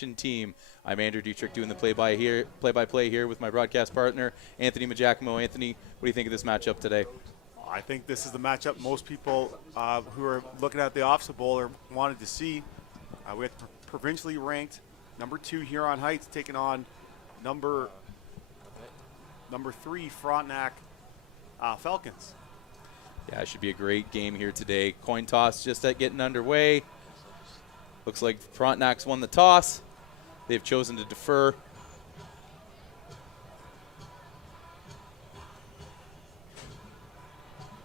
team. I'm Andrew Dietrich doing the play-by-play here with my broadcast partner, Anthony Majacomo. Anthony, what do you think of this matchup today? I think this is the matchup most people who are looking at the Ofsaa Bowl or wanted to see. We have provincially ranked number 2 Huron Heights taking on number 3 Frontenac Falcons. Yeah, it should be a great game here today. Coin toss just getting underway. Looks like Frontenac's won the toss. They've chosen to defer.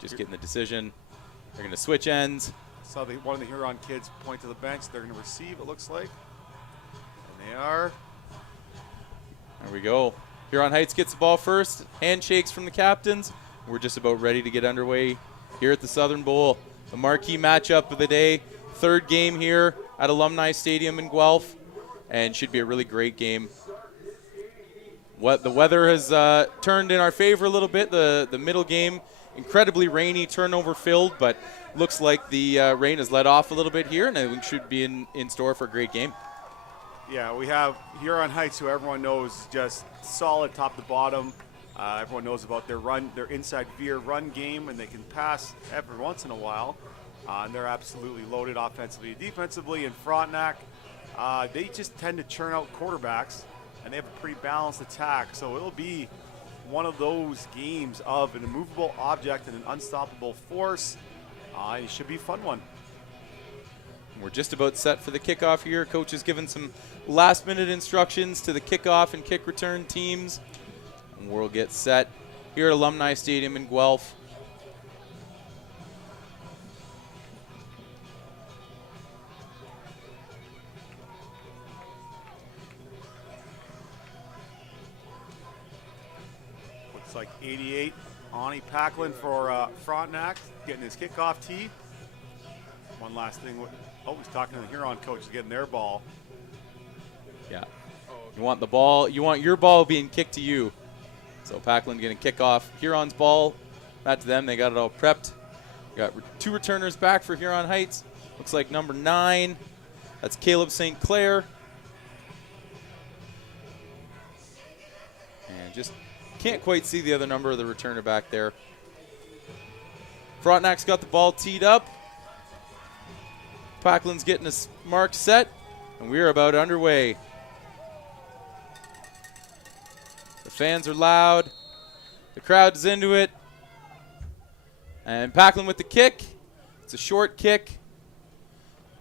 Just getting the decision. They're going to switch ends. Saw one of the Huron kids point to the bench. They're going to receive, it looks like. And they are. There we go. Huron Heights gets the ball first. Handshakes from the captains. We're just about ready to get underway here at the Southern Bowl. The marquee matchup of the day. Third game here at Alumni Stadium in Guelph. And should be a really great game. The weather has turned in our favor a little bit. The middle game, incredibly rainy, turnover filled, but looks like the rain has let off a little bit here, and I think should be in store for a great game. Yeah, we have Huron Heights, who everyone knows just solid top to bottom. Everyone knows about their inside veer run game, and they can pass every once in a while. And they're absolutely loaded offensively and defensively. And Frontenac, they just tend to churn out quarterbacks, and they have a pretty balanced attack. So it'll be one of those games of an immovable object and an unstoppable force. It should be a fun one. We're just about set for the kickoff here. Coach has given some last-minute instructions to the kickoff and kick return teams. And we'll get set here at Alumni Stadium in Guelph. Looks like 88, Ani Packlin for Frontenac, getting his kickoff tee. One last thing. Oh, he's talking to the Huron coach, getting their ball. Yeah. You want the ball. You want your ball being kicked to you. So Packlin getting kick off Huron's ball. Not to them. They got it all prepped. Got 2 returners back for Huron Heights. Looks like number 9. That's Caleb St. Clair. And just can't quite see the other number of the returner back there. Frontenac's got the ball teed up. Packlin's getting his mark set, and we're about underway. The fans are loud. The crowd is into it. And Packlin with the kick. It's a short kick.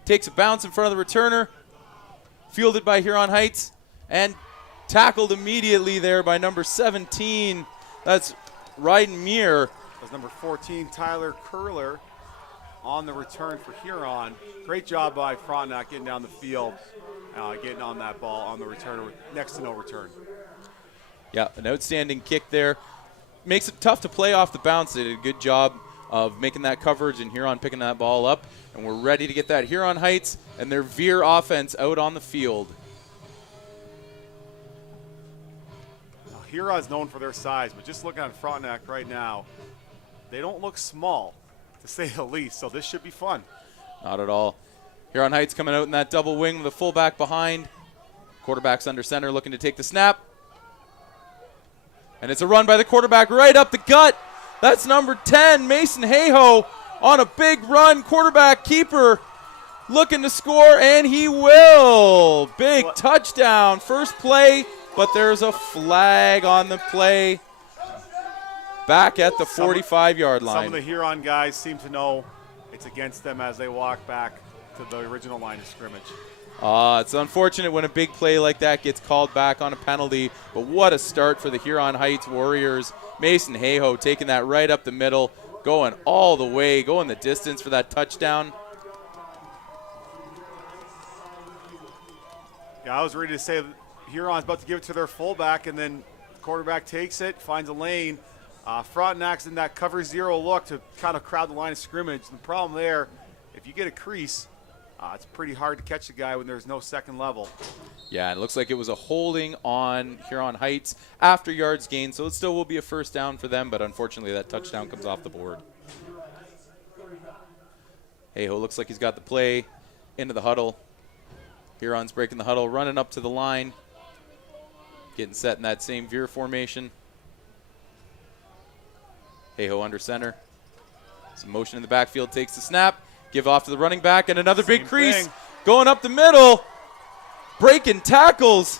Takes a bounce in front of the returner. Fielded by Huron Heights. And tackled immediately there by number 17. That's Ryden Muir. That's number 14, Tyler Curler, on the return for Huron. Great job by Frontenac getting down the field, getting on that ball on the return, next to no return. Yeah, an outstanding kick there. Makes it tough to play off the bounce. They did a good job of making that coverage and Huron picking that ball up. And we're ready to get that Huron Heights and their veer offense out on the field. Now, Huron's known for their size, but just looking at Frontenac right now, they don't look small, to say the least, so this should be fun. Not at all. Huron Heights coming out in that double wing with a fullback behind. Quarterback's under center looking to take the snap. And it's a run by the quarterback right up the gut. That's number 10, Mason Hayhoe, on a big run. Quarterback keeper looking to score, and he will. Big touchdown. First play, but there's a flag on the play. Back at the 45-yard line. Some of the Huron guys seem to know it's against them as they walk back to the original line of scrimmage. It's unfortunate when a big play like that gets called back on a penalty, but what a start for the Huron Heights Warriors. Mason Hayhoe taking that right up the middle, going all the way, going the distance for that touchdown. Yeah, I was ready to say Huron's about to give it to their fullback, and then the quarterback takes it, finds a lane. Frontenac's in that cover zero look to kind of crowd the line of scrimmage. The problem there, if you get a crease, it's pretty hard to catch the guy when there's no second level. Yeah, and it looks like it was a holding on Huron Heights after yards gained, so it still will be a first down for them, but unfortunately that touchdown comes off the board. Hayhoe looks like he's got the play into the huddle. Huron's breaking the huddle, running up to the line, getting set in that same veer formation. Hayhoe under center. Some motion in the backfield, takes the snap, give off to the running back, and another big crease going up the middle, breaking tackles,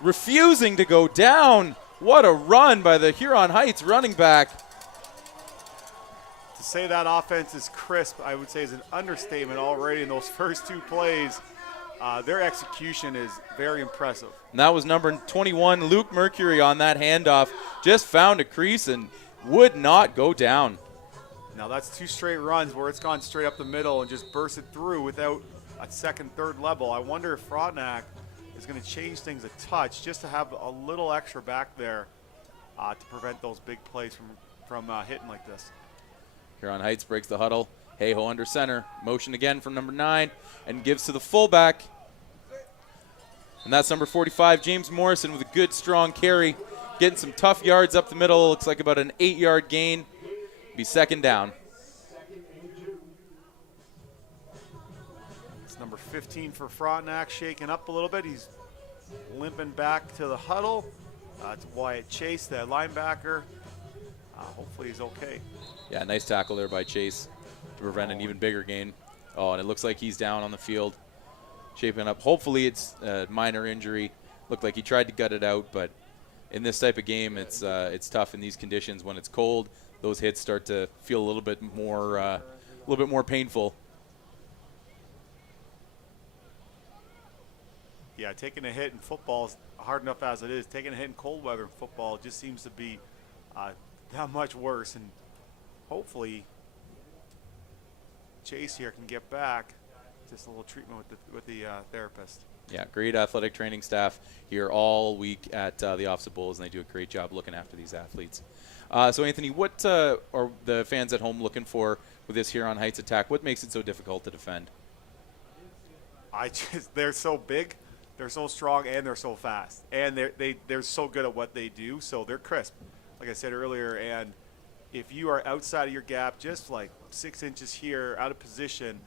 refusing to go down. What a run by the Huron Heights running back. To say that offense is crisp, I would say, is an understatement already in those first 2 plays. Their execution is very impressive. And that was number 21, Luke Mercury, on that handoff. Just found a crease and would not go down. Now that's 2 straight runs where it's gone straight up the middle and just bursted through without a second, third level. I wonder if Frontenac is going to change things a touch just to have a little extra back there to prevent those big plays from hitting like this. Huron Heights breaks the huddle. Hayhoe under center. Motion again from number 9 and gives to the fullback. And that's number 45, James Morrison, with a good, strong carry. Getting some tough yards up the middle. Looks like about an 8-yard gain. Be second down. It's number 15 for Frontenac, shaking up a little bit. He's limping back to the huddle. It's Wyatt Chase, that linebacker. Hopefully he's okay. Yeah, nice tackle there by Chase to prevent an even bigger gain. Oh, and it looks like he's down on the field, shaping up. Hopefully it's a minor injury. Looked like he tried to gut it out, but in this type of game, it's tough in these conditions. When it's cold, those hits start to feel a little bit more painful. Yeah, taking a hit in football is hard enough as it is. Taking a hit in cold weather in football just seems to be that much worse. And hopefully Chase here can get back. Just a little treatment with the therapist. Yeah, great athletic training staff here all week at the Ofsaa Bulls, and they do a great job looking after these athletes. So, Anthony, what are the fans at home looking for with this Huron Heights attack? What makes it so difficult to defend? They're so big, they're so strong, and they're so fast. And they're so good at what they do, so they're crisp, like I said earlier. And if you are outside of your gap, just like 6 inches here, out of position,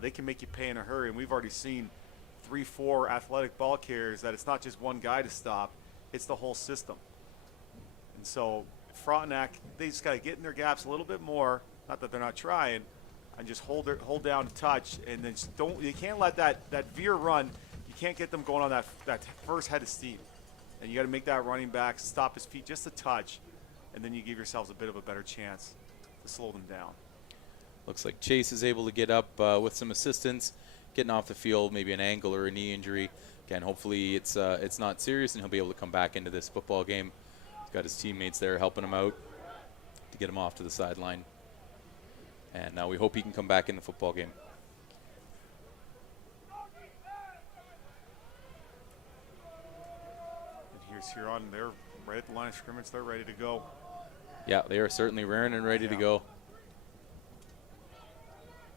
they can make you pay in a hurry. And we've already seen 3-4 athletic ball carriers that it's not just one guy to stop, it's the whole system. And so Frontenac, they just got to get in their gaps a little bit more, not that they're not trying, and just hold down to touch, and then you can't let that veer run, you can't get them going on that first head of steam. And you got to make that running back stop his feet just a touch, and then you give yourselves a bit of a better chance to slow them down. Looks like Chase is able to get up with some assistance, getting off the field, maybe an ankle or a knee injury. Again, hopefully it's not serious and he'll be able to come back into this football game. He's got his teammates there helping him out to get him off to the sideline. And now we hope he can come back in the football game. And here's Huron. They're right at the line of scrimmage. They're ready to go. Yeah, they are certainly raring and ready to go.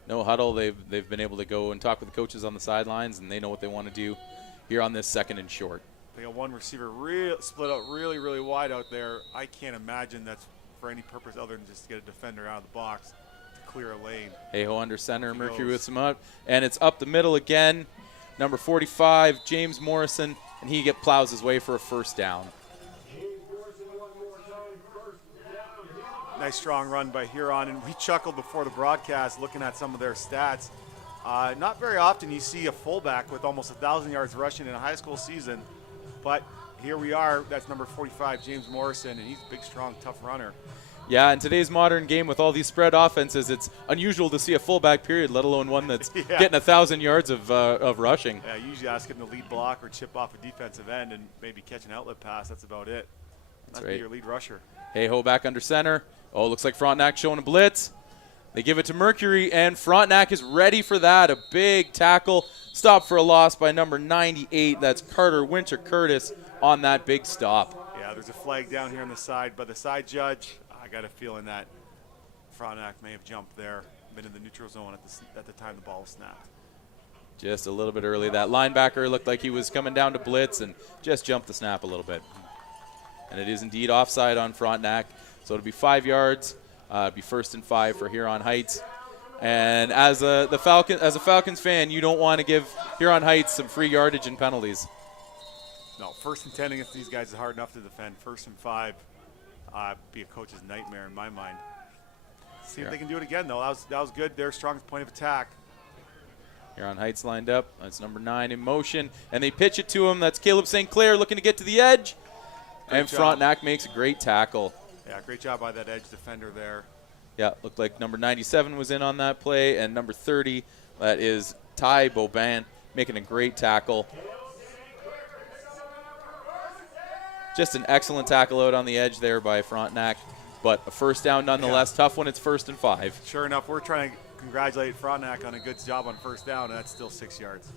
No huddle. They've been able to go and talk with the coaches on the sidelines, and they know what they want to do here on this second and short. They got one receiver split out really, really wide out there. I can't imagine that's for any purpose other than just to get a defender out of the box to clear a lane. Hayhoe under center, Mercury with some up, and it's up the middle again. Number 45, James Morrison, and he plows his way for a first down. Nice strong run by Huron, and we chuckled before the broadcast looking at some of their stats. Not very often you see a fullback with almost 1,000 yards rushing in a high school season, but here we are. That's number 45, James Morrison, and he's a big, strong, tough runner. Yeah, in today's modern game with all these spread offenses, it's unusual to see a fullback period, let alone one that's getting 1,000 yards of rushing. Yeah, usually ask him to lead block or chip off a defensive end and maybe catch an outlet pass. That's about it. That's right. Your lead rusher. Hayhoe back under center. Oh, looks like Frontenac showing a blitz. They give it to Mercury, and Frontenac is ready for that. A big tackle. Stop for a loss by number 98. That's Carter Winter Curtis on that big stop. Yeah, there's a flag down here on the side, but the side judge, I got a feeling that Frontenac may have jumped there, been in the neutral zone at the time the ball was snapped. Just a little bit early. That linebacker looked like he was coming down to blitz and just jumped the snap a little bit. And it is indeed offside on Frontenac. So it'll be 5 yards. It'll be 1st and 5 for Huron Heights. And as a Falcons fan, you don't want to give Huron Heights some free yardage and penalties. No, 1st and 10 against these guys is hard enough to defend. 1st and 5, be a coach's nightmare in my mind. See if they can do it again, though. That was good. Their strongest point of attack. Huron Heights lined up. That's number 9 in motion. And they pitch it to him. That's Caleb St. Clair looking to get to the edge. And Frontenac makes a great tackle. Yeah, great job by that edge defender there. Yeah, looked like number 97 was in on that play. And number 30, that is Ty Boban, making a great tackle. Just an excellent tackle out on the edge there by Frontenac. But a first down nonetheless. Yeah. Tough when it's 1st and 5. Sure enough, we're trying to congratulate Frontenac on a good job on first down, and that's still 6 yards.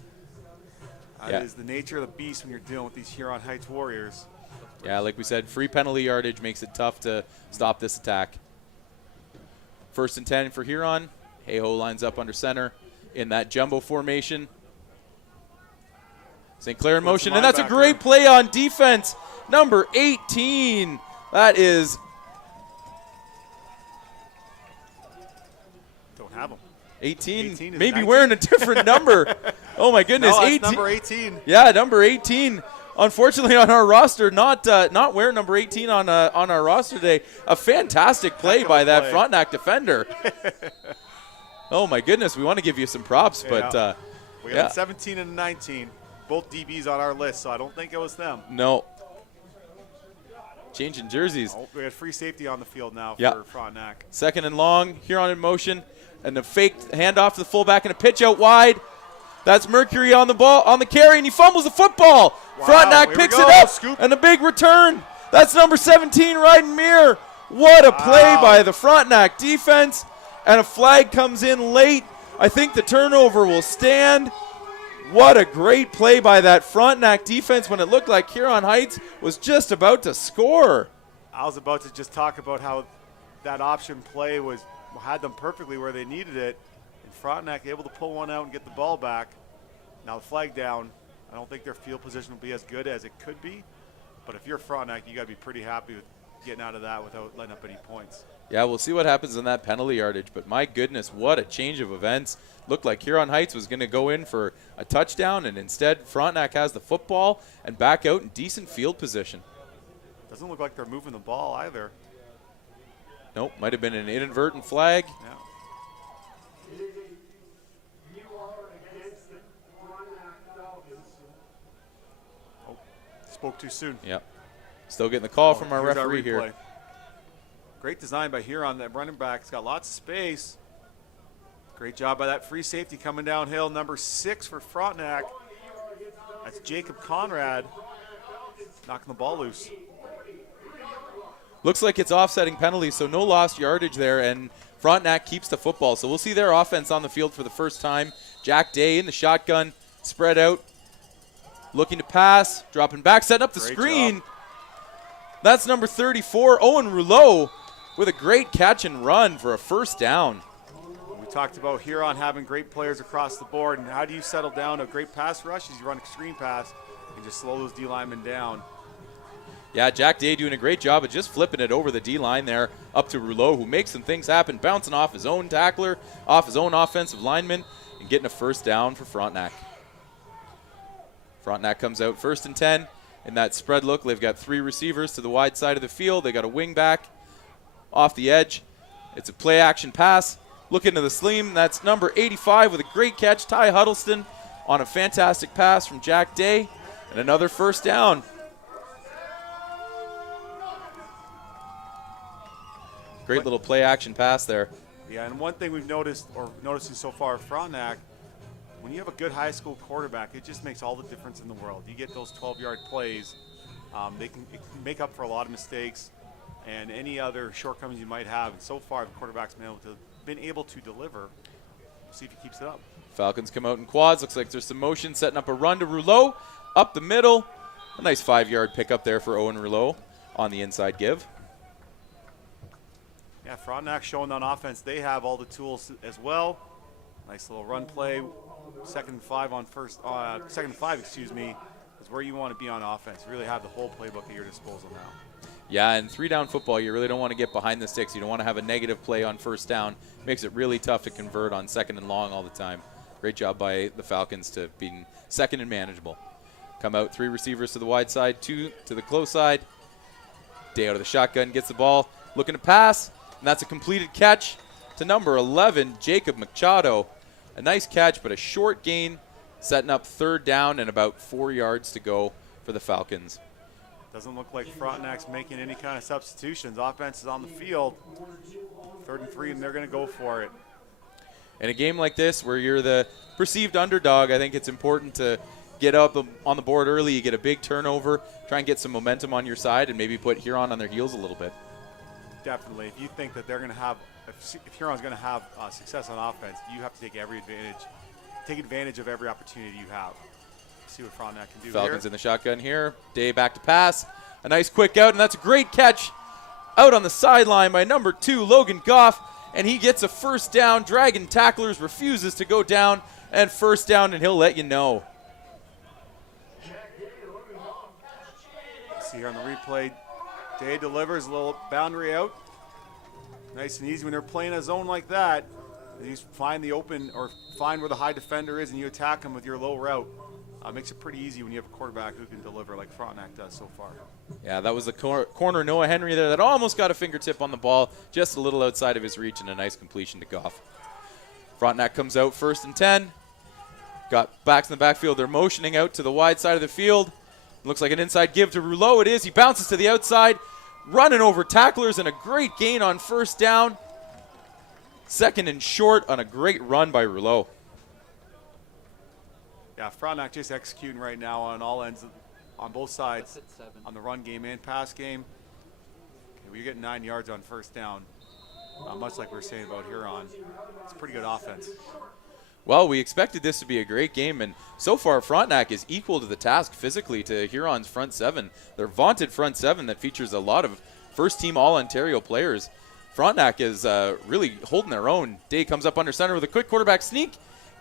That is the nature of the beast when you're dealing with these Huron Heights Warriors. Yeah, like we said, free penalty yardage makes it tough to stop this attack. 1st and 10 for Huron. Hayhoe lines up under center in that jumbo formation. St. Clair in motion, and that's a great play on defense. Number 18. That is... Don't have him. 18 maybe wearing a different number. Oh, my goodness. No, 18. Number 18. Yeah, number 18. Unfortunately, on our roster, not wearing number 18 on our roster today. A fantastic play by that Frontenac defender. Oh, my goodness. We want to give you some props, but we got 17 and 19. Both DBs on our list, so I don't think it was them. No. Changing jerseys. Oh, we had free safety on the field now for Frontenac. 2nd and long. Huron in motion. And a fake handoff to the fullback and a pitch out wide. That's Mercury on the ball, on the carry, and he fumbles the football. Wow, Frontenac picks it up, and a big return. That's number 17, Ryden Meir. What a play by the Frontenac defense. And a flag comes in late. I think the turnover will stand. What a great play by that Frontenac defense when it looked like Huron Heights was just about to score. I was about to just talk about how that option play had them perfectly where they needed it. And Frontenac able to pull one out and get the ball back. Now the flag down. I don't think their field position will be as good as it could be. But if you're Frontenac, you got to be pretty happy with getting out of that without letting up any points. Yeah, we'll see what happens in that penalty yardage. But my goodness, what a change of events. Looked like Huron Heights was going to go in for a touchdown, and instead Frontenac has the football and back out in decent field position. Doesn't look like they're moving the ball either. Nope, might have been an inadvertent flag. Yeah. Oh, spoke too soon. Yep. Still getting the call from our referee here. Play. Great design by Huron. That running back's got lots of space. Great job by that free safety coming downhill. Number 6 for Frontenac. That's Jacob Conrad knocking the ball loose. Looks like it's offsetting penalties, so no lost yardage there, and Frontenac keeps the football. So we'll see their offense on the field for the first time. Jack Day in the shotgun, spread out, looking to pass, dropping back, setting up the screen. That's number 34, Owen Rouleau, with a great catch and run for a first down. We talked about Huron having great players across the board, and how do you settle down a great pass rush? Is you run a screen pass and just slow those D linemen down. Yeah, Jack Day doing a great job of just flipping it over the D-line there up to Rouleau, who makes some things happen, bouncing off his own tackler, off his own offensive lineman, and getting a first down for Frontenac. Frontenac comes out 1st and 10 in that spread look. They've got 3 receivers to the wide side of the field. They got a wing back off the edge. It's a play-action pass. Look into the sleeve. That's number 85 with a great catch, Ty Huddleston, on a fantastic pass from Jack Day, and another first down. Great little play-action pass there. Yeah, and one thing we've noticed, or noticing so far at Frontenac, when you have a good high school quarterback, it just makes all the difference in the world. You get those 12-yard plays. It can make up for a lot of mistakes and any other shortcomings you might have. And so far, the quarterback's been able to deliver. We'll see if he keeps it up. Falcons come out in quads. Looks like there's some motion, setting up a run to Rouleau. Up the middle. A nice 5-yard pickup there for Owen Rouleau on the inside give. Yeah, Frontenac showing on offense they have all the tools as well. Nice little run play. 2nd and 5 on first. 2nd and 5, excuse me, is where you want to be on offense. You really have the whole playbook at your disposal now. Yeah, and 3-down football, you really don't want to get behind the sticks. You don't want to have a negative play on first down. Makes it really tough to convert on second and long all the time. Great job by the Falcons to being second and manageable. Come out, 3 receivers to the wide side, 2 to the close side. Day out of the shotgun, gets the ball, looking to pass, and that's a completed catch to number 11, Jacob Machado. A nice catch, but a short gain, setting up 3rd down and about 4 yards to go for the Falcons. Doesn't look like Frontenac's making any kind of substitutions. Offense is on the field. 3rd and 3, and they're going to go for it. In a game like this where you're the perceived underdog, I think it's important to get up on the board early. You get a big turnover, try and get some momentum on your side, and maybe put Huron on their heels a little bit. Definitely. If you think that they're going to have, if Huron's going to have success on offense, you have to take every advantage. Take advantage of every opportunity you have. See what Frontenac can do. Falcons here. in the shotgun here. Day back to pass. A nice quick out, and that's a great catch out on the sideline by number 2, Logan Goff, and he gets a 1st down. Dragon Tacklers refuses to go down, and 1st down, and he'll let you know. See here on the replay, Day delivers a little boundary out. Nice and easy when they're playing a zone like that. You just find the open or find where the high defender is and you attack him with your low route. Makes it pretty easy when you have a quarterback who can deliver like Frontenac does so far. Yeah, that was the corner Noah Henry there that almost got a fingertip on the ball, just a little outside of his reach, and a nice completion to Goff. Frontenac comes out 1st and 10. Got backs in the backfield. They're motioning out to the wide side of the field. Looks like an inside give to Rouleau. It is. He bounces to the outside, running over tacklers, and a great gain on 1st down. 2nd and short on a great run by Rouleau. Yeah, Frontenac just executing right now on all ends, on both sides, on the run game and pass game. Okay, we get 9 yards on 1st down. Much like we were saying about Huron. It's pretty good offense. Well, we expected this to be a great game, and so far Frontenac is equal to the task physically to Huron's front 7. Their vaunted front 7 that features a lot of first-team All-Ontario players. Frontenac is really holding their own. Day comes up under center with a quick quarterback sneak.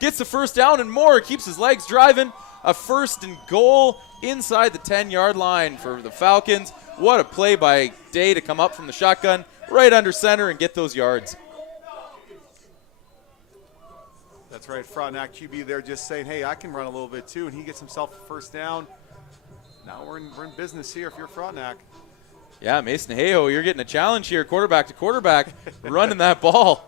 Gets the 1st down and more. Keeps his legs driving. A 1st and goal inside the 10-yard line for the Falcons. What a play by Day to come up from the shotgun right under center and get those yards. That's right. Frontenac QB there just saying, hey, I can run a little bit too, and he gets himself a 1st down. Now we're in business here if you're Frontenac. Yeah, Mason Hayho, you're getting a challenge here, quarterback to quarterback, running that ball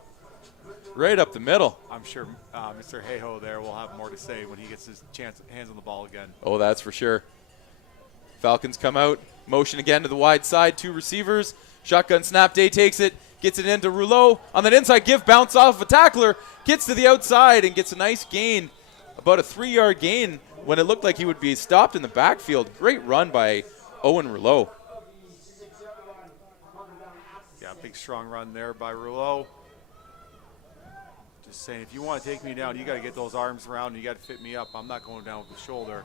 right up the middle. I'm sure Mr. Hayho there will have more to say when he gets his hands on the ball again. Oh, that's for sure. Falcons come out, motion again to the wide side, 2 receivers. Shotgun snap, Day takes it, gets it into Rouleau. On that inside give, bounce off a tackler, gets to the outside and gets a nice gain, about a 3-yard gain when it looked like he would be stopped in the backfield. Great run by Owen Rouleau. Yeah, big strong run there by Rouleau. Just saying, if you want to take me down, you got to get those arms around and you got to fit me up. I'm not going down with the shoulder.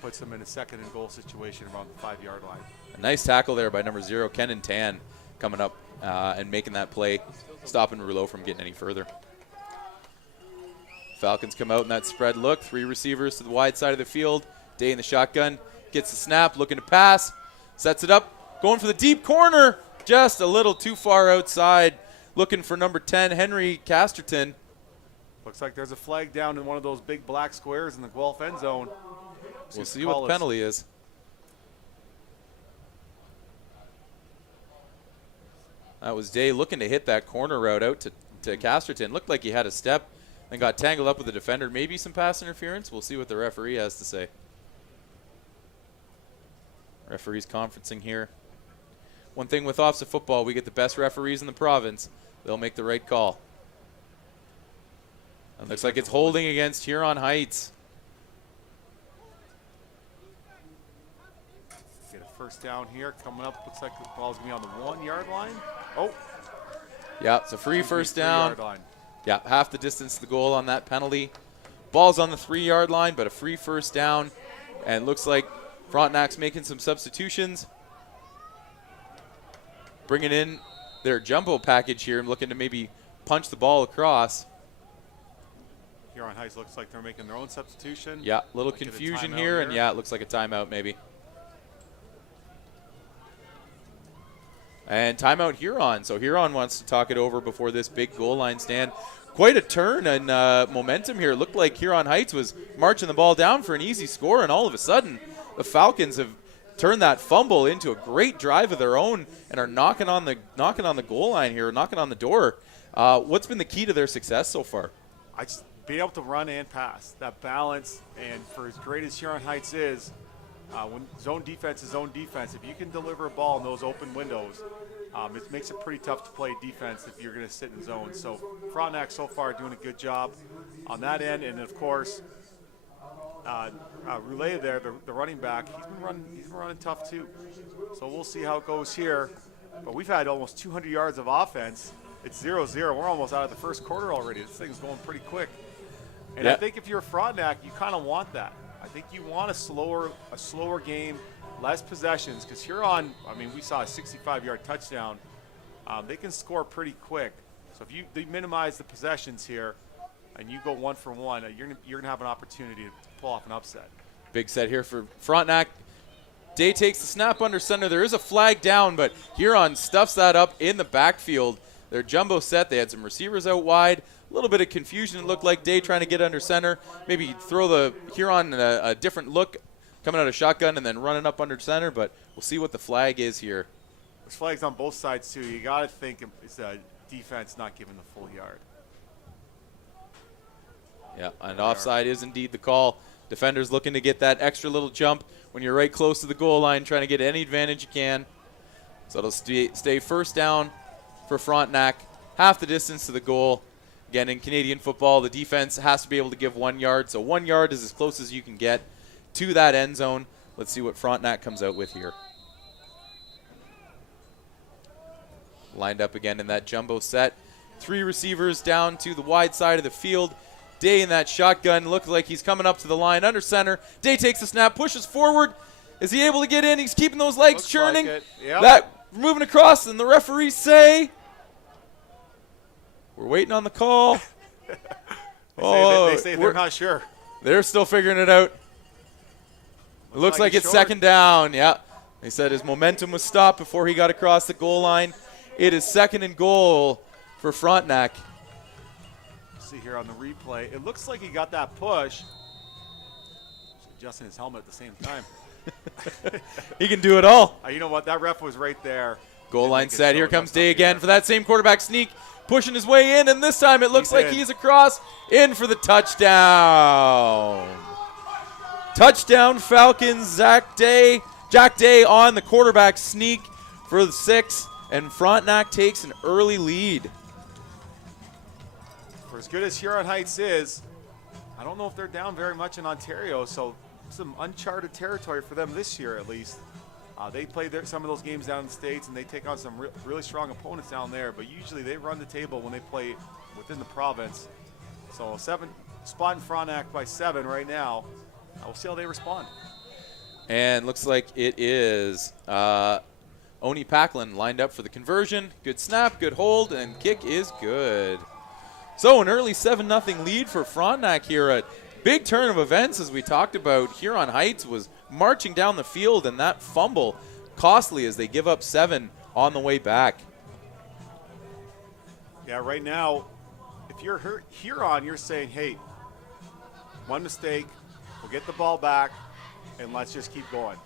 Puts him in a 2nd and goal situation around the 5-yard line. A nice tackle there by number 0, Kenan Tan, coming up and making that play, stopping Rouleau from getting any further. Falcons come out in that spread look. 3 receivers to the wide side of the field. Day in the shotgun, gets the snap, looking to pass, sets it up, going for the deep corner, just a little too far outside. Looking for number 10, Henry Casterton. Looks like there's a flag down in one of those big black squares in the Guelph end zone. We'll see what the penalty is. That was Day looking to hit that corner route out to Casterton. Looked like he had a step and got tangled up with the defender. Maybe some pass interference. We'll see what the referee has to say. Referees conferencing here. One thing with Ofsaa football, we get the best referees in the province. They'll make the right call. It looks like it's holding against Huron Heights. Get a 1st down here coming up. Looks like the ball's going to be on the 1-yard line. Oh. Yeah, it's a free 1st down. 3-yard line. Yeah, half the distance to the goal on that penalty. Ball's on the 3-yard line, but a free 1st down. And it looks like Frontenac's making some substitutions. Bringing in their jumbo package here and looking to maybe punch the ball across. Huron Heights looks like they're making their own substitution. Yeah, a little confusion here, and yeah, it looks like a timeout maybe. And timeout Huron. So Huron wants to talk it over before this big goal line stand. Quite a turn and momentum here. It looked like Huron Heights was marching the ball down for an easy score, and all of a sudden the Falcons have turned that fumble into a great drive of their own and are knocking on the goal line here, knocking on the door. What's been the key to their success so far? Being able to run and pass, that balance, and for as great as Huron Heights is, when zone defense is zone defense, if you can deliver a ball in those open windows, it makes it pretty tough to play defense if you're going to sit in zone. So Frontenac so far doing a good job on that end, and of course, Roulet there, the running back, he's been running tough too. So we'll see how it goes here. But we've had almost 200 yards of offense. It's 0-0. We're almost out of the first quarter already. This thing's going pretty quick. And I think if you're Frontenac, you kind of want that. I think you want a slower game, less possessions, because Huron, I mean, we saw a 65-yard touchdown. They can score pretty quick. So if they minimize the possessions here and you go 1 for 1, you're going to have an opportunity to pull off an upset. Big set here for Frontenac. Day takes the snap under center. There is a flag down, but Huron stuffs that up in the backfield. Their jumbo set, they had some receivers out wide. A little bit of confusion. It looked like Day trying to get under center. Maybe throw the Huron a different look, coming out of shotgun and then running up under center, but we'll see what the flag is here. There's flags on both sides, too. You got to think it's a defense not giving the full yard. Yeah, and offside is indeed the call. Defenders looking to get that extra little jump when you're right close to the goal line, trying to get any advantage you can. So it'll stay first down for Frontenac, half the distance to the goal. Again, in Canadian football, the defense has to be able to give 1 yard, so 1 yard is as close as you can get to that end zone. Let's see what Frontenac comes out with here. Lined up again in that jumbo set. 3 receivers down to the wide side of the field. Day in that shotgun. Looks like he's coming up to the line under center. Day takes the snap, pushes forward. Is he able to get in? He's keeping those legs Looks churning. like it. Yep. That moving across, and the referees say, we're waiting on the call. They say they're not sure. They're still figuring it out. It looks like it's short. second down. Yeah. They said his momentum was stopped before he got across the goal line. It is 2nd and goal for Frontenac. See here on the replay, it looks like he got that push. Adjusting his helmet at the same time. He can do it all. You know what? That ref was right there. Goal line set. Here comes Day again for that same quarterback sneak, pushing his way in, and this time it looks like he's across, in for the touchdown. Touchdown Falcons. Jack Day on the quarterback sneak for the 6, and Frontenac takes an early lead. For as good as Huron Heights is, I don't know if they're down very much in Ontario, so some uncharted territory for them this year at least. They play some of those games down in the States, and they take on some really strong opponents down there, but usually they run the table when they play within the province. So 7 spot in Frontenac by 7 right now. We'll see how they respond. And looks like it is Oni Packlin lined up for the conversion. Good snap, good hold, and kick is good. So an early 7-0 lead for Frontenac here. A big turn of events, as we talked about. Huron Heights was marching down the field, and that fumble costly as they give up 7 on the way back. Yeah, right now, if you're Huron, you're saying, hey, one mistake, we'll get the ball back, and let's just keep going.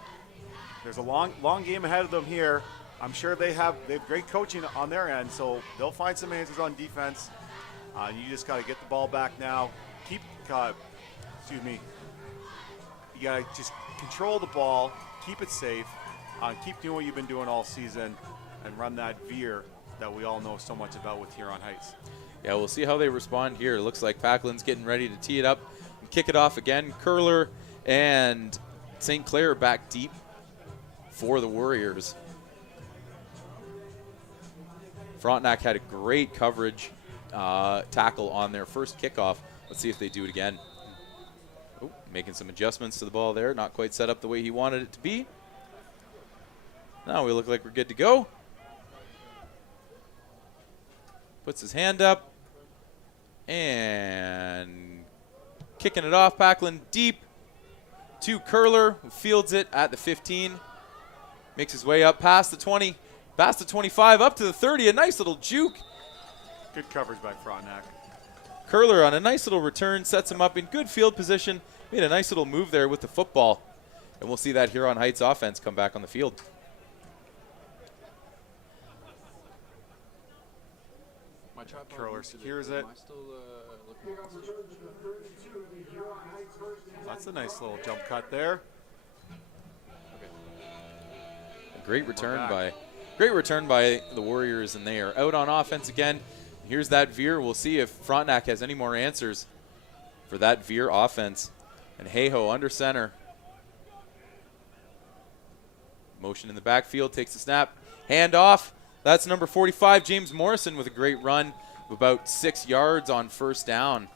There's a long game ahead of them here. I'm sure they have great coaching on their end, so they'll find some answers on defense. You just got to get the ball back now. You got to just control the ball, keep it safe, keep doing what you've been doing all season, and run that veer that we all know so much about with Huron Heights. Yeah, we'll see how they respond here. It looks like Packlin's getting ready to tee it up and kick it off again. Curler and St. Clair back deep for the Warriors. Frontenac had a great coverage tackle on their first kickoff. Let's see if they do it again. Oh, making some adjustments to the ball there. Not quite set up the way he wanted it to be. Now we look like we're good to go. Puts his hand up. And kicking it off. Packlin deep to Curler, who fields it at the 15. Makes his way up past the 20. Past the 25, up to the 30, a nice little juke. Good coverage by Frontenac. Curler on a nice little return, sets him up in good field position. Made a nice little move there with the football. And we'll see that Huron Heights offense come back on the field. Curler secures it. That's a nice little jump cut there. A great return by the Warriors, and they are out on offense again. Here's that veer. We'll see if Frontenac has any more answers for that veer offense. And Hayho under center. Motion in the backfield, takes the snap. Hand off. That's number 45, James Morrison, with a great run of about 6 yards on first down.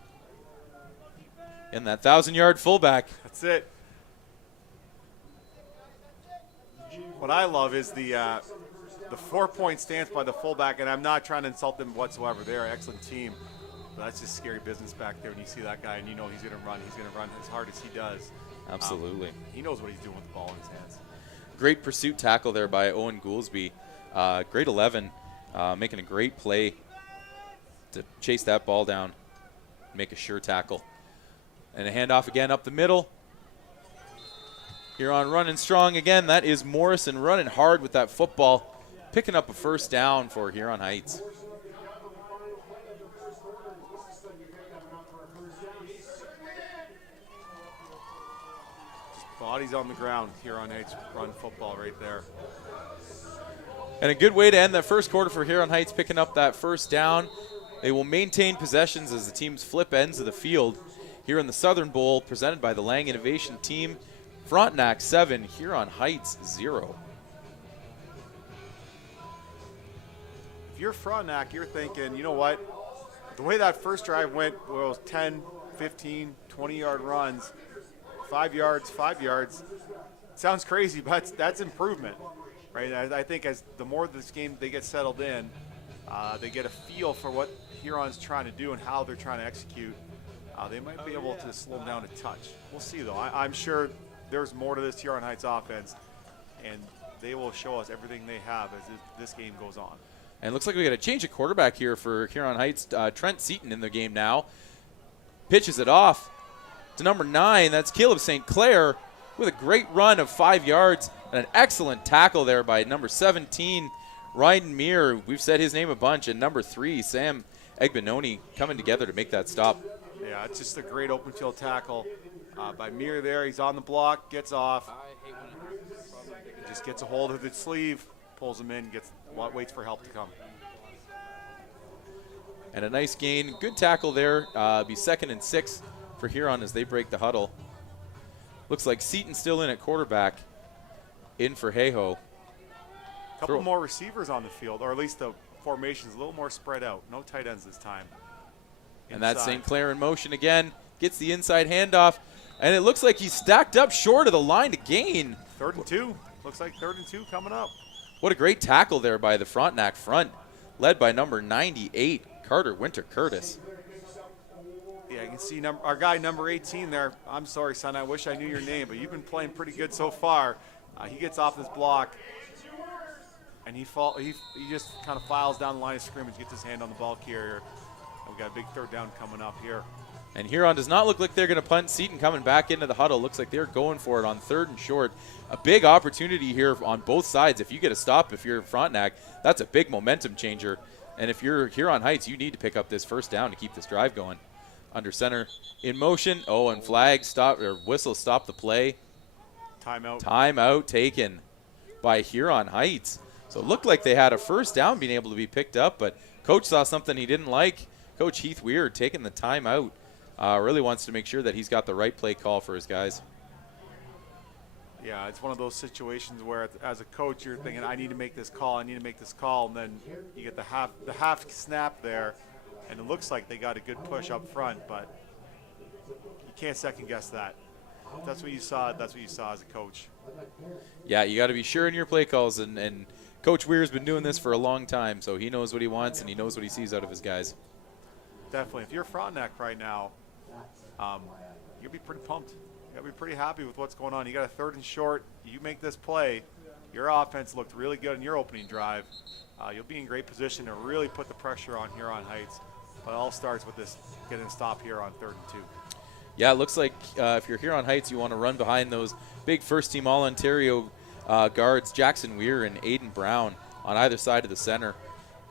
And that 1,000-yard fullback. That's it. What I love is the 4-point stance by the fullback, and I'm not trying to insult them whatsoever. They're an excellent team. But that's just scary business back there when you see that guy and you know he's going to run. He's going to run as hard as he does. Absolutely. He knows what he's doing with the ball in his hands. Great pursuit tackle there by Owen Goolsby. Grade 11, making a great play to chase that ball down, make a sure tackle. And a handoff again up the middle. Huron running strong again. That is Morrison running hard with that football, picking up a first down for Huron Heights. Bodies on the ground. Huron Heights run football right there. And a good way to end that first quarter for Huron Heights, picking up that first down. They will maintain possessions as the teams flip ends of the field here in the Southern Bowl, presented by the Lang Innovation Team. Frontenac 7, Huron Heights 0. If you're Frontenac, you're thinking, you know what? The way that first drive went, well, it was 10, 15, 20-yard runs, 5 yards, 5 yards. Sounds crazy, but that's improvement, right? I think as the more this game they get settled in, they get a feel for what Huron's trying to do and how they're trying to execute. They might be able to slow them down a touch. We'll see, though. I'm sure there's more to this Huron Heights offense, and they will show us everything they have as this game goes on. And it looks like we got a change of quarterback here for Huron Heights. Trent Seaton in the game now. Pitches it off to number 9. That's Caleb St. Clair with a great run of 5 yards and an excellent tackle there by number 17, Ryan Meir. We've said his name a bunch. And number 3, Sam Egbenoni, coming together to make that stop. Yeah, it's just a great open field tackle by Meir there. He's on the block, gets off. Just gets a hold of his sleeve, pulls him in, waits for help to come. And a nice gain. Good tackle there. Be 2nd and 6 for Huron as they break the huddle. Looks like Seaton still in at quarterback. In for Hayho. A couple more receivers on the field, or at least the formation's a little more spread out. No tight ends this time. And that's St. Clair in motion again. Gets the inside handoff. And it looks like he's stacked up short of the line to gain. 3rd and 2. Looks like 3rd and 2 coming up. What a great tackle there by the Frontenac front, led by number 98, Carter Winter Curtis. Yeah, you can see our guy number 18 there. I'm sorry, son. I wish I knew your name, but you've been playing pretty good so far. He gets off this block, and he just kind of files down the line of scrimmage, gets his hand on the ball carrier. And we got a big 3rd down coming up here. And Huron does not look like they're going to punt. Seaton coming back into the huddle. Looks like they're going for it on 3rd and short. A big opportunity here on both sides. If you get a stop, if you're Frontenac, that's a big momentum changer. And if you're Huron Heights, you need to pick up this first down to keep this drive going. Under center in motion. Oh, and whistle stop the play. Timeout. Timeout taken by Huron Heights. So it looked like they had a first down being able to be picked up, but coach saw something he didn't like. Coach Heath Weir taking the timeout. Really wants to make sure that he's got the right play call for his guys. Yeah, it's one of those situations where as a coach you're thinking, I need to make this call, and then you get the half snap there, and it looks like they got a good push up front, but you can't second guess that. If that's what you saw. That's what you saw as a coach. Yeah, you got to be sure in your play calls, and Coach Weir's been doing this for a long time, so he knows what he wants and he knows what he sees out of his guys. Definitely. If you're Frontenac right now, you'll be pretty pumped. You got to be pretty happy with what's going on. You got a 3rd and short. You make this play, your offense looked really good in your opening drive. You'll be in great position to really put the pressure on Huron Heights. But it all starts with this getting a stop here on 3rd and 2. Yeah, it looks like if you're Huron Heights, you want to run behind those big first-team All-Ontario guards, Jackson Weir and Aiden Brown on either side of the center.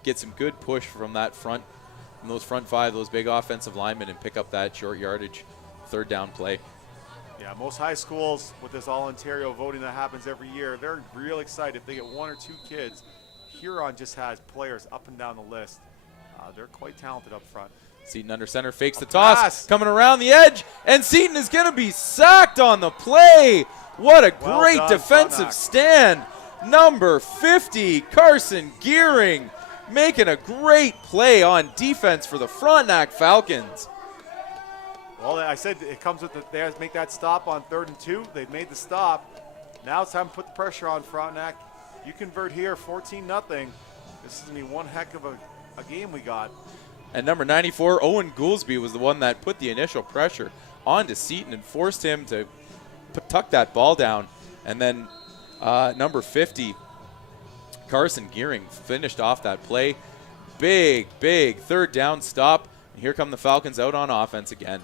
Get some good push from that front, from those front 5, those big offensive linemen, and pick up that short yardage 3rd down play. Yeah, most high schools with this All-Ontario voting that happens every year, they're real excited if they get 1 or 2 kids. Huron just has players up and down the list. They're quite talented up front. Seaton under center, fakes the toss, pass. Coming around the edge, and Seaton is going to be sacked on the play. What a great done, defensive Frontenac. stand. Number 50, Carson Gearing, making a great play on defense for the Frontenac Falcons. Well, I said it comes with they have to make that stop on 3rd and 2. They've made the stop. Now it's time to put the pressure on Frontenac. You convert here, 14-0. This is going to be one heck of a game we got. And number 94, Owen Goolsby, was the one that put the initial pressure onto Seaton and forced him to tuck that ball down. And then number 50, Carson Gearing, finished off that play. Big 3rd down stop. And here come the Falcons out on offense again.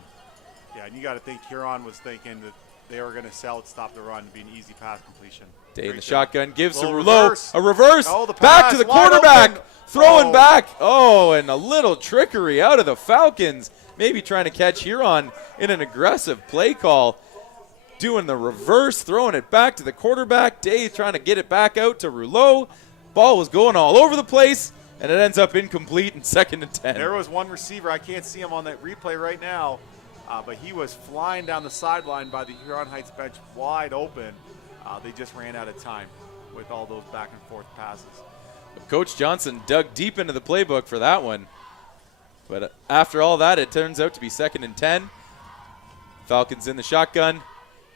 Yeah, and you got to think Huron was thinking that they were going to sell it, stop the run, and be an easy pass completion. Day in the Great job. shotgun, gives to Little Rouleau. reverse. A reverse. Oh, the back pass, to the wide quarterback. open. Throwing Oh. back. Oh, and a little trickery out of the Falcons. Maybe trying to catch Huron in an aggressive play call. Doing the reverse, throwing it back to the quarterback. Day trying to get it back out to Rouleau. Ball was going all over the place, and it ends up incomplete in 2nd and 10. There was one receiver. I can't see him on that replay right now, but he was flying down the sideline by the Huron Heights bench wide open. They just ran out of time with all those back and forth passes. Coach Johnson dug deep into the playbook for that one. But after all that, it turns out to be 2nd and 10. Falcons in the shotgun.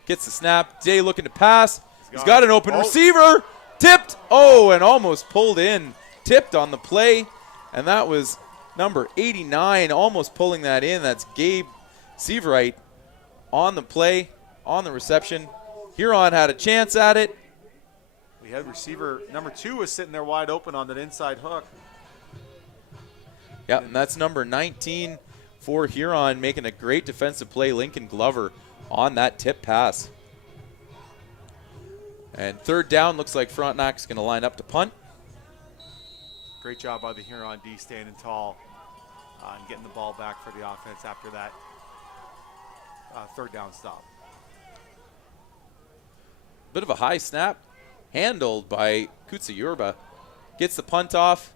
Gets the snap. Day looking to pass. He's got an open receiver. Tipped. Oh, and almost pulled in. Tipped on the play. And that was number 89 almost pulling that in. That's Gabe Seaverite on the play, on the reception. Huron had a chance at it. We had receiver number 2 was sitting there wide open on that inside hook. Yeah, and that's number 19 for Huron, making a great defensive play, Lincoln Glover, on that tip pass. And 3rd down, looks like Frontenac's going to line up to punt. Great job by the Huron D standing tall and getting the ball back for the offense after that 3rd down stop. Bit of a high snap, handled by Kutsa Yurba. Gets the punt off,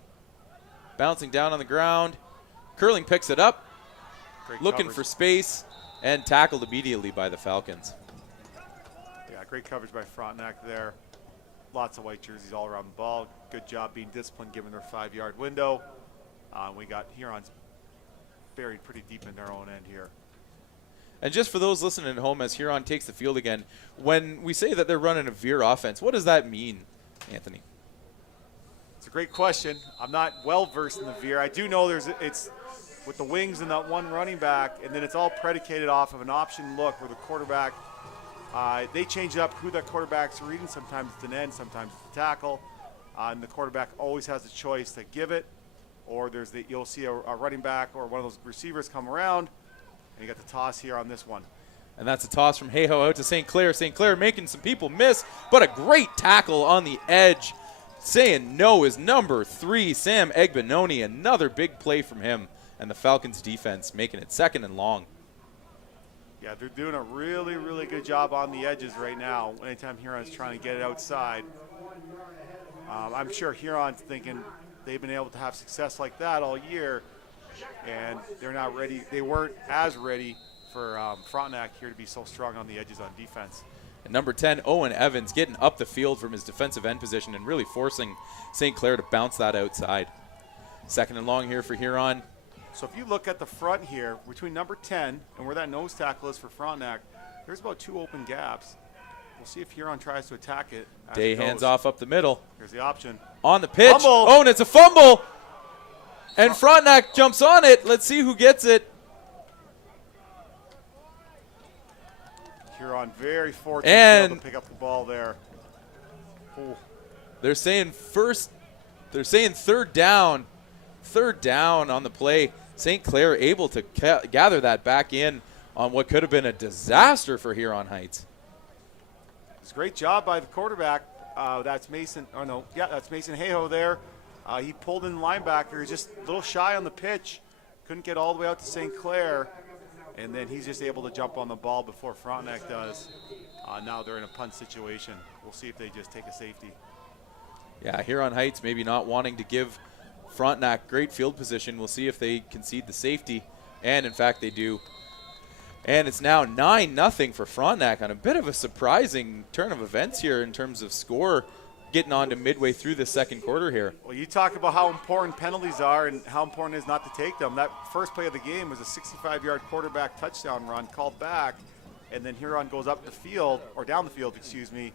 bouncing down on the ground. Curling picks it up, Great looking coverage. for space, and tackled immediately by the Falcons. Yeah, great coverage by Frontenac there. Lots of white jerseys all around the ball. Good job being disciplined given their 5-yard window. We got Hurons buried pretty deep in their own end here. And just for those listening at home, as Huron takes the field again, when we say that they're running a veer offense, what does that mean, Anthony? It's a great question. I'm not well versed in the veer. I do know it's with the wings and that one running back, and then it's all predicated off of an option look where the quarterback, they change up who that quarterback's reading. Sometimes it's an end, sometimes it's a tackle, and the quarterback always has a choice to give it, or you'll see a running back or one of those receivers come around, and you got the toss here on this one. And that's a toss from Hayhoe out to St. Clair. St. Clair making some people miss, but a great tackle on the edge. Saying no is number 3, Sam Egbanoni. Another big play from him. And the Falcons defense making it 2nd and long. Yeah, they're doing a really, really good job on the edges right now. Anytime Huron's trying to get it outside. I'm sure Huron's thinking they've been able to have success like that all year, and they're not ready. They weren't as ready for Frontenac here to be so strong on the edges on defense. And number 10, Owen Evans, getting up the field from his defensive end position and really forcing St. Clair to bounce that outside. 2nd and long here for Huron. So if you look at the front here, between number 10 and where that nose tackle is for Frontenac, there's about 2 open gaps. We'll see if Huron tries to attack it. Day hands off up the middle. Here's the option. On the pitch. Fumble. Oh, and it's a fumble. And Frontenac jumps on it. Let's see who gets it. Huron very fortunate to be And able to pick up the ball there. Ooh. They're saying third down. Third down on the play. St. Clair able to gather that back in on what could have been a disaster for Huron Heights. It's a great job by the quarterback. That's Mason. Oh no, yeah, that's Mason Hayhoe there. He pulled in the linebacker, just a little shy on the pitch. Couldn't get all the way out to St. Clair, and then he's just able to jump on the ball before Frontenac does. Now they're in a punt situation. We'll see if they just take a safety. Yeah, Huron Heights maybe not wanting to give Frontenac great field position. We'll see if they concede the safety, and in fact they do. And it's now 9-0 for Frontenac on a bit of a surprising turn of events here in terms of score, getting on to midway through the second quarter here. Well, you talk about how important penalties are and how important it is not to take them. That first play of the game was a 65-yard quarterback touchdown run called back, and then Huron goes up the field, or down the field, excuse me.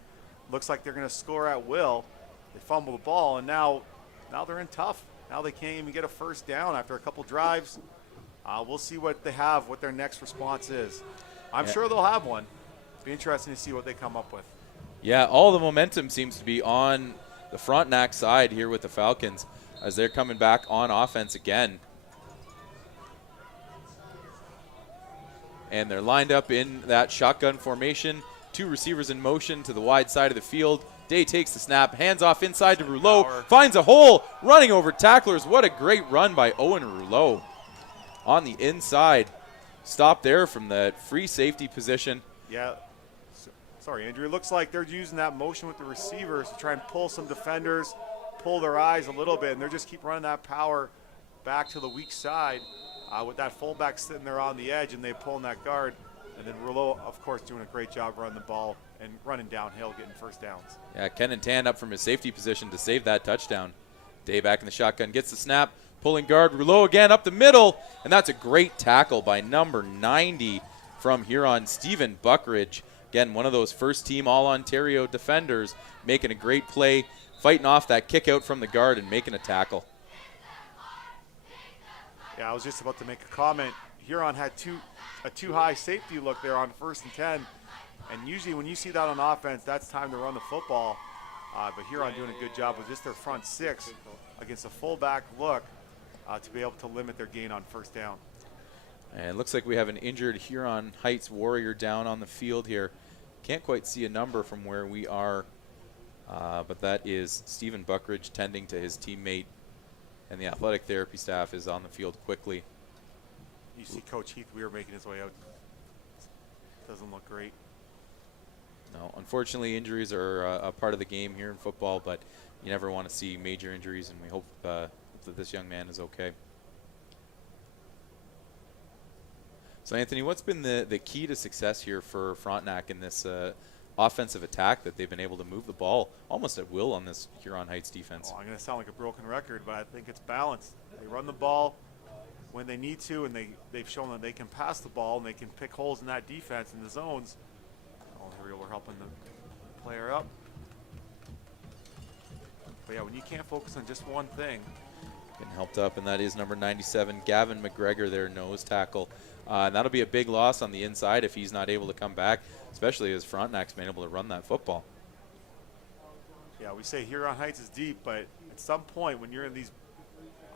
Looks like they're going to score at will. They fumble the ball, and now they're in tough. Now they can't even get a first down after a couple drives. We'll see what they have, what their next response is. I'm sure they'll have one. Be interesting to see what they come up with. Yeah, all the momentum seems to be on the Frontenac side here with the Falcons as they're coming back on offense again. And they're lined up in that shotgun formation. Two receivers in motion to the wide side of the field. Day takes the snap, hands off inside to Rouleau, finds a hole, running over tacklers. What a great run by Owen Rouleau on the inside. Stop there from the free safety position. Yeah. Sorry, Andrew. It looks like they're using that motion with the receivers to try and pull some defenders, pull their eyes a little bit, and they just keep running that power back to the weak side with that fullback sitting there on the edge, and they pull in that guard. And then Rouleau, of course, doing a great job running the ball and running downhill, getting first downs. Yeah, Kenan Tan up from his safety position to save that touchdown. Day back in the shotgun, gets the snap, pulling guard. Rouleau again up the middle, and that's a great tackle by number 90 from Huron, Stephen Buckridge. Again, one of those first-team All-Ontario defenders, making a great play, fighting off that kick out from the guard and making a tackle. Yeah, I was just about to make a comment. Huron had a too-high safety look there on 1st and 10. And usually when you see that on offense, that's time to run the football. But Huron doing a good job with just their front six against a fullback look to be able to limit their gain on first down. And it looks like we have an injured Huron Heights Warrior down on the field here. Can't quite see a number from where we are, but that is Stephen Buckridge tending to his teammate, and the athletic therapy staff is on the field quickly. You see Coach Heath Weir making his way out. Doesn't look great. No, unfortunately, injuries are a part of the game here in football, but you never want to see major injuries, and we hope that this young man is okay. So, Anthony, what's been the key to success here for Frontenac in this offensive attack that they've been able to move the ball almost at will on this Huron Heights defense? Oh, I'm going to sound like a broken record, but I think it's balanced. They run the ball when they need to, and they've shown that they can pass the ball and they can pick holes in that defense in the zones. Oh, here we go. We're helping the player up. But, yeah, when you can't focus on just one thing. Getting helped up, and that is number 97, Gavin McGregor, their nose tackle. And that'll be a big loss on the inside if he's not able to come back, especially as Frontenac's been able to run that football. Yeah, we say Huron Heights is deep, but at some point when you're in these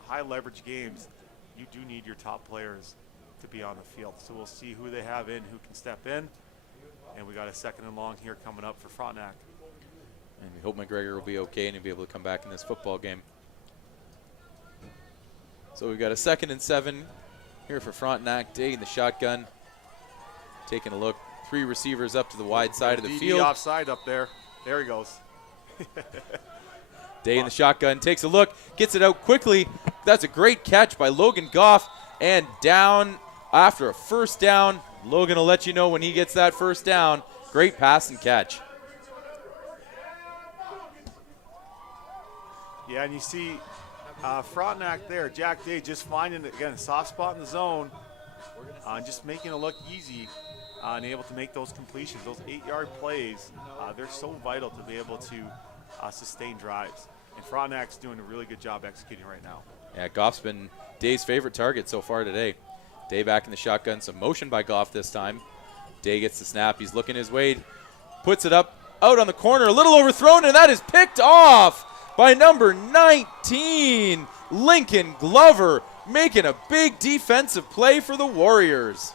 high leverage games, you do need your top players to be on the field. So we'll see who they have in, who can step in. And we got a 2nd and long here coming up for Frontenac. And we hope McGregor will be okay and he'll be able to come back in this football game. So we've got a 2nd and 7 here for Frontenac. Day in the shotgun. Taking a look. 3 receivers up to the wide side of the field. Offside up there. There he goes. Day in the shotgun. Takes a look. Gets it out quickly. That's a great catch by Logan Goff. And down after a first down. Logan will let you know when he gets that first down. Great pass and catch. Yeah, and you see Frontenac there, Jack Day just finding, again, a soft spot in the zone, just making it look easy and able to make those completions, those 8-yard plays. They're so vital to be able to sustain drives. And Frontenac's doing a really good job executing right now. Yeah, Goff's been Day's favorite target so far today. Day back in the shotgun, some motion by Goff this time. Day gets the snap, he's looking his way, puts it up out on the corner, a little overthrown, and that is picked off by number 19, Lincoln Glover, making a big defensive play for the Warriors.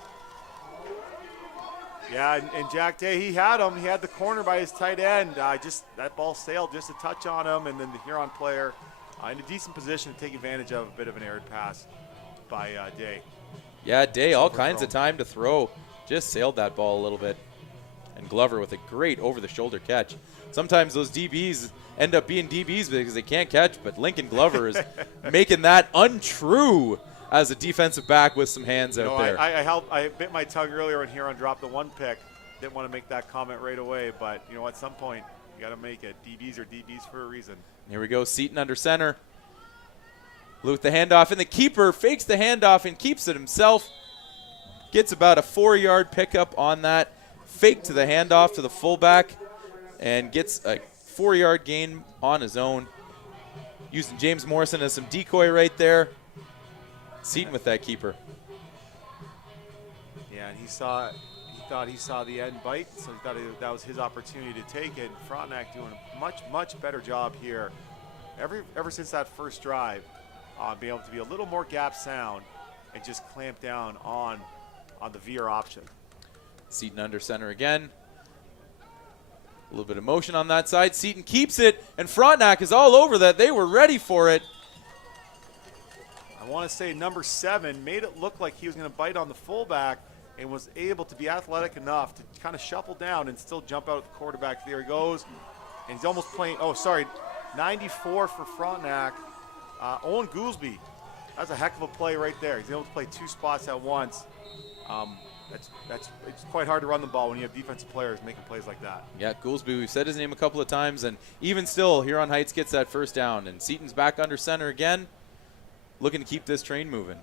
Yeah, and Jack Day, he had him. He had the corner by his tight end. That ball sailed just a touch on him, and then the Huron player in a decent position to take advantage of a bit of an errant pass by Day. Yeah, Day, all kinds of time to throw. Just sailed that ball a little bit. And Glover with a great over-the-shoulder catch. Sometimes those DBs end up being DBs because they can't catch, but Lincoln Glover is making that untrue as a defensive back with some hands out there. I bit my tongue earlier when Huron dropped the one pick. Didn't want to make that comment right away, but you know, at some point you got to make it. DBs are DBs for a reason. Here we go, Seaton under center. With the handoff, and the keeper fakes the handoff and keeps it himself. Gets about a 4-yard pickup on that. Fake to the handoff to the fullback and gets a 4-yard gain on his own. Using James Morrison as some decoy right there. Seaton with that keeper. Yeah, and he thought he saw the end bite, so he thought that was his opportunity to take it. Frontenac doing a much better job here. Ever since that first drive, being able to be a little more gap sound and just clamp down on the veer option. Seaton under center again. A little bit of motion on that side. Seaton keeps it, and Frontenac is all over that. They were ready for it. I want to say number 7 made it look like he was going to bite on the fullback and was able to be athletic enough to kind of shuffle down and still jump out at the quarterback. There he goes. And he's almost playing, 94 for Frontenac. Owen Goolsby, that's a heck of a play right there. He's able to play 2 spots at once. It's quite hard to run the ball when you have defensive players making plays like that. Yeah, Goolsby, we've said his name a couple of times, and even still, Huron Heights gets that first down, and Seaton's back under center again, looking to keep this train moving.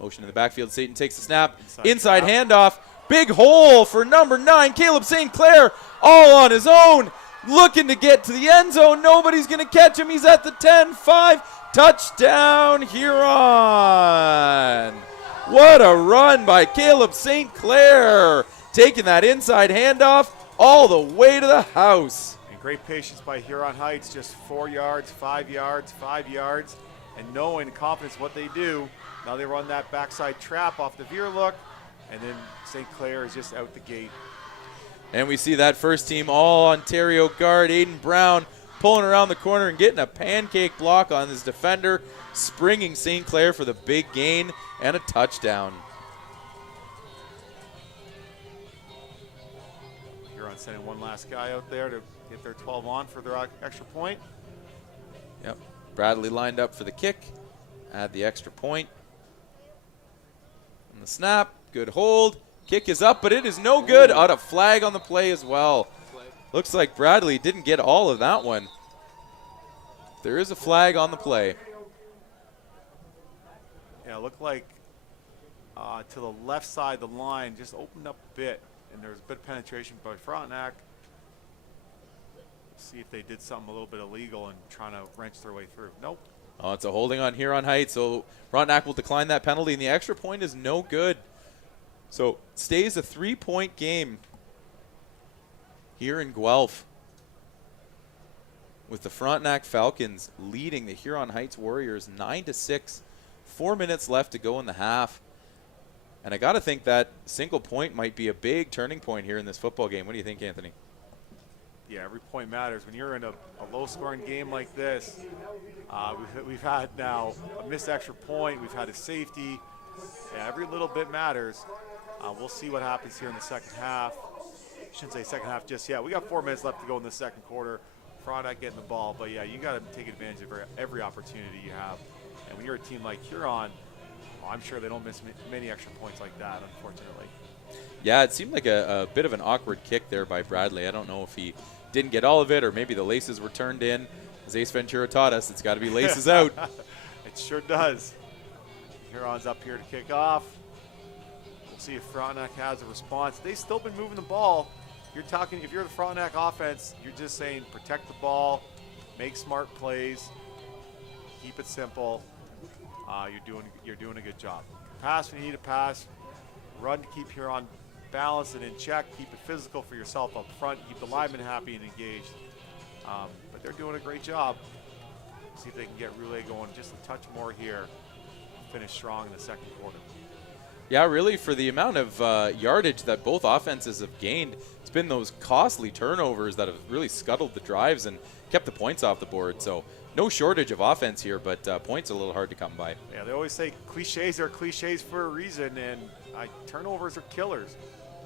Motion in the backfield, Seaton takes the snap, inside handoff, big hole for number 9, Caleb St. Clair, all on his own, looking to get to the end zone. Nobody's going to catch him. He's at the 10-5, touchdown Huron. What a run by Caleb St. Clair, taking that inside handoff all the way to the house. And great patience by Huron Heights, just 4 yards, 5 yards, 5 yards, and knowing confidence what they do. Now they run that backside trap off the veer look, and then St. Clair is just out the gate. And we see that first team all-Ontario guard, Aiden Brown, pulling around the corner and getting a pancake block on his defender, springing St. Clair for the big gain and a touchdown. Huron sending one last guy out there to get their 12 on for their extra point. Yep. Bradley lined up for the kick, add the extra point. And the snap, good hold. Kick is up, but it is no good. Out of flag on the play as well. Looks like Bradley didn't get all of that one. There is a flag on the play. Yeah, it looked like to the left side, the line just opened up a bit, and there was a bit of penetration by Frontenac. See if they did something a little bit illegal and trying to wrench their way through. Nope. Oh, it's a holding on Huron Heights, so Frontenac will decline that penalty, and the extra point is no good. So stays a 3-point game here in Guelph, with the Frontenac Falcons leading the Huron Heights Warriors 9-6. 4 minutes left to go in the half. And I got to think that single point might be a big turning point here in this football game. What do you think, Anthony? Yeah, every point matters. When you're in a low-scoring game like this, we've had now a missed extra point. We've had a safety. Yeah, every little bit matters. We'll see what happens here in the second half. Shouldn't say second half just yet. We got 4 minutes left to go in the second quarter. Frontenac getting the ball, but yeah, you got to take advantage of every opportunity you have. And when you're a team like Huron, I'm sure they don't miss many extra points like that, unfortunately. Yeah, it seemed like a bit of an awkward kick there by Bradley. I don't know if he didn't get all of it, or maybe the laces were turned in. As Ace Ventura taught us, it's got to be laces out. It sure does. Huron's up here to kick off. We'll see if Frontenac has a response. They've still been moving the ball. You're talking, if you're the Frontenac offense, you're just saying protect the ball, make smart plays, keep it simple. You're doing a good job. Pass when you need to pass, run to keep Huron balanced and in check, keep it physical for yourself up front, keep the linemen happy and engaged. But they're doing a great job. See if they can get Roulet going just a touch more here. Finish strong in the second quarter. Yeah, really, for the amount of yardage that both offenses have gained, it's been those costly turnovers that have really scuttled the drives and kept the points off the board. So no shortage of offense here, but points are a little hard to come by. Yeah, they always say cliches are cliches for a reason, and turnovers are killers.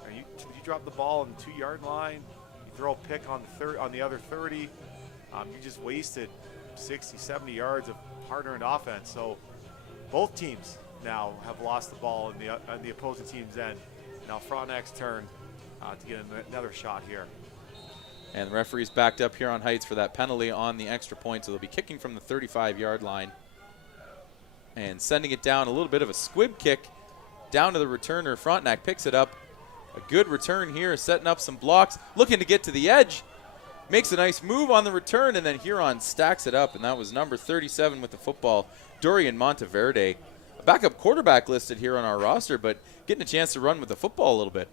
You drop the ball on the 2-yard line, you throw a pick on the other 30, you just wasted 60, 70 yards of hard-earned offense. So both teams now have lost the ball on the opposing team's end. Now Frontenac's turn to get another shot here. And the referee's backed up Huron Heights for that penalty on the extra point, so they'll be kicking from the 35-yard line and sending it down. A little bit of a squib kick down to the returner. Frontenac picks it up. A good return here, setting up some blocks, looking to get to the edge. Makes a nice move on the return, and then Huron stacks it up, and that was number 37 with the football, Dorian Monteverde. A backup quarterback listed here on our roster, but getting a chance to run with the football a little bit.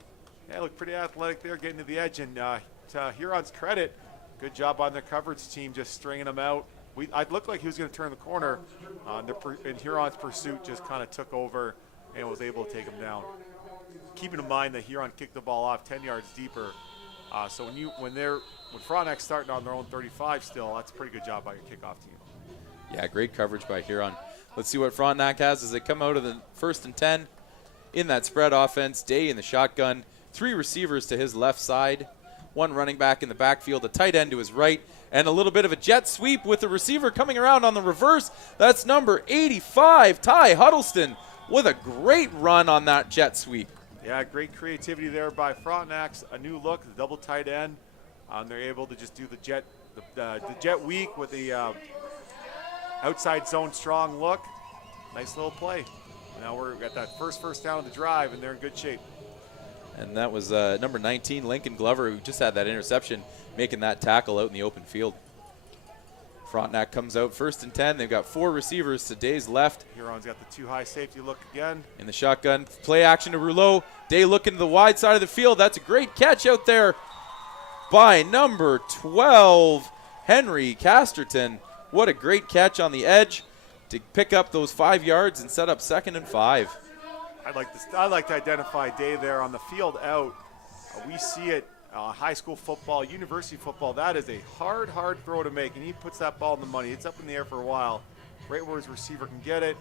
Yeah, look pretty athletic there, getting to the edge, and to Huron's credit, good job on their coverage team just stringing him out. It looked like he was going to turn the corner, and Huron's pursuit just kind of took over and was able to take him down. Keeping in mind that Huron kicked the ball off 10 yards deeper, so when Frontenac's starting on their own 35 still, that's a pretty good job by your kickoff team. Yeah, great coverage by Huron. Let's see what Frontenac has as they come out of the 1st and 10 in that spread offense. Day in the shotgun, 3 receivers to his left side, 1 running back in the backfield, a tight end to his right, and a little bit of a jet sweep with the receiver coming around on the reverse. That's number 85, Ty Huddleston, with a great run on that jet sweep. Yeah, great creativity there by Frontenac's. A new look, the double tight end. They're able to just do the jet weak with the outside zone strong look. Nice little play. Now we're at that first down of the drive, and they're in good shape. And that was number 19, Lincoln Glover, who just had that interception, making that tackle out in the open field. Frontenac comes out 1st and 10. They've got 4 receivers to Day's left. Huron's got the 2-high safety look again. In the shotgun, play action to Rouleau. Day looking to the wide side of the field. That's a great catch out there by number 12, Henry Casterton. What a great catch on the edge to pick up those 5 yards and set up 2nd and 5. I'd like to identify Day there on the field out. We see it, high school football, university football. That is a hard throw to make, and he puts that ball in the money. It's up in the air for a while. Right where his receiver can get it,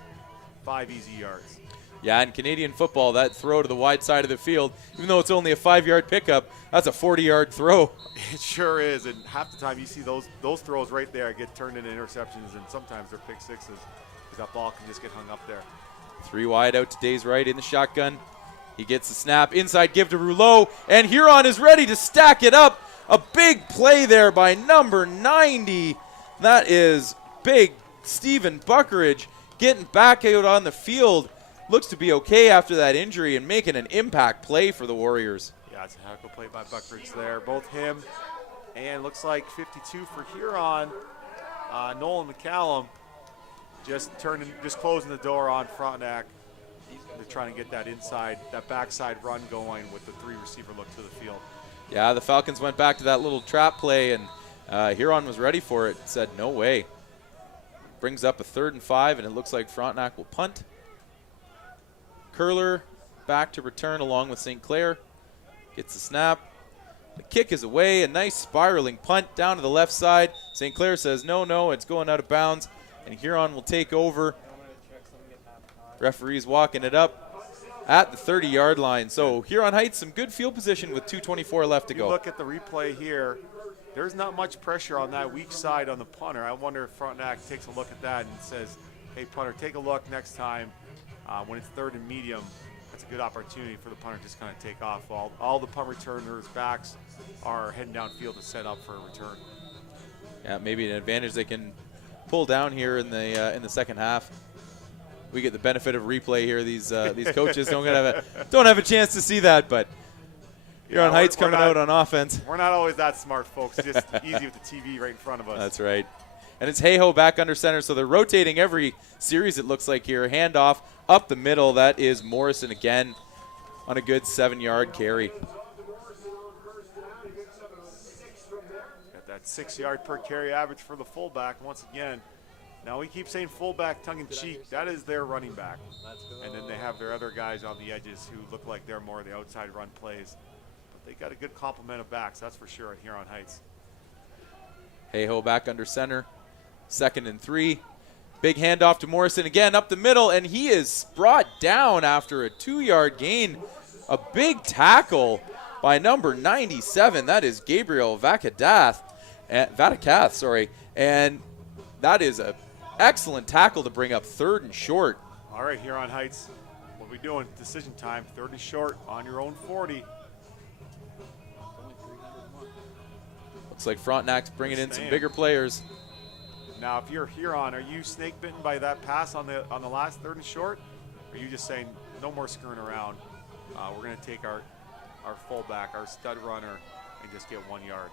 5 easy yards. Yeah, in Canadian football, that throw to the wide side of the field, even though it's only a 5-yard pickup, that's a 40-yard throw. It sure is, and half the time you see those throws right there get turned into interceptions, and sometimes they're pick sixes because that ball can just get hung up there. 3 wide out to Day's right in the shotgun. He gets the snap, inside give to Rouleau, and Huron is ready to stack it up. A big play there by number 90. That is big Stephen Buckeridge getting back out on the field. Looks to be okay after that injury and making an impact play for the Warriors. Yeah, it's a heck of a play by Buckeridge there. Both him and looks like 52 for Huron, Nolan McCallum, just closing the door on Frontenac. They're trying to get that backside run going with the 3 receiver look to the field. Yeah, the Falcons went back to that little trap play, and Huron was ready for it. Said no way. Brings up a 3rd and 5, and it looks like Frontenac will punt. Curler back to return along with St. Clair. Gets the snap. The kick is away. A nice spiraling punt down to the left side. St. Clair says no, it's going out of bounds, and Huron will take over. Referee's walking it up at the 30-yard line. So Huron Heights, some good field position with 2:24 left to go. You look at the replay here. There's not much pressure on that weak side on the punter. I wonder if Frontenac takes a look at that and says, hey, punter, take a look next time when it's 3rd and medium. That's a good opportunity for the punter to just kind of take off while all the punt returners' backs are heading downfield to set up for a return. Yeah, maybe an advantage they can pull down here in the second half. We get the benefit of replay here. These coaches don't have a chance to see that, but Huron Heights coming out on offense. We're not always that smart, folks. Just easy with the TV right in front of us. That's right. And it's Hayhoe back under center, so they're rotating every series, it looks like here. Handoff up the middle. That is Morrison again on a good 7-yard carry. Got that 6-yard per carry average for the fullback once again. Now we keep saying fullback tongue-in-cheek. That is their running back. And then they have their other guys on the edges who look like they're more the outside run plays. But they got a good complement of backs, that's for sure, at Huron Heights. Hayhoe back under center. 2nd and 3. Big handoff to Morrison again up the middle, and he is brought down after a 2-yard gain. A big tackle by number 97. That is Gabriel Vatikath, and that is an excellent tackle to bring up 3rd and short. All right, Huron Heights, what are we doing? Decision time, 3rd and short on your own 40. Looks like Frontenac's bringing in some bigger players. Now, if you're Huron, are you snake bitten by that pass on the last 3rd and short? Or are you just saying no more screwing around? We're going to take our fullback, our stud runner, and just get 1 yard.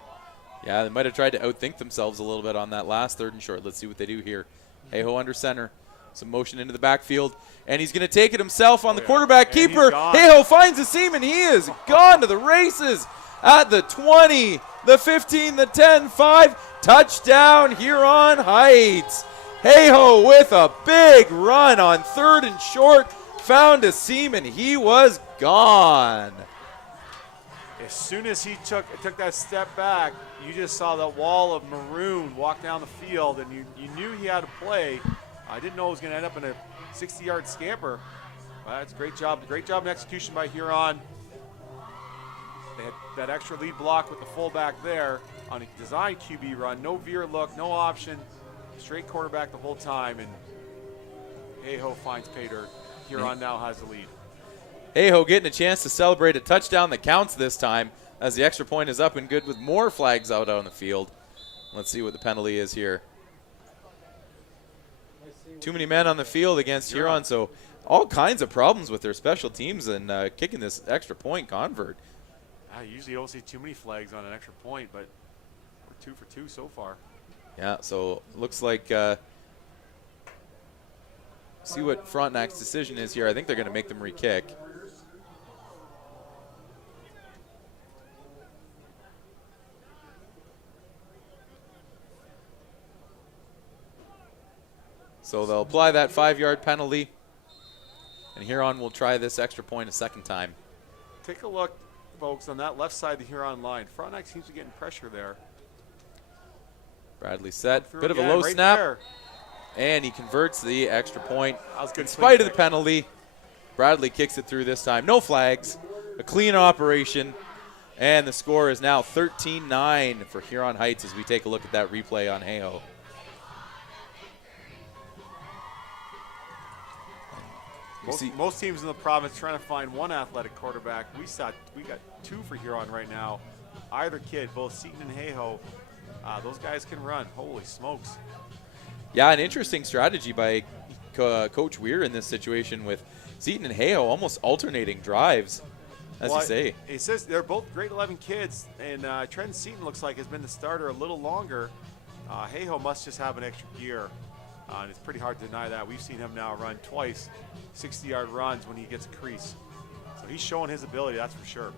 Yeah, they might have tried to outthink themselves a little bit on that last 3rd and short. Let's see what they do here. Hayhoe under center. Some motion into the backfield. And he's going to take it himself on the quarterback keeper. Hayhoe finds a seam, and he is gone to the races at the 20, the 15, the 10, 5. Touchdown, Huron Heights. Hayhoe with a big run on 3rd and short. Found a seam, and he was gone. As soon as he took that step back, you just saw that wall of maroon walk down the field, and you knew he had a play. I didn't know it was going to end up in a 60-yard scamper. But that's a great job in execution by Huron. They had that extra lead block with the fullback there on a design QB run. No veer look, no option. Straight quarterback the whole time, and Hayhoe finds pay dirt. Huron now has the lead. Hayhoe getting a chance to celebrate a touchdown that counts this time as the extra point is up and good with more flags out on the field. Let's see what the penalty is here. Too many men on the field against Huron, so all kinds of problems with their special teams and kicking this extra point convert. I usually don't see too many flags on an extra point, but we're 2 for 2 so far. Yeah, so looks like see what Frontenac's decision is here. I think they're going to make them re-kick. So they'll apply that 5-yard penalty, and Huron will try this extra point a 2nd time. Take a look, folks, on that left side of the Huron line. Frontenac seems to be getting pressure there. Bradley set, bit of a low snap, there. And he converts the extra point. That was good. In spite of the penalty, Bradley kicks it through this time. No flags, a clean operation, and the score is now 13-9 for Huron Heights as we take a look at that replay on Hayhoe. Most teams in the province trying to find one athletic quarterback. We got 2 for Huron right now. Either kid, both Seton and Hayhoe, those guys can run. Holy smokes. Yeah, an interesting strategy by Coach Weir in this situation with Seton and Hayhoe almost alternating drives, as you say. He says they're both grade 11 kids, and Trent Seton looks like has been the starter a little longer. Hayhoe must just have an extra gear. And it's pretty hard to deny that. We've seen him now run twice 60-yard runs when he gets a crease. So he's showing his ability, that's for sure.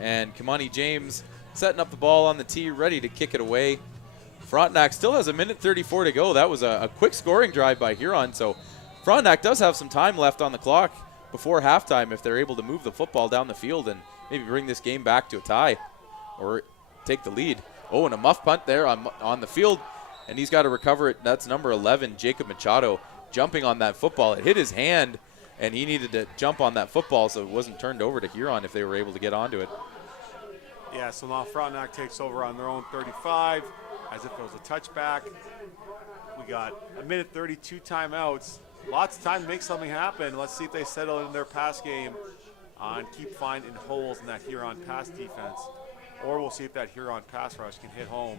And Kamani James setting up the ball on the tee, ready to kick it away. Frontenac still has 1:34 to go. That was a quick scoring drive by Huron. So Frontenac does have some time left on the clock before halftime if they're able to move the football down the field and maybe bring this game back to a tie or take the lead. Oh, and a muff punt there on the field. And he's got to recover it. That's number 11, Jacob Machado, jumping on that football. It hit his hand, and he needed to jump on that football so it wasn't turned over to Huron if they were able to get onto it. Yeah, so now Frontenac takes over on their own 35 as if it was a touchback. We got 1:32 timeouts. Lots of time to make something happen. Let's see if they settle in their pass game and keep finding holes in that Huron pass defense. Or we'll see if that Huron pass rush can hit home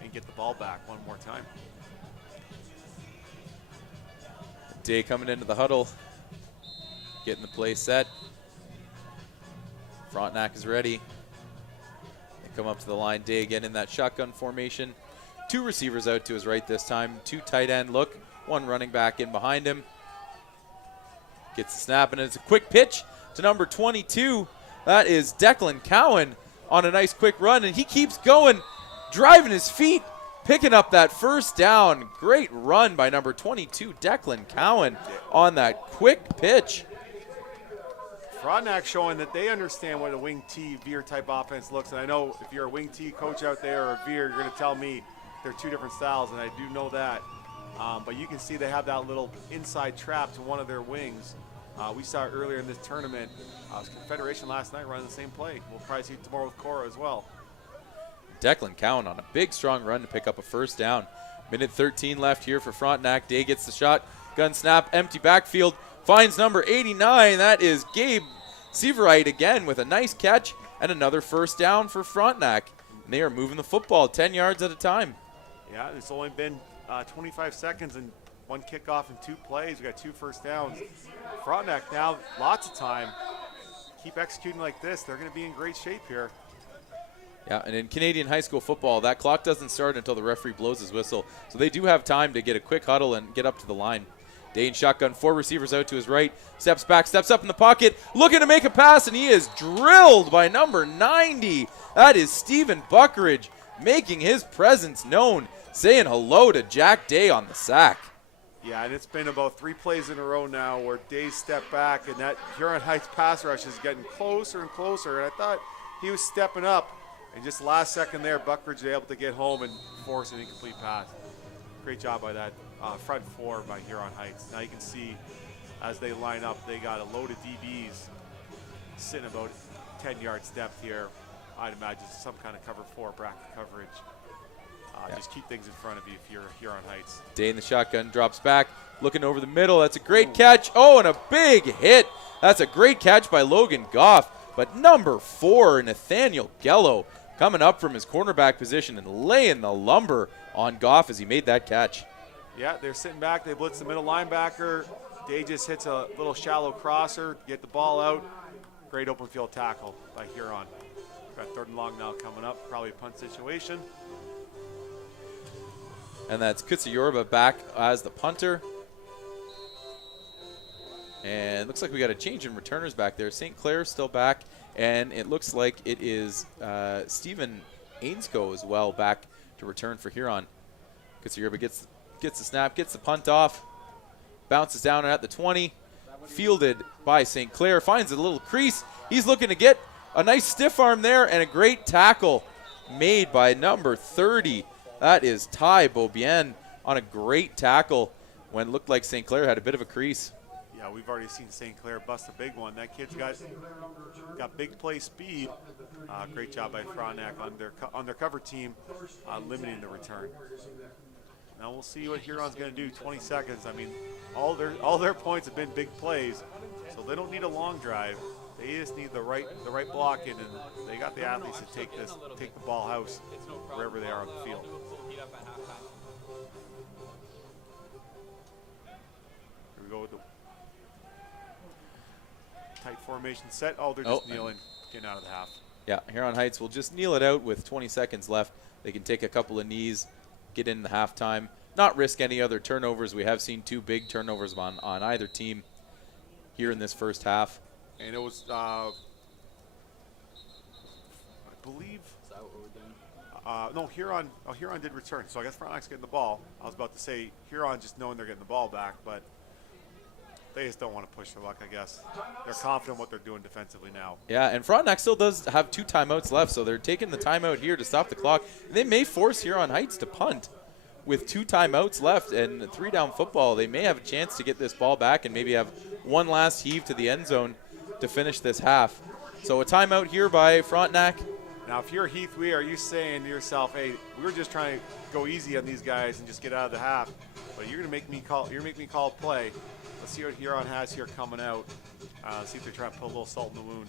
and get the ball back one more time. Day coming into the huddle, getting the play set. Frontenac is ready. They come up to the line. Day again in that shotgun formation. 2 receivers out to his right this time. 2 tight end look. 1 running back in behind him. Gets the snap, and it's a quick pitch to number 22. That is Declan Cowan on a nice quick run, and he keeps going, driving his feet, picking up that first down. Great run by number 22, Declan Cowan, on that quick pitch. Frontenac showing that they understand what a wing T veer type offense looks. And I know if you're a wing T coach out there or a veer, you're going to tell me they're two different styles, and I do know that. But you can see they have that little inside trap to one of their wings. We saw it earlier in this tournament. Confederation last night running the same play. We'll probably see it tomorrow with Cora as well. Declan Cowan on a big, strong run to pick up a first down. Minute 13 left here for Frontenac. Day gets the shot. Gun snap, empty backfield. Finds number 89. That is Gabe Severite again with a nice catch and another first down for Frontenac. And they are moving the football 10 yards at a time. Yeah, it's only been 25 seconds and one kickoff and 2 plays. We got 2 first downs. Frontenac now, lots of time. Keep executing like this. They're going to be in great shape here. Yeah, and in Canadian high school football, that clock doesn't start until the referee blows his whistle. So they do have time to get a quick huddle and get up to the line. Day in shotgun, 4 receivers out to his right, steps back, steps up in the pocket, looking to make a pass, and he is drilled by number 90. That is Stephen Buckridge making his presence known, saying hello to Jack Day on the sack. Yeah, and it's been about 3 plays in a row now where Day's stepped back, and that Huron Heights pass rush is getting closer and closer, and I thought he was stepping up, and just last second there, Buckridge was able to get home and force an incomplete pass. Great job by that front 4 by Huron Heights. Now you can see as they line up, they got a load of DBs sitting about 10 yards depth here. I'd imagine some kind of cover 4 bracket coverage. Just keep things in front of you if you're Huron Heights. Day in the shotgun, drops back, looking over the middle. That's a great catch. Oh, and a big hit. That's a great catch by Logan Goff. But number 4, Nathaniel Gello, coming up from his cornerback position and laying the lumber on Goff as he made that catch. Yeah, they're sitting back. They blitz the middle linebacker. Day just hits a little shallow crosser, get the ball out. Great open field tackle by Huron. Got 3rd and long now coming up. Probably a punt situation. And that's Kutsayorba back as the punter. And looks like we got a change in returners back there. St. Clair's still back, and it looks like it is Stephen Ainscoe as well back to return for Huron. Kutsayorba gets the snap, gets the punt off, bounces down at the 20, fielded by St. Clair, finds a little crease. He's looking to get a nice stiff arm there, and a great tackle made by number 30. That is Ty Beaubien on a great tackle when it looked like St. Clair had a bit of a crease. Yeah, we've already seen St. Clair bust a big one. That kid's got big play speed. Great job by Frontenac on their cover team, limiting the return. Now we'll see what Huron's going to do. 20 seconds. I mean, all their points have been big plays, so they don't need a long drive. They just need the right blocking, and they got the athletes to take the ball house wherever they are on the field. Here we go with the tight formation set. Oh, they're just kneeling, getting out of the half. Yeah, Huron Heights will just kneel it out with 20 seconds left. They can take a couple of knees, get in the halftime, not risk any other turnovers. We have seen 2 big turnovers on either team here in this first half. And it was, I believe, no, Huron did return. So I guess Frontenac's getting the ball. I was about to say Huron just knowing they're getting the ball back, but they just don't want to push their luck, I guess. They're confident in what they're doing defensively now. Yeah, and Frontenac still does have 2 timeouts left, so they're taking the timeout here to stop the clock. They may force Huron Heights to punt with 2 timeouts left and 3 down football. They may have a chance to get this ball back and maybe have one last heave to the end zone to finish this half. So a timeout here by Frontenac. Now, if you're Heath Wee, are you saying to yourself, hey, we were just trying to go easy on these guys and just get out of the half, but you're going to make me call a play. Let's see what Huron has here coming out. See if they're trying to put a little salt in the wound.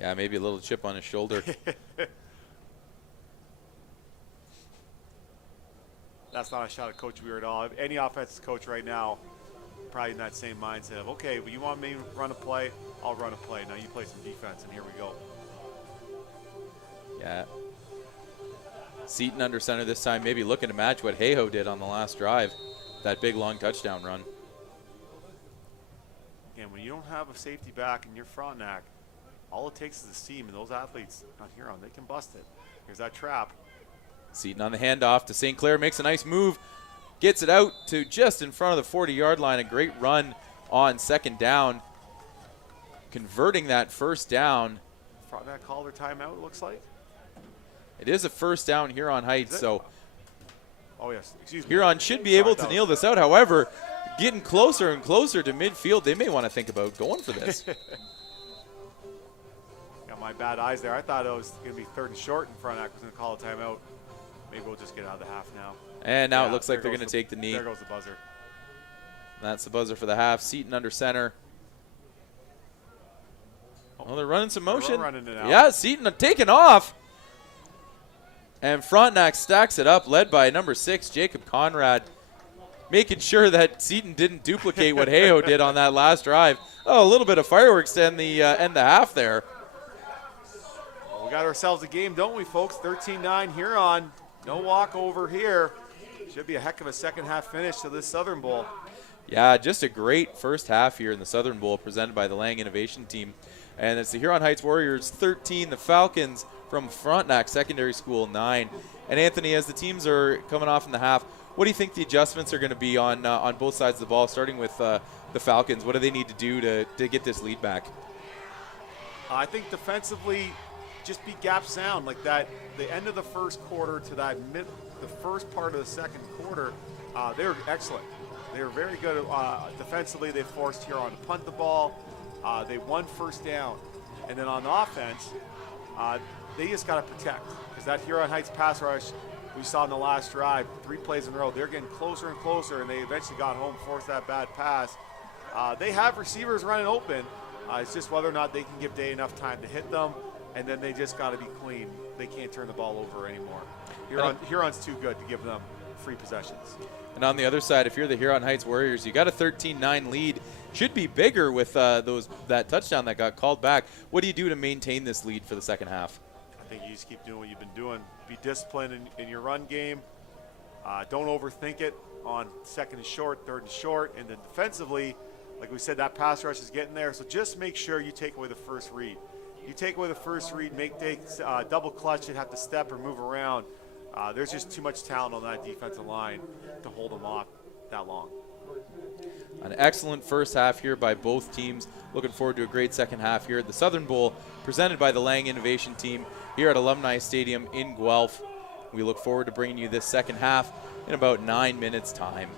Yeah, maybe a little chip on his shoulder. That's not a shot at Coach Weir at all. Any offensive coach right now, probably in that same mindset of, okay, well, you want me to run a play? I'll run a play. Now you play some defense, and here we go. Yeah. Seaton under center this time, maybe looking to match what Hayhoe did on the last drive, that big long touchdown run. And when you don't have a safety back and you're Frontenac, all it takes is a seam, and those athletes on Huron, they can bust it. Here's that trap. Seaton on the handoff to St. Clair, makes a nice move, gets it out to just in front of the 40-yard line. A great run on second down, converting that first down. Frontenac called their timeout, it looks like. It is a first down Huron Heights, so oh yes, excuse me. Huron should be able to kneel this out. However, getting closer and closer to midfield, they may want to think about going for this. Got my bad eyes there. I thought it was going to be 3rd and short, and Frontenac was going to call a timeout. Maybe we'll just get out of the half now. And now it looks like they're going to take the knee. There goes the buzzer. That's the buzzer for the half. Seaton under center. Oh, they're running some motion. Running it out. Yeah, Seaton taking off. And Frontenac stacks it up, led by number 6, Jacob Conrad, making sure that Seaton didn't duplicate what Heyo did on that last drive. Oh, a little bit of fireworks to end the half there. Well, we got ourselves a game, don't we, folks? 13-9 Huron. No walkover here. Should be a heck of a second half finish to this Southern Bowl. Yeah, just a great first half here in the Southern Bowl presented by the Lang Innovation Team. And it's the Huron Heights Warriors 13, the Falcons from Frontenac Secondary School 9. And Anthony, as the teams are coming off in the half, what do you think the adjustments are going to be on both sides of the ball, starting with the Falcons? What do they need to do to get this lead back? I think defensively, just be gap sound like that. The end of the first quarter to the first part of the second quarter, they were excellent. They were very good defensively. They forced Huron to punt the ball. They won first down. And then on offense, they just got to protect, because that Huron Heights pass rush we saw in the last drive, 3 plays in a row, they're getting closer and closer, and they eventually got home, forced that bad pass. They have receivers running open. It's just whether or not they can give Day enough time to hit them, and then they just got to be clean. They can't turn the ball over anymore. Huron's too good to give them free possessions. And on the other side, if you're the Huron Heights Warriors, you got a 13-9 lead. Should be bigger with that touchdown that got called back. What do you do to maintain this lead for the second half? I think you just keep doing what you've been doing. Be disciplined in your run game. Don't overthink it on 2nd and short, 3rd and short. And then defensively, like we said, that pass rush is getting there. So just make sure you take away the first read. You take away the first read, make they double clutch and have to step or move around. There's just too much talent on that defensive line to hold them off that long. An excellent first half here by both teams. Looking forward to a great second half here at the Southern Bowl, presented by the Lang Innovation Team here at Alumni Stadium in Guelph. We look forward to bringing you this second half in about 9 minutes' time.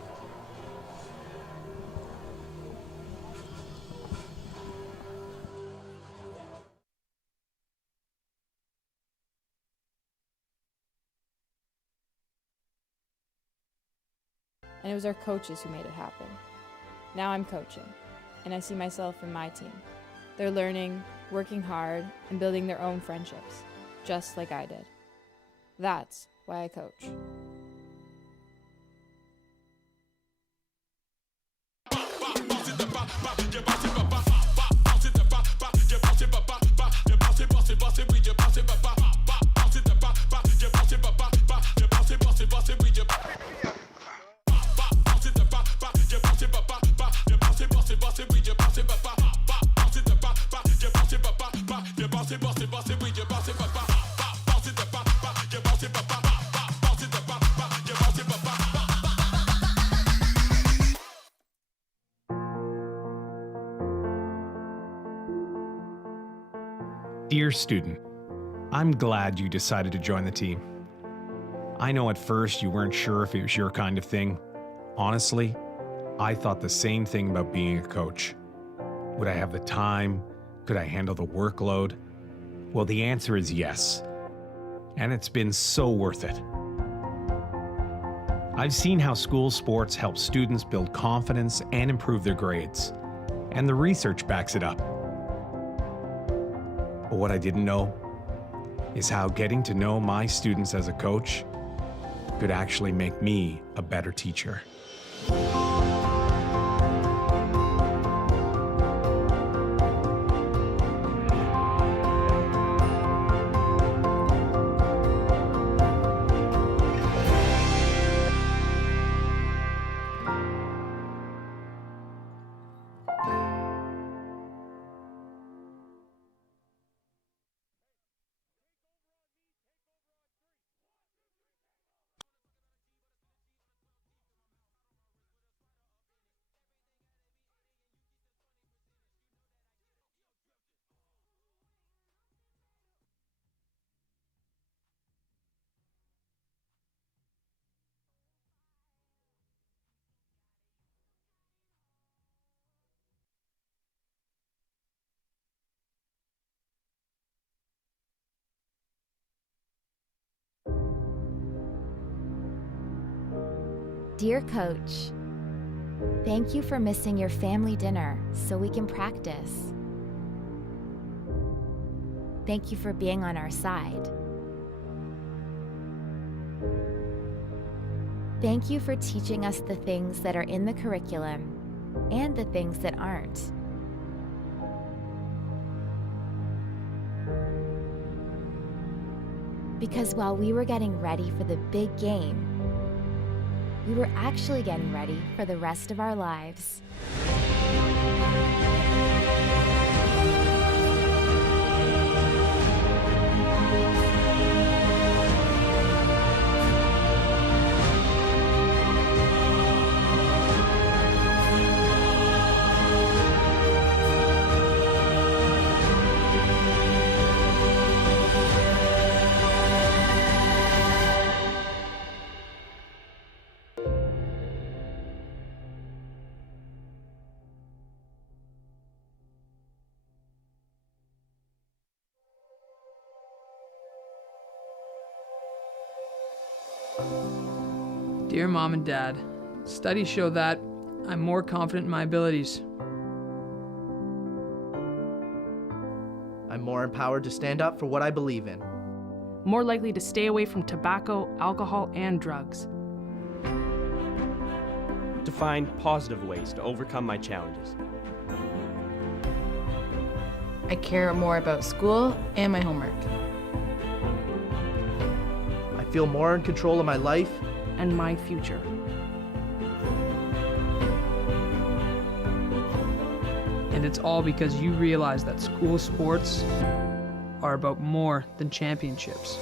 And it was our coaches who made it happen. Now I'm coaching, and I see myself in my team. They're learning, working hard, and building their own friendships, just like I did. That's why I coach. Dear student, I'm glad you decided to join the team. I know at first you weren't sure if it was your kind of thing. Honestly, I thought the same thing about being a coach. Would I have the time? Could I handle the workload? Well, the answer is yes. And it's been so worth it. I've seen how school sports help students build confidence and improve their grades. And the research backs it up. But what I didn't know is how getting to know my students as a coach could actually make me a better teacher. Dear Coach, thank you for missing your family dinner so we can practice. Thank you for being on our side. Thank you for teaching us the things that are in the curriculum and the things that aren't. Because while we were getting ready for the big game, we were actually getting ready for the rest of our lives. Dear Mom and Dad, studies show that I'm more confident in my abilities. I'm more empowered to stand up for what I believe in. More likely to stay away from tobacco, alcohol, and drugs. To find positive ways to overcome my challenges. I care more about school and my homework. I feel more in control of my life and my future. And it's all because you realize that school sports are about more than championships.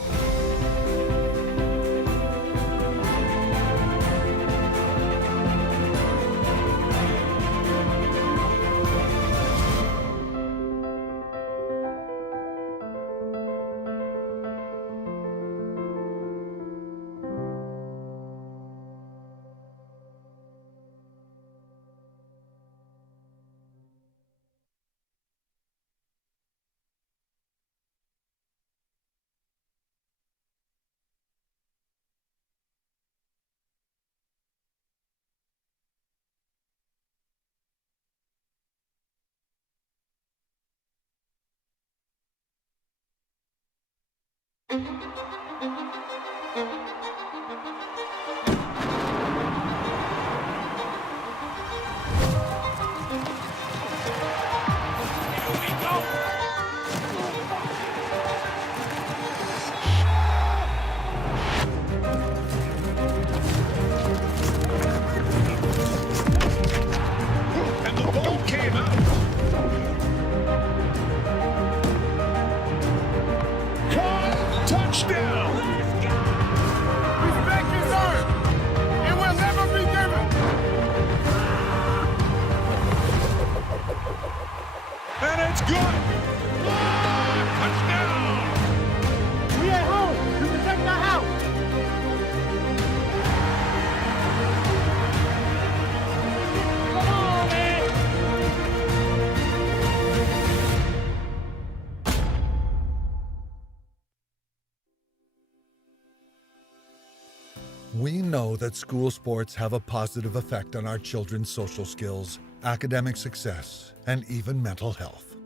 We know that school sports have a positive effect on our children's social skills, academic success, and even mental health.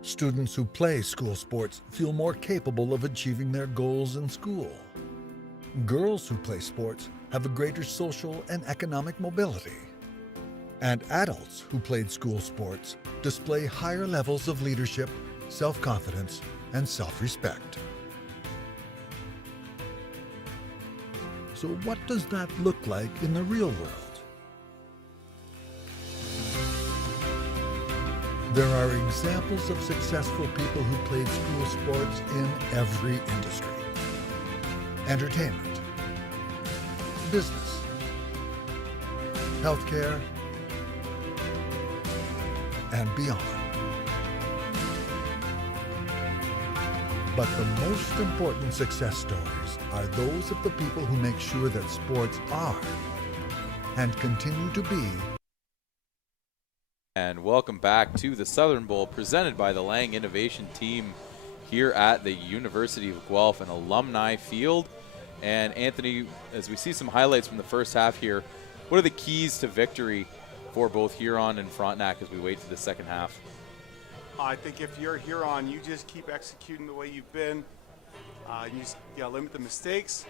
Students who play school sports feel more capable of achieving their goals in school. Girls who play sports have a greater social and economic mobility. And adults who played school sports display higher levels of leadership, self-confidence, and self-respect. So what does that look like in the real world? There are examples of successful people who played school sports in every industry. Entertainment, business, healthcare, and beyond. But the most important success stories are those of the people who make sure that sports are and continue to be. And welcome back to the Southern Bowl presented by the Lang Innovation Team here at the University of Guelph and Alumni Field. And Anthony, as we see some highlights from the first half here, what are the keys to victory for both Huron and Frontenac as we wait for the second half? I think if you're Huron, you just keep executing the way you've been. You just limit the mistakes.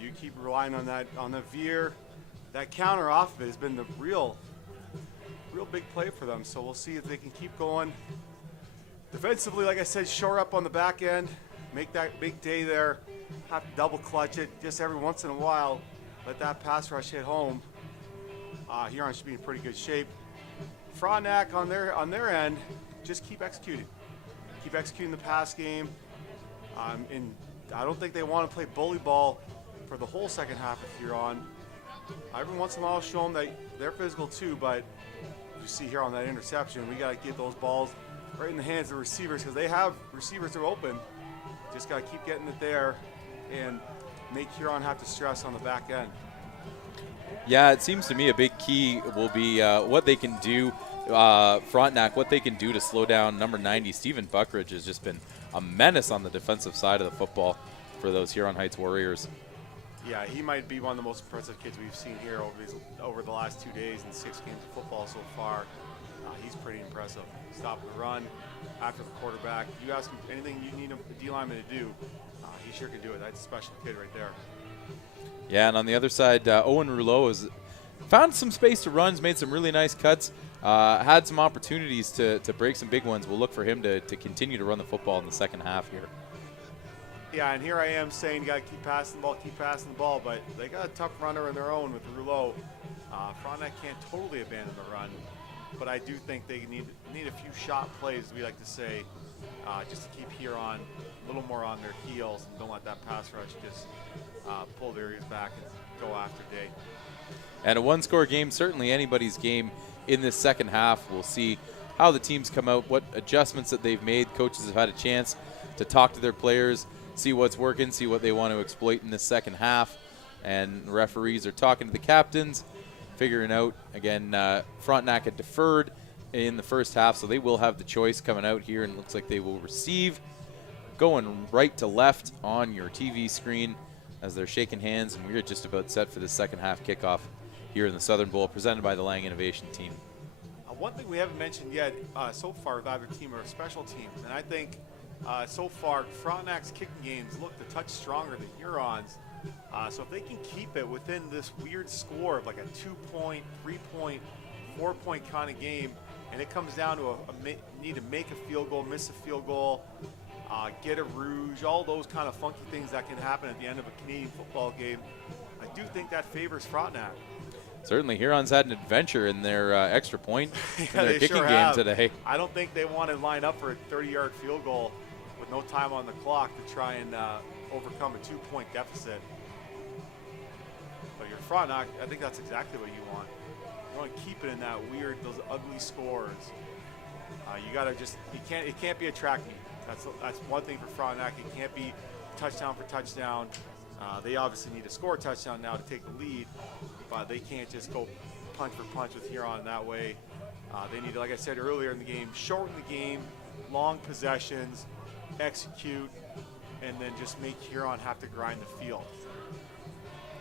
You keep relying on the veer. That counter off of it has been the real big play for them. So we'll see if they can keep going. Defensively, like I said, shore up on the back end, make that big day there, have to double clutch it just every once in a while. Let that pass rush hit home. Huron should be in pretty good shape. Frontenac on their end, just keep executing. Keep executing the pass game. And I don't think they want to play bully ball for the whole second half of Huron. Every once in a while, show them that they're physical too, but you see here on that interception, we got to get those balls right in the hands of the receivers because they have receivers that are open. Just got to keep getting it there and make Huron have to stress on the back end. Yeah, it seems to me a big key will be what they can do, Frontenac, what they can do to slow down number 90. Stephen Buckridge has just been a menace on the defensive side of the football for those Huron Heights Warriors. Yeah, he might be one of the most impressive kids we've seen here over the last 2 days and 6 games of football so far. He's pretty impressive. Stop the run after the quarterback. You ask him anything you need a D lineman to do, he sure can do it. That's a special kid right there. Yeah, and on the other side, Owen Rouleau has found some space to run, made some really nice cuts, had some opportunities to break some big ones. We'll look for him to continue to run the football in the second half here. Yeah, and here I am saying you got to keep passing the ball, but they got a tough runner in their own with Rouleau. Frontenac can't totally abandon the run, but I do think they need a few shot plays, we like to say, just to keep Huron a little more on their heels and don't let that pass rush just pull their ears back and go after day. And a one-score game, certainly anybody's game in this second half. We'll see how the teams come out, what adjustments that they've made. Coaches have had a chance to talk to their players, see what's working, see what they want to exploit in this second half. And referees are talking to the captains, figuring out, again, Frontenac had deferred in the first half, so they will have the choice coming out here, and it looks like they will receive, going right to left on your TV screen as they're shaking hands, and we're just about set for the second half kickoff here in the Southern Bowl, presented by the Lang Innovation Team. One thing we haven't mentioned yet so far with either team or special teams, and I think so far Frontenac's kicking games look a touch stronger than Huron's. So if they can keep it within this weird score of like a 2-point, 3-point, 4-point kind of game, and it comes down to need to make a field goal, miss a field goal, get a rouge, all those kind of funky things that can happen at the end of a Canadian football game, I do think that favors Frontenac. Certainly, Huron's had an adventure in their extra point in their kicking sure game today. I don't think they want to line up for a 30-yard field goal with no time on the clock to try and overcome a 2-point deficit. But you're Frontenac, I think that's exactly what you want. You want to keep it in that weird, those ugly scores. You got to just, it can't be a track meet. That's one thing for Frontenac. It can't be touchdown for touchdown. They obviously need to score a touchdown now to take the lead, but they can't just go punch for punch with Huron that way. They need to, like I said earlier in the game, shorten the game, long possessions, execute, and then just make Huron have to grind the field.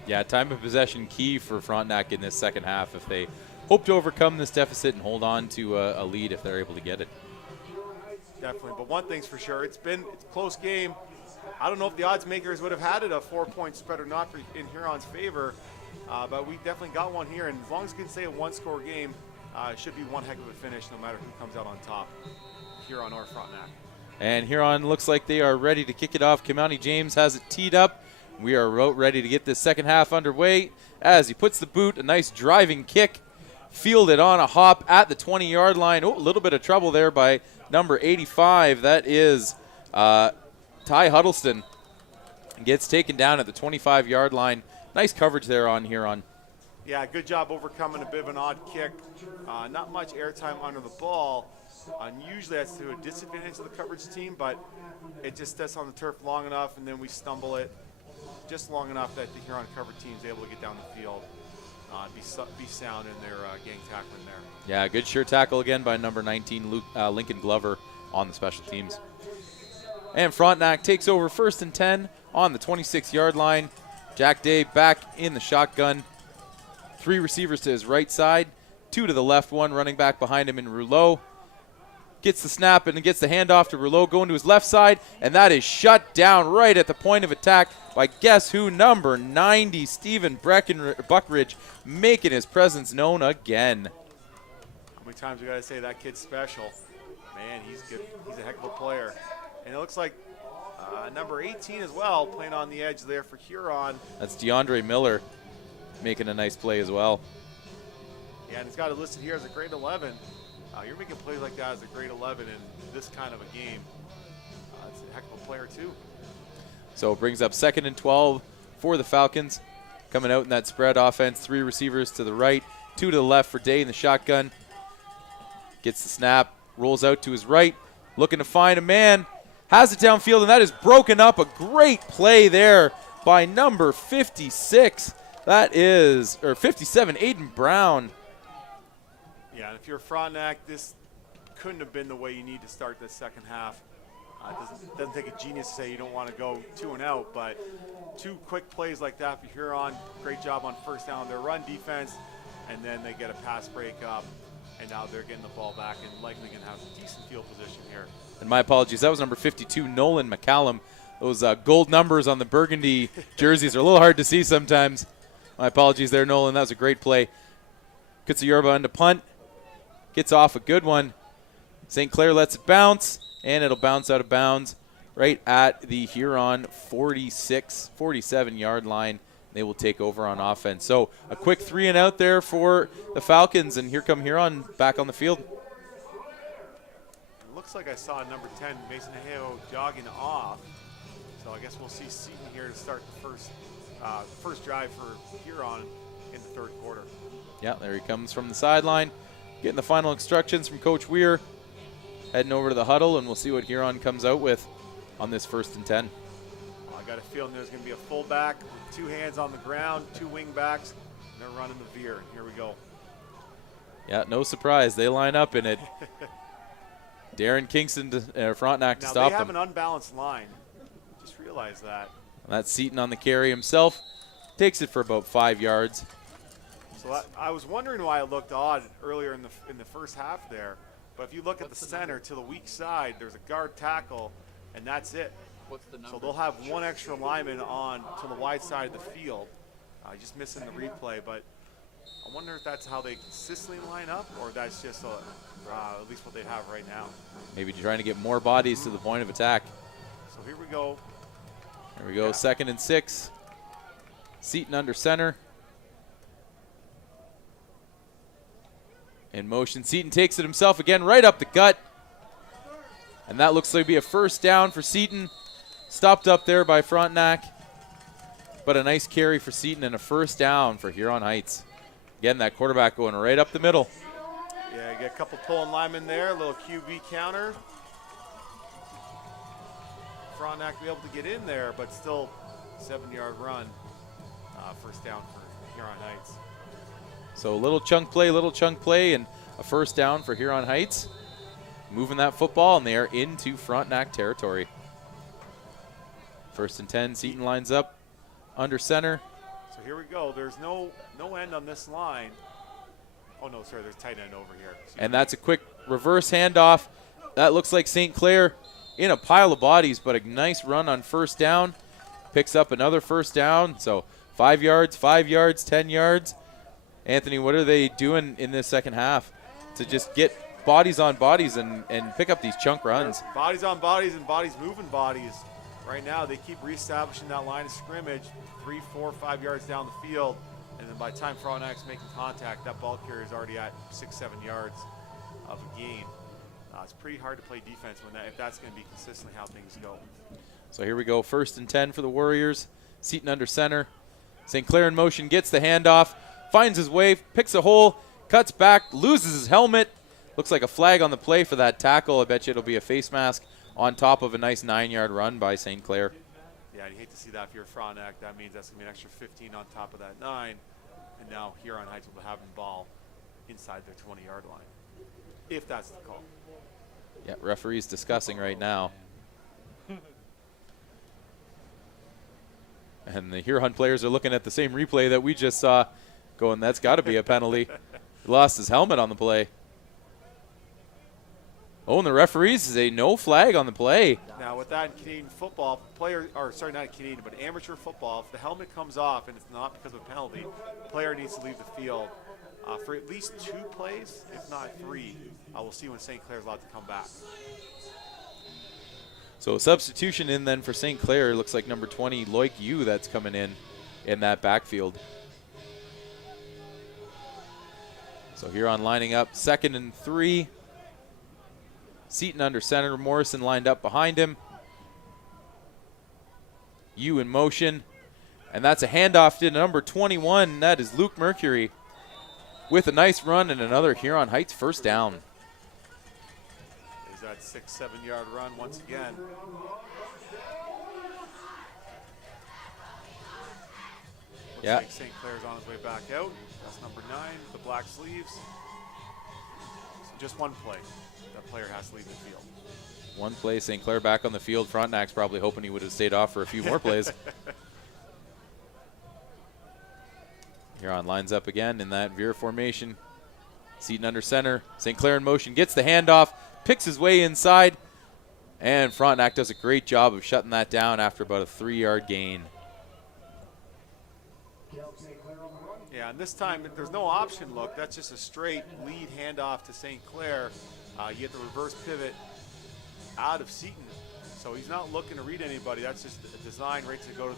Yeah, time of possession key for Frontenac in this second half if they hope to overcome this deficit and hold on to a lead if they're able to get it. Definitely, but one thing's for sure, it's a close game. I don't know if the odds makers would have had it a 4-point spread or not in Huron's favor, but we definitely got one here, and as long as we can stay a one-score game, it should be one heck of a finish no matter who comes out on top, Huron or Frontenac. And Huron looks like they are ready to kick it off. Kamani James has it teed up. We are about ready to get this second half underway as he puts the boot, a nice driving kick, fielded on a hop at the 20-yard line. Oh, a little bit of trouble there by number 85. That is Ty Huddleston. Gets taken down at the 25-yard line. Nice coverage there on Huron. Yeah, good job overcoming a bit of an odd kick. Not much airtime under the ball. Usually that's to a disadvantage of the coverage team, but it just sits on the turf long enough, and then we stumble it just long enough that the Huron cover team is able to get down the field, be sound in their gang tackling there. Yeah, good sure tackle again by number 19, Lincoln Glover on the special teams. And Frontenac takes over 1st and 10 on the 26-yard line. Jack Day back in the shotgun. 3 receivers to his right side, 2 to the left, 1 running back behind him in Rouleau. Gets the snap and gets the handoff to Rouleau going to his left side, and that is shut down right at the point of attack by guess who, number 90, Stephen Buckridge, making his presence known again. How many times we got to say that kid's special? Man, he's good. He's a heck of a player. And it looks like number 18 as well, playing on the edge there for Huron. That's DeAndre Miller making a nice play as well. Yeah, and he's got it listed here as a grade 11. You're making plays like that as a grade 11 in this kind of a game. It's a heck of a player too. So it brings up 2nd and 12 for the Falcons. Coming out in that spread offense, 3 receivers to the right, 2 to the left for Day in the shotgun. Gets the snap, rolls out to his right, looking to find a man. Has it downfield, and that is broken up. A great play there by number 56. That is, or 57, Aiden Brown. Yeah, and if you're Frontenac, this couldn't have been the way you need to start the second half. It doesn't take a genius to say you don't want to go 2 and out, but 2 quick plays like that for Huron. Great job on first down. Their run defense, and then they get a pass break up, and now they're getting the ball back and likely going to have a decent field position here. And my apologies, that was number 52, Nolan McCallum. Those gold numbers on the burgundy jerseys are a little hard to see sometimes. My apologies there, Nolan. That was a great play. Kutsa into punt. Gets off a good one. St. Clair lets it bounce, and it'll bounce out of bounds right at the Huron 47-yard line. They will take over on offense. So a quick 3 and out there for the Falcons, and here come Huron back on the field. It looks like I saw number 10, Mason Aheo, jogging off. So I guess we'll see Seaton here to start the first drive for Huron in the 3rd quarter. Yeah, there he comes from the sideline, getting the final instructions from Coach Weir. Heading over to the huddle, and we'll see what Huron comes out with on this 1st and 10. Well, I got a feeling there's going to be a fullback with 2 hands on the ground, 2 wing backs, and they're running the veer. Here we go. Yeah, no surprise. They line up in it. Darren Kingston to Frontenac to now stop they have them. an unbalanced line. Just realize that. That's Seaton on the carry himself. Takes it for about 5 yards. So I was wondering why it looked odd earlier in the first half there. But if you look at the center to the weak side, there's a guard tackle, and that's it. What's the number? So they'll have 1 extra lineman on to the wide side of the field. Just missing the replay, but I wonder if that's how they consistently line up, or that's just at least what they have right now. Maybe trying to get more bodies to the point of attack. So here we go. There we go, 2nd and 6. Seaton under center. In motion, Seaton takes it himself again, right up the gut. And that looks like to be a 1st down for Seaton. Stopped up there by Frontenac. But a nice carry for Seaton and a 1st down for Huron Heights. Again, that quarterback going right up the middle. Yeah, you get a couple pulling linemen there, a little QB counter. Frontenac be able to get in there, but still 7-yard run. 1st down for Huron Heights. So a little chunk play, and a 1st down for Huron Heights. Moving that football, and they are into Frontenac territory. 1st and 10, Seaton lines up under center. So here we go. There's no end on this line. Oh, no, sorry, there's tight end over here. And that's a quick reverse handoff. That looks like St. Clair in a pile of bodies, but a nice run on 1st down. Picks up another 1st down. So 5 yards, 10 yards. Anthony, what are they doing in this second half to just get bodies on bodies and pick up these chunk runs? Bodies on bodies and bodies moving bodies. Right now, they keep reestablishing that line of scrimmage 3, 4, 5 yards down the field. And then by the time Frontenac's making contact, that ball carrier is already at 6, 7 yards of a gain. It's pretty hard to play defense if that's going to be consistently how things go. So here we go, 1st and 10 for the Warriors. Seaton under center. St. Clair in motion, gets the handoff, finds his way, picks a hole, cuts back, loses his helmet. Looks like a flag on the play for that tackle. I bet you it'll be a face mask on top of a nice 9-yard run by St. Clair. Yeah, you hate to see that if you're Frontenac. That means that's going to be an extra 15 on top of that 9. And now Huron Heights will have the ball inside their 20-yard line, if that's the call. Yeah, referee's discussing right now. And the Huron players are looking at the same replay that we just saw, going, that's got to be a penalty. He lost his helmet on the play. Oh, and the referees say no flag on the play. Now, with that in Canadian football, not Canadian, but amateur football, if the helmet comes off and it's not because of a penalty, the player needs to leave the field for at least 2 plays, if not 3. We'll see when St. Clair's allowed to come back. So a substitution in then for St. Clair. Looks like number 20, Loic Yu, that's coming in that backfield. So Huron lining up 2nd and 3. Seaton under center. Morrison lined up behind him. Yu in motion. And that's a handoff to number 21. That is Luke Mercury with a nice run and another Huron Heights first down. Is that 6-7 yard run once again. Looks like St. Clair's on his way back out. That's number 9, the black sleeves. So just one play. That player has to leave the field. One play, St. Clair back on the field. Frontenac's probably hoping he would have stayed off for a few more plays. Huron lines up again in that veer formation. Seaton under center. St. Clair in motion, gets the handoff, picks his way inside, and Frontenac does a great job of shutting that down after about a 3-yard gain. Yeah, and this time there's no option look. That's just a straight lead handoff to St. Clair. You get the reverse pivot out of Seaton. So he's not looking to read anybody. That's just a design right to go to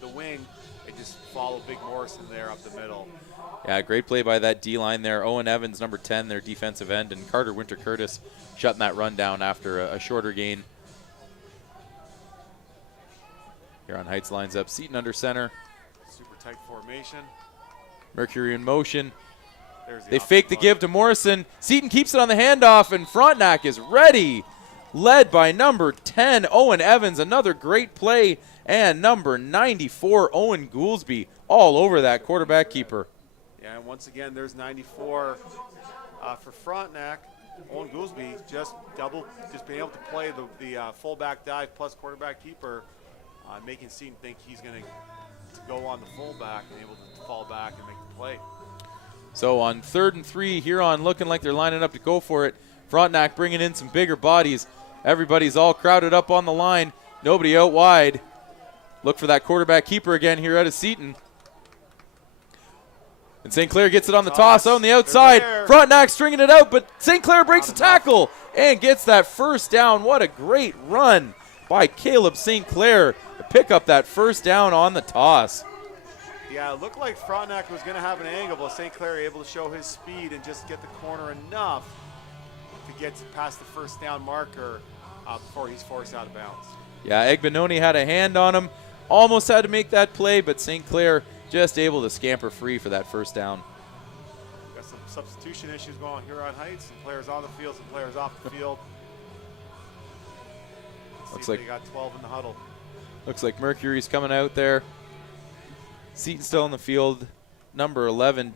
the wing and just follow Big Morrison there up the middle. Yeah, great play by that D-line there. Owen Evans, number 10, their defensive end, and Carter Winter-Curtis shutting that run down after a shorter gain. Huron Heights lines up. Seaton under center. Super tight formation. Mercury in motion. They fake the give to Morrison. Seaton keeps it on the handoff, and Frontenac is ready. Led by number 10, Owen Evans. Another great play. And number 94, Owen Goolsby, all over that quarterback keeper. Yeah, and once again, there's 94 for Frontenac. Owen Goolsby just being able to play the fullback dive plus quarterback keeper, making Seaton think he's going to go on the fullback and able to fall back and make the play. So on 3rd and 3, Huron looking like they're lining up to go for it. Frontenac bringing in some bigger bodies. Everybody's all crowded up on the line. Nobody out wide. Look for that quarterback keeper again here out of Seaton. And St. Clair gets it on the toss on the outside. Frontenac stringing it out, but St. Clair breaks a tackle and gets that first down. What a great run by Caleb St. Clair to pick up that first down on the toss. Yeah, it looked like Frontenac was going to have an angle, but St. Clair able to show his speed and just get the corner enough to get past the first down marker before he's forced out of bounds. Yeah, Egbenoni had a hand on him. Almost had to make that play, but St. Clair just able to scamper free for that first down. Got some substitution issues going on here on Heights. Some players on the field, some players off the field. Looks like they got 12 in the huddle. Looks like Mercury's coming out there. Seaton still in the field. Number 11,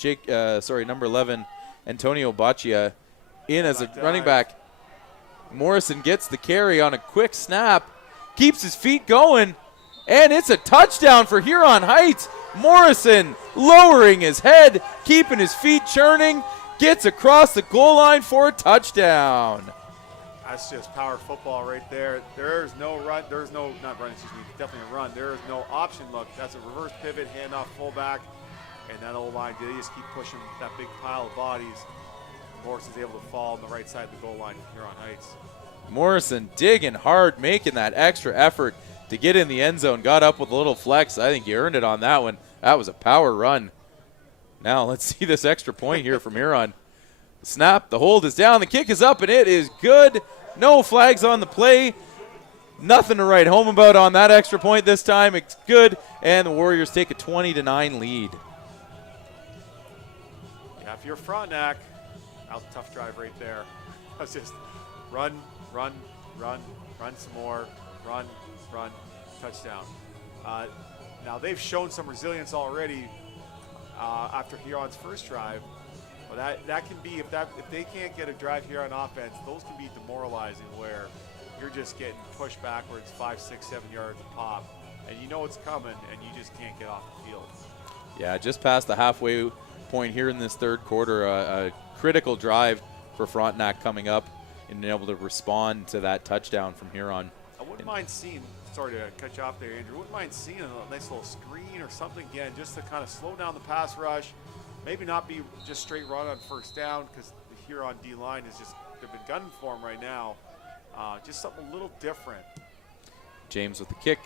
number 11, Antonio Baccia in as a running back. Morrison gets the carry on a quick snap, keeps his feet going, and it's a touchdown for Huron Heights. Morrison lowering his head, keeping his feet churning, gets across the goal line for a touchdown. That's just power football right there. There's no run. There's no, not run, excuse me, definitely a run. There is no option look. That's a reverse pivot, handoff fullback, and that old line, they just keep pushing that big pile of bodies. Morrison's able to fall on the right side of the goal line here on Heights. Morrison digging hard, making that extra effort to get in the end zone. Got up with a little flex. I think he earned it on that one. That was a power run. Now let's see this extra point here from Huron. Snap, the hold is down, the kick is up, and it is good. No flags on the play. Nothing to write home about on that extra point this time. It's good, and the Warriors take a 20-9 lead. Yeah, if you're Frontenac, that was a tough drive right there. That's just run some more, run, touchdown. Now they've shown some resilience already after Huron's first drive. But that can be, if they can't get a drive here on offense, those can be demoralizing where you're just getting pushed backwards 5, 6, 7 yards a pop. and you know it's coming, and you just can't get off the field. Yeah, just past the halfway point here in this third quarter, a critical drive for Frontenac coming up and being able to respond to that touchdown from Huron. I wouldn't mind seeing, sorry to cut you off there, Andrew, wouldn't mind seeing a nice little screen or something again just to kind of slow down the pass rush. Maybe not be just straight run on first down because the Huron D-line is just, they've been gunning for him right now. Just something a little different. James with the kick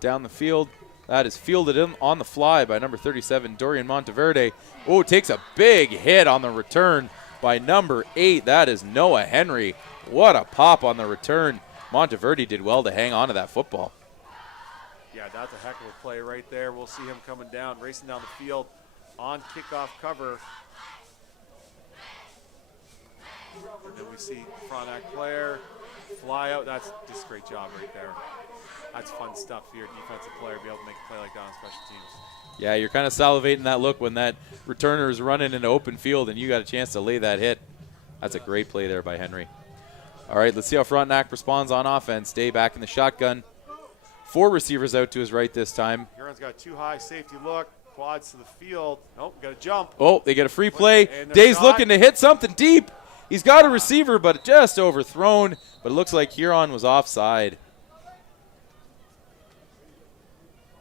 down the field. That is fielded in on the fly by number 37, Dorian Monteverde. Oh, takes a big hit on the return by number 8. That is Noah Henry. What a pop on the return. Monteverde did well to hang on to that football. Yeah, that's a heck of a play right there. We'll see him coming down, racing down the field on kickoff cover. And then we see Frontenac player fly out. That's just a great job right there. That's fun stuff for your defensive player to be able to make a play like that on special teams. Yeah, you're kind of salivating that look when that returner is running in an open field and you got a chance to lay that hit. That's a great play there by Henry. All right, let's see how Frontenac responds on offense. Day back in the shotgun. 4 receivers out to his right this time. Huron's got too high safety look. Quads to the field. Nope, got to jump. Oh, they get a free play. Day's looking to hit something deep. He's got a receiver, but just overthrown. But it looks like Huron was offside.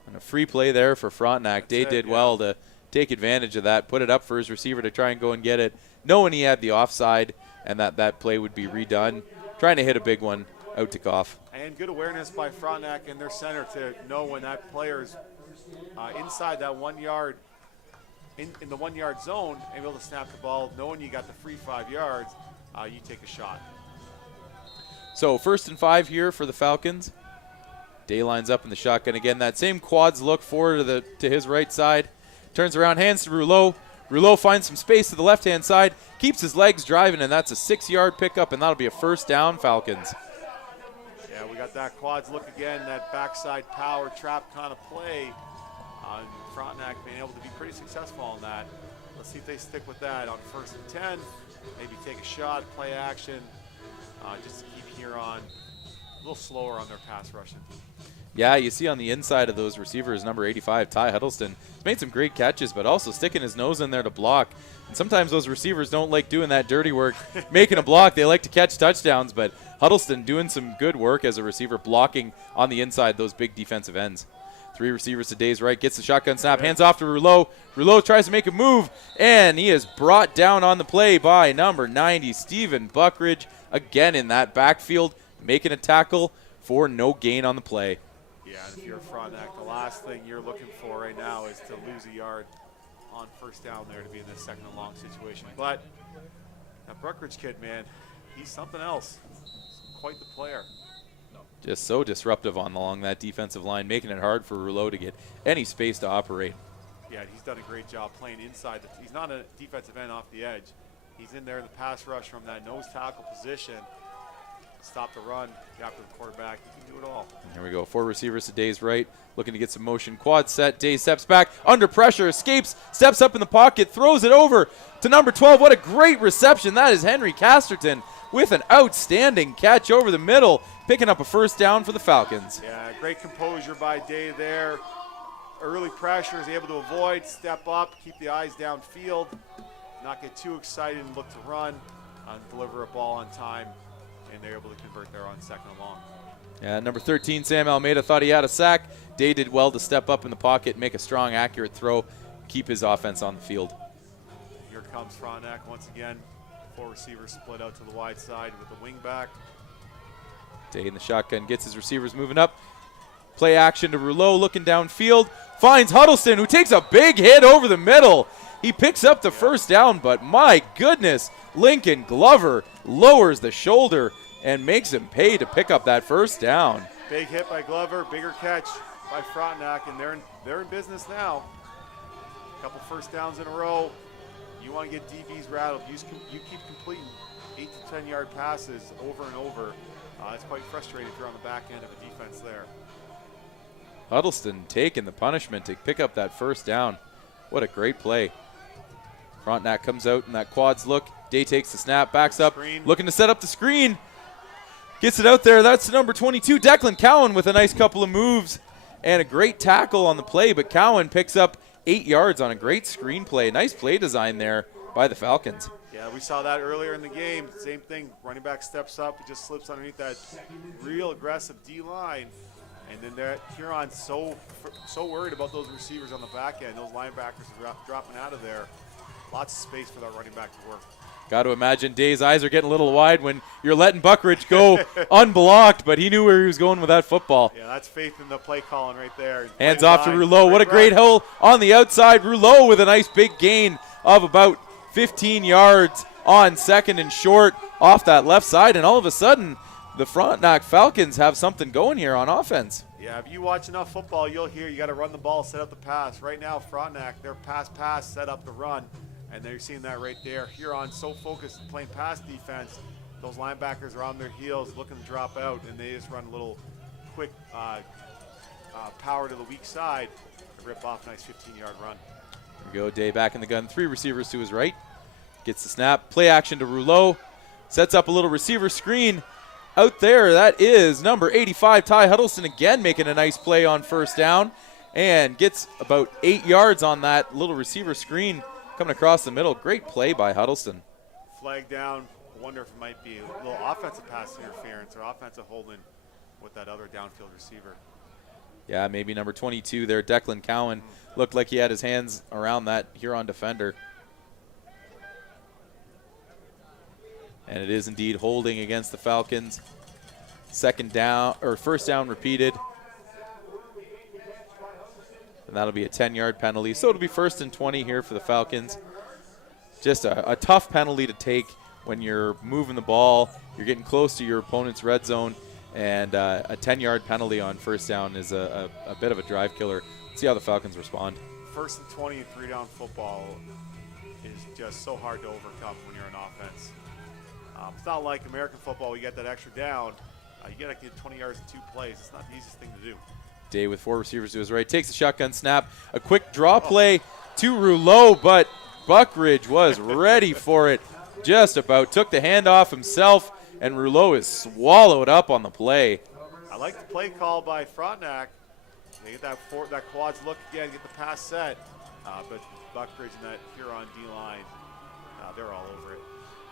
And a free play there for Frontenac. Day did well to take advantage of that, put it up for his receiver to try and go and get it, knowing he had the offside and that play would be redone. Trying to hit a big one out to Goff. And good awareness by Frontenac and their center to know when that player's inside that 1 yard, in the 1 yard zone, able to snap the ball, knowing you got the free 5 yards, you take a shot. So 1st and 5 here for the Falcons. Day lines up in the shotgun again. That same quads look forward to his right side. Turns around, hands to Rouleau. Rouleau finds some space to the left-hand side, keeps his legs driving, and that's a 6-yard pickup, and that'll be a first down, Falcons. Yeah, we got that quads look again, that backside power trap kind of play. Frontenac being able to be pretty successful on that. Let's see if they stick with that on 1st and 10. Maybe take a shot, play action, just to keep Huron a little slower on their pass rushing. Yeah, you see on the inside of those receivers, number 85, Ty Huddleston, has made some great catches, but also sticking his nose in there to block. And sometimes those receivers don't like doing that dirty work, making a block. They like to catch touchdowns, but Huddleston doing some good work as a receiver, blocking on the inside those big defensive ends. 3 receivers to Day's right, gets the shotgun snap, hands off to Rouleau. Rouleau tries to make a move, and he is brought down on the play by number 90, Stephen Buckridge, again in that backfield, making a tackle for no gain on the play. Yeah, and if you're Frontenac, the last thing you're looking for right now is to lose a yard on first down there to be in this 2nd and long situation. But that Buckridge kid, man, he's something else. He's quite the player. Just so disruptive along that defensive line, making it hard for Rouleau to get any space to operate. Yeah, he's done a great job playing inside. He's not a defensive end off the edge. He's in there in the pass rush from that nose tackle position. Stop the run, after the quarterback. He can do it all. Here we go. 4 receivers to Day's right, looking to get some motion. Quad set. Day steps back, under pressure, escapes, steps up in the pocket, throws it over to number 12. What a great reception. That is Henry Casterton with an outstanding catch over the middle, picking up a first down for the Falcons. Yeah, great composure by Day there. Early pressure is able to avoid, step up, keep the eyes downfield, not get too excited and look to run, and deliver a ball on time. And they're able to convert there on 2nd and long. Yeah, number 13, Sam Almeida, thought he had a sack. Day did well to step up in the pocket, make a strong, accurate throw, keep his offense on the field. Here comes Frontenac once again. 4 receivers split out to the wide side with the wing back. Day in the shotgun, gets his receivers moving up. Play action to Rouleau, looking downfield. Finds Huddleston, who takes a big hit over the middle. He picks up the first down, but my goodness, Lincoln Glover lowers the shoulder and makes him pay to pick up that first down. Big hit by Glover, bigger catch by Frontenac, and they're in business now. A couple first downs in a row. You want to get DBs rattled. You keep completing 8 to 10 yard passes over and over. It's quite frustrating if you're on the back end of a defense there. Huddleston taking the punishment to pick up that first down. What a great play. Frontenac comes out in that quads look. Day takes the snap, backs up, looking to set up the screen. Gets it out there. That's number 22, Declan Cowan, with a nice couple of moves. and a great tackle on the play, but Cowan picks up 8 yards on a great screen play. Nice play design there by the Falcons. Yeah, we saw that earlier in the game. Same thing, running back steps up, he just slips underneath that real aggressive D-line. And then there, Huron's so worried about those receivers on the back end. Those linebackers are dropping out of there. Lots of space for that running back to work. Got to imagine Day's eyes are getting a little wide when you're letting Buckridge go unblocked, but he knew where he was going with that football. Yeah, that's faith in the play calling right there. Hands off to Rouleau. What a great hole on the outside. Rouleau with a nice big gain of about 15 yards on second and short off that left side, and all of a sudden the Frontenac Falcons have something going here on offense. Yeah, if you watch enough football, you'll hear you got to run the ball, set up the pass. Right now, Frontenac, they're pass, set up the run, and they're seeing that right there. Huron so focused on playing pass defense, those linebackers are on their heels looking to drop out, and they just run a little quick power to the weak side to rip off a nice 15-yard run. There we go, Day back in the gun. 3 receivers to his right. Gets the snap. Play action to Rouleau. Sets up a little receiver screen. Out there, that is number 85, Ty Huddleston, again making a nice play on first down and gets about 8 yards on that little receiver screen coming across the middle. Great play by Huddleston. Flag down. I wonder if it might be a little offensive pass interference or offensive holding with that other downfield receiver. Yeah, maybe number 22 there, Declan Cowan, looked like he had his hands around that Huron defender. And it is indeed holding against the Falcons. First down repeated. And that'll be a 10-yard penalty. So it'll be 1st and 20 here for the Falcons. Just a tough penalty to take when you're moving the ball. You're getting close to your opponent's red zone. And a 10-yard penalty on first down is a bit of a drive killer. Let's see how the Falcons respond. 1st and 20 and 3-down football is just so hard to overcome when you're in offense. It's not like American football, we get that extra down. You got to get 20 yards in 2 plays. It's not the easiest thing to do. Day with 4 receivers to his right. Takes a shotgun snap. A quick draw play to Rouleau, but Buckridge was ready for it. Just about took the handoff himself, and Rouleau is swallowed up on the play. I like the play call by Frontenac. They get that quads look again, get the pass set. But Buckridge and that Huron D-line, they're all over it.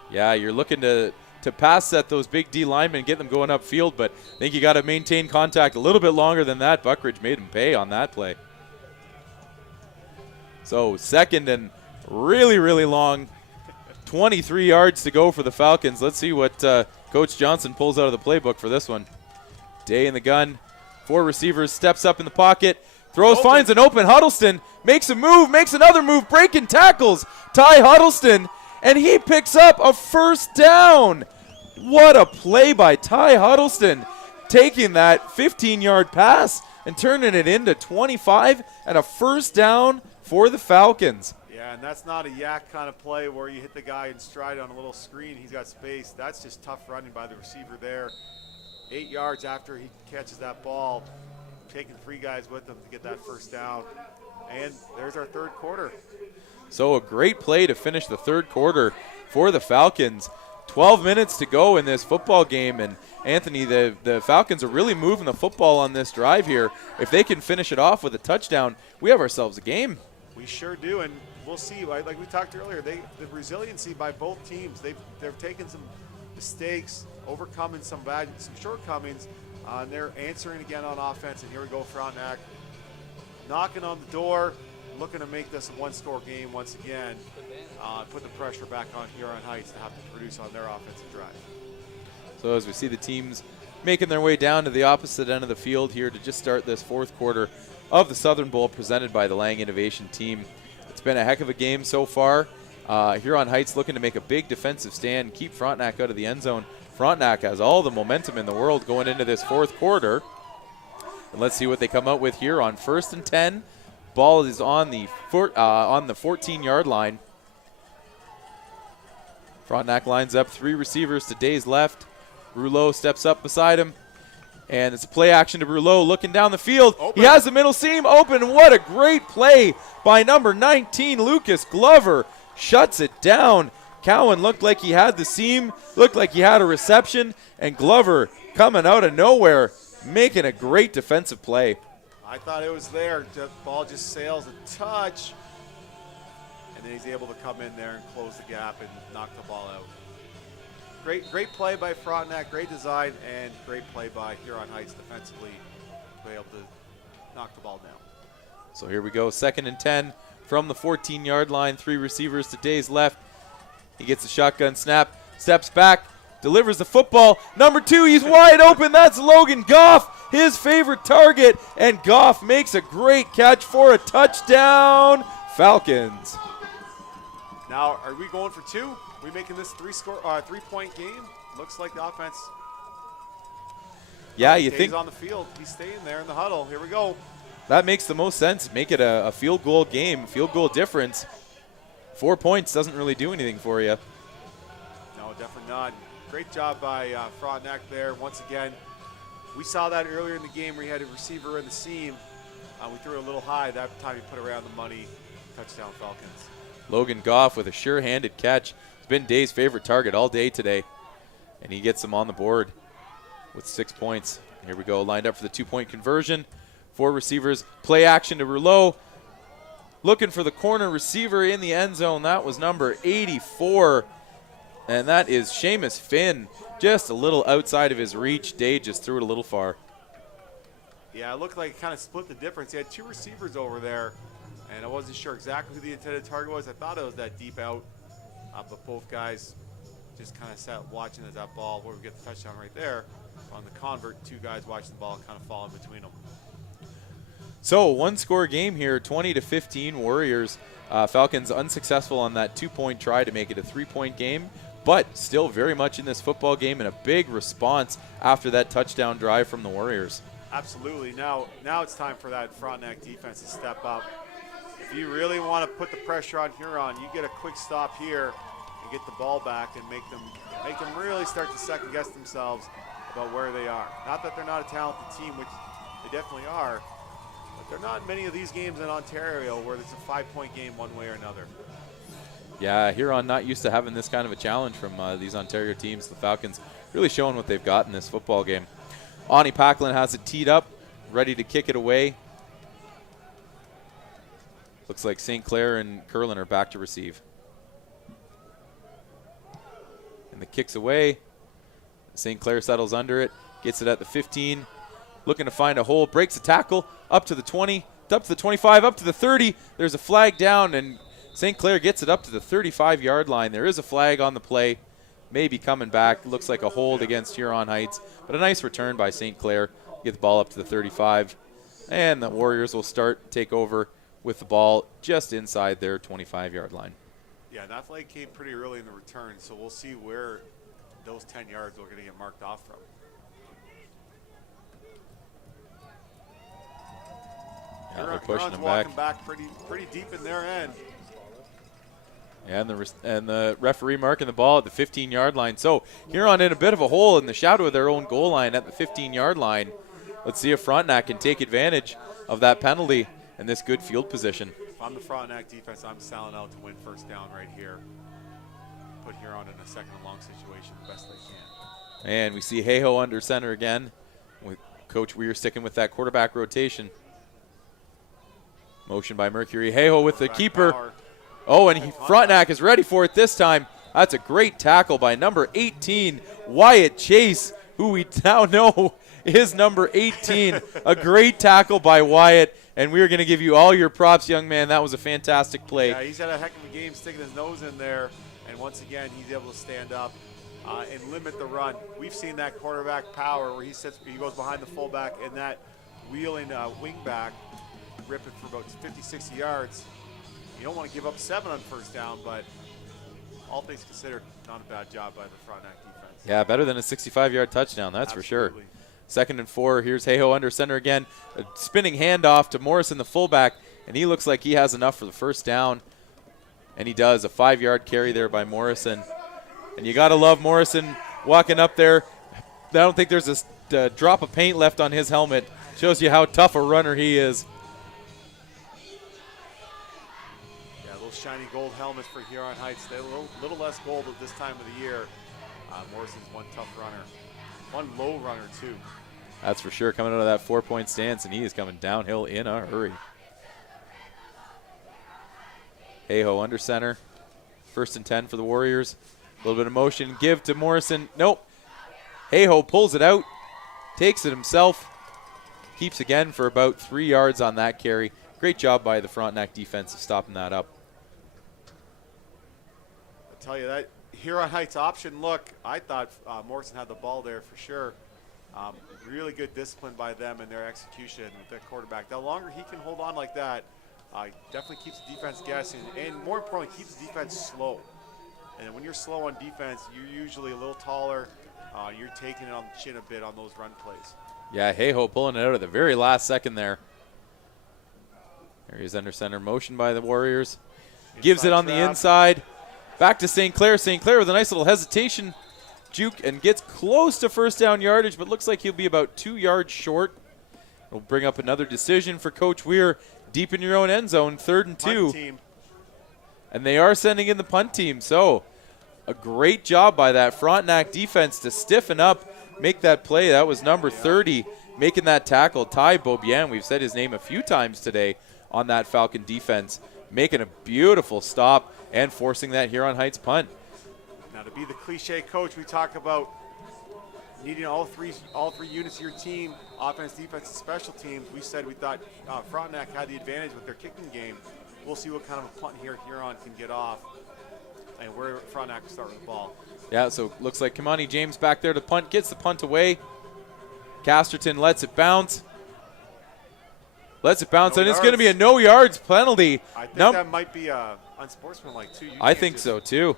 Yeah, you're looking to pass set those big D linemen, get them going upfield, but I think you got to maintain contact a little bit longer than that. Buckridge made him pay on that play. So 2nd and really, really long, 23 yards to go for the Falcons. Let's see what Coach Johnson pulls out of the playbook for this one. Day in the gun, 4 receivers, steps up in the pocket, throws, finds an open Huddleston, makes a move, makes another move, breaking tackles. Ty Huddleston, and he picks up a first down. What a play by Ty Huddleston, taking that 15-yard pass and turning it into 25 and a first down for the Falcons. Yeah, and that's not a yak kind of play where you hit the guy in stride on a little screen. He's got space. That's just tough running by the receiver there. 8 yards after he catches that ball, taking 3 guys with him to get that first down. And there's our 3rd quarter. So a great play to finish the 3rd quarter for the Falcons. 12 minutes to go in this football game, and Anthony, the Falcons are really moving the football on this drive here. If they can finish it off with a touchdown, we have ourselves a game. We sure do, and we'll see. Like we talked earlier, the resiliency by both teams. They've taken some mistakes, overcoming some shortcomings, and they're answering again on offense. And here we go, Frontenac knocking on the door, looking to make this a 1-score game once again. Put the pressure back on Huron Heights to have to produce on their offensive drive. So as we see the teams making their way down to the opposite end of the field here to just start this 4th quarter of the Southern Bowl presented by the Lang Innovation team. It's been a heck of a game so far. Huron Heights looking to make a big defensive stand, keep Frontenac out of the end zone. Frontenac has all the momentum in the world going into this 4th quarter. And let's see what they come out with here on 1st and 10. Ball is on the 14-yard line. Frontenac lines up 3 receivers to Day's left. Rouleau steps up beside him. And it's a play action to Rouleau looking down the field. Open. He has the middle seam open. What a great play by number 19, Lucas Glover. Shuts it down. Cowan looked like he had the seam, looked like he had a reception, and Glover coming out of nowhere, making a great defensive play. I thought it was there. The ball just sails a touch. And then he's able to come in there and close the gap and knock the ball out. Great play by Frontenac, great design, and great play by Huron Heights defensively to be able to knock the ball down. So here we go, 2nd and 10 from the 14-yard line. 3 receivers to Day's left. He gets a shotgun snap, steps back, delivers the football. Number 2, he's wide open. That's Logan Goff, his favorite target. And Goff makes a great catch for a touchdown. Falcons. Now, are we going for 2? Are we making this 3-point game? Looks like the offense. Yeah, you stays think on the field. He's staying there in the huddle. Here we go. That makes the most sense. Make it a field goal game, field goal difference. 4 points doesn't really do anything for you. No, definitely not. Great job by Frontenac there. Once again, we saw that earlier in the game where he had a receiver in the seam. We threw it a little high. That time he put it around the money. Touchdown Falcons. Logan Goff with a sure-handed catch. It's been Day's favorite target all day today. And he gets him on the board with 6 points. Here we go, lined up for the 2-point conversion. 4 receivers, play action to Rouleau. Looking for the corner receiver in the end zone. That was number 84. And that is Seamus Finn. Just a little outside of his reach. Day just threw it a little far. Yeah, it looked like it kind of split the difference. He had 2 receivers over there. And I wasn't sure exactly who the intended target was. I thought it was that deep out. But both guys just kind of sat watching as that ball, where we get the touchdown right there. On the convert, 2 guys watching the ball kind of fall in between them. So, 1-score game here, 20-15 Warriors. Falcons unsuccessful on that 2-point try to make it a 3-point game, but still very much in this football game and a big response after that touchdown drive from the Warriors. Absolutely. Now it's time for that Frontenac defense to step up. If you really want to put the pressure on Huron, you get a quick stop here and get the ball back and make them really start to second-guess themselves about where they are. Not that they're not a talented team, which they definitely are, but they're not many of these games in Ontario where it's a 5-point game one way or another. Yeah, Huron not used to having this kind of a challenge from these Ontario teams. The Falcons really showing what they've got in this football game. Ani Packlin has it teed up, ready to kick it away. Looks like St. Clair and Curlin are back to receive. And the kick's away. St. Clair settles under it, gets it at the 15. Looking to find a hole, breaks a tackle, up to the 20, up to the 25, up to the 30. There's a flag down, and St. Clair gets it up to the 35-yard line. There is a flag on the play. Maybe coming back. Looks like a hold against Huron Heights, but a nice return by St. Clair. Get the ball up to the 35, and the Warriors will take over with the ball just inside their 25-yard line. Yeah, that flag came pretty early in the return, so we'll see where those 10 yards are going to get marked off from. Yeah, they're pushing Huron's them walking back pretty deep in their end. Yeah, and the referee marking the ball at the 15-yard line. So Huron in a bit of a hole in the shadow of their own goal line at the 15-yard line. Let's see if Frontenac can take advantage of that penalty and this good field position. If I'm the Frontenac defense, I'm selling out to win first down right here. Put Huron in a second and long situation the best they can. And we see Hayhoe under center again. With Coach Weir sticking with that quarterback rotation. Motion by Mercury. Hayhoe with the keeper. Power. Oh, and Frontenac is ready for it this time. That's a great tackle by number 18, Wyatt Chase, who we now know is number 18. A great tackle by Wyatt, and we are going to give you all your props, young man. That was a fantastic play. Yeah, he's had a heck of a game sticking his nose in there, and once again, he's able to stand up and limit the run. We've seen that quarterback power where he goes behind the fullback, and that wheeling wingback ripping for about 50, 60 yards. You don't want to give up 7 on first down, but all things considered, not a bad job by the Frontenac defense. Yeah, better than a 65-yard touchdown, that's Absolutely. for sure. 2nd and 4. Here's Hayhoe under center again. A spinning handoff to Morrison, the fullback, and he looks like he has enough for the first down. And he does. A 5-yard carry there by Morrison. And you got to love Morrison walking up there. I don't think there's a drop of paint left on his helmet. Shows you how tough a runner he is. Shiny gold helmets for Huron Heights. They're a little less gold at this time of the year. Morrison's one tough runner. One low runner, too. That's for sure, coming out of that 4-point stance, and he is coming downhill in a hurry. Hayhoe under center. 1st and 10 for the Warriors. A little bit of motion. Give to Morrison. Nope. Hayhoe pulls it out. Takes it himself. Keeps again for about 3 yards on that carry. Great job by the Frontenac defense of stopping that up. I'll tell you that Huron Heights option look, I thought Morrison had the ball there for sure. Really good discipline by them in their execution with their quarterback. The longer he can hold on like that, definitely keeps the defense guessing, and more importantly, keeps the defense slow. And when you're slow on defense, you're usually a little taller. You're taking it on the chin a bit on those run plays. Yeah, Hayhoe pulling it out at the very last second there. There he is under center, motion by the Warriors. Gives it on the inside. Back to St. Clair. St. Clair with a nice little hesitation. Juke and gets close to first down yardage, but looks like he'll be about 2 yards short. It'll bring up another decision for Coach Weir. Deep in your own end zone, 3rd and 2. And they are sending in the punt team. So a great job by that Frontenac defense to stiffen up, make that play. That was number 30 making that tackle. Ty Beaubien, we've said his name a few times today on that Falcon defense, making a beautiful stop and forcing that Huron Heights punt. Now, to be the cliche coach, we talk about needing all three units of your team, offense, defense, and special teams. We said we thought Frontenac had the advantage with their kicking game. We'll see what kind of a punt here Huron can get off and where Frontenac will start with the ball. Yeah, so looks like Kamani James back there to punt, gets the punt away. Casterton lets it bounce. And it's going to be a no yards penalty. I think that might be unsportsmanlike too. I think so too.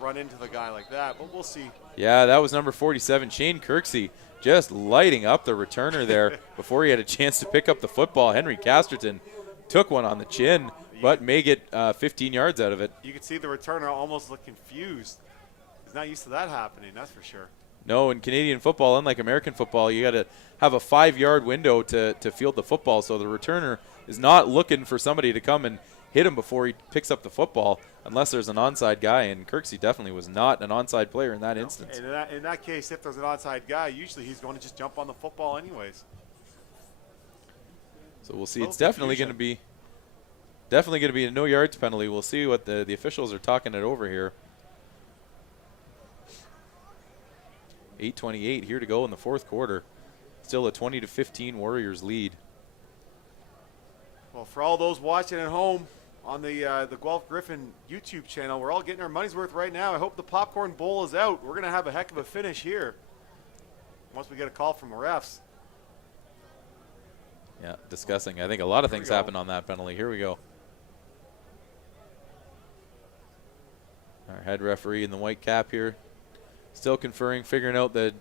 Run into the guy like that, but we'll see. Yeah, that was number 47, Shane Kirksey, just lighting up the returner there before he had a chance to pick up the football. Henry Casterton took one on the chin, but may get 15 yards out of it. You could see the returner almost look confused. He's not used to that happening, that's for sure. No, in Canadian football, unlike American football, you got to have a 5-yard window to field the football, so the returner is not looking for somebody to come and hit him before he picks up the football unless there's an onside guy, and Kirksey definitely was not an onside player in that instance. And in that case, if there's an onside guy, usually he's going to just jump on the football anyways. So we'll see. It's definitely going to be a no yards penalty. We'll see what the officials are talking it over here. 8:28 here to go in the 4th quarter. Still a 20-15 Warriors lead. Well, for all those watching at home on the Guelph Griffin YouTube channel, we're all getting our money's worth right now. I hope the popcorn bowl is out. We're going to have a heck of a finish here once we get a call from the refs. Yeah, discussing. I think a lot of things happened on that penalty. Here we go. Our head referee in the white cap here, still conferring, figuring out the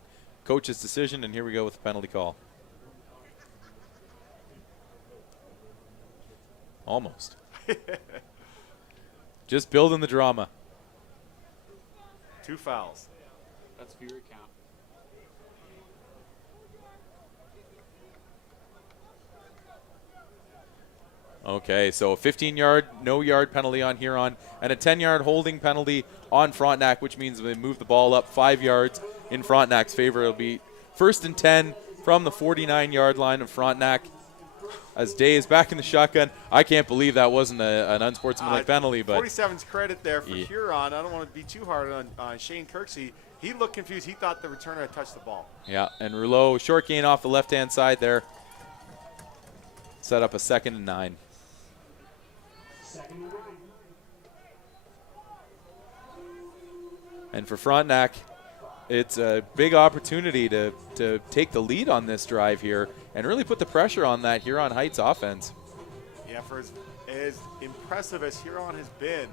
coach's decision, and here we go with the penalty call. Almost. Just building the drama. 2 fouls. That's for your account. Okay, so a 15-yard, no-yard penalty on Huron, and a 10-yard holding penalty on Frontenac, which means they move the ball up 5 yards in Frontenac's favor. It'll be 1st and 10 from the 49-yard line of Frontenac. As Day is back in the shotgun. I can't believe that wasn't an unsportsmanlike penalty. But 47's credit there for Huron. I don't want to be too hard on Shane Kirksey. He looked confused. He thought the returner had touched the ball. Yeah, and Rouleau, short gain off the left-hand side there. Set up a 2nd and 9. And for Frontenac, it's a big opportunity to take the lead on this drive here and really put the pressure on that Huron Heights offense. Yeah, for as impressive as Huron has been,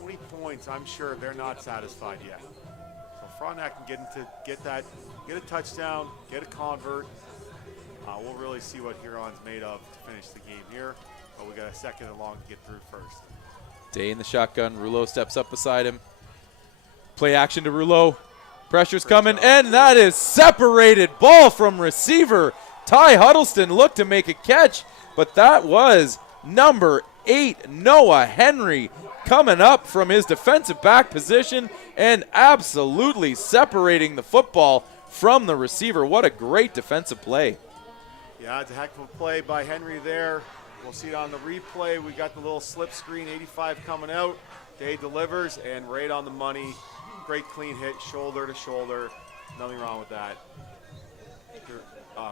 20 points, I'm sure they're not satisfied yet. So Frontenac can get a touchdown, get a convert. We'll really see what Huron's made of to finish the game here. But we got a 2nd and long to get through first. Day in the shotgun. Rouleau steps up beside him. Play action to Rouleau. Pressure's coming, and that is separated. Ball from receiver. Ty Huddleston looked to make a catch, but that was number 8, Noah Henry, coming up from his defensive back position and absolutely separating the football from the receiver. What a great defensive play. Yeah, it's a heck of a play by Henry there. We'll see it on the replay. We got the little slip screen, 85 coming out. Day delivers, and right on the money. Great clean hit, shoulder to shoulder. Nothing wrong with that.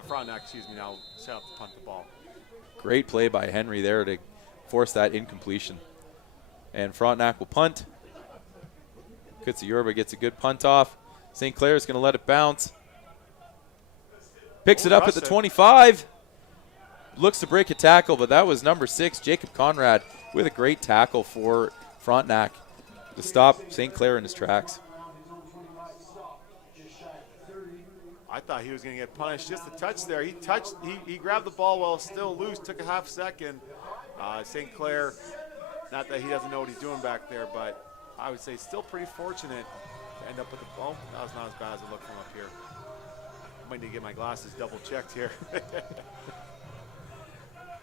Frontenac, now set up to punt the ball. Great play by Henry there to force that incompletion. And Frontenac will punt. Yorba gets a good punt off. St. Clair's going to let it bounce. Picks it up at the 25. Looks to break a tackle, but that was number 6, Jacob Conrad, with a great tackle for Frontenac to stop St. Clair in his tracks. I thought he was going to get punished just a touch there. He grabbed the ball while still loose, took a half second. St. Clair, not that he doesn't know what he's doing back there, but I would say still pretty fortunate to end up with the ball. That was not as bad as it looked from up here. I might need to get my glasses double checked here.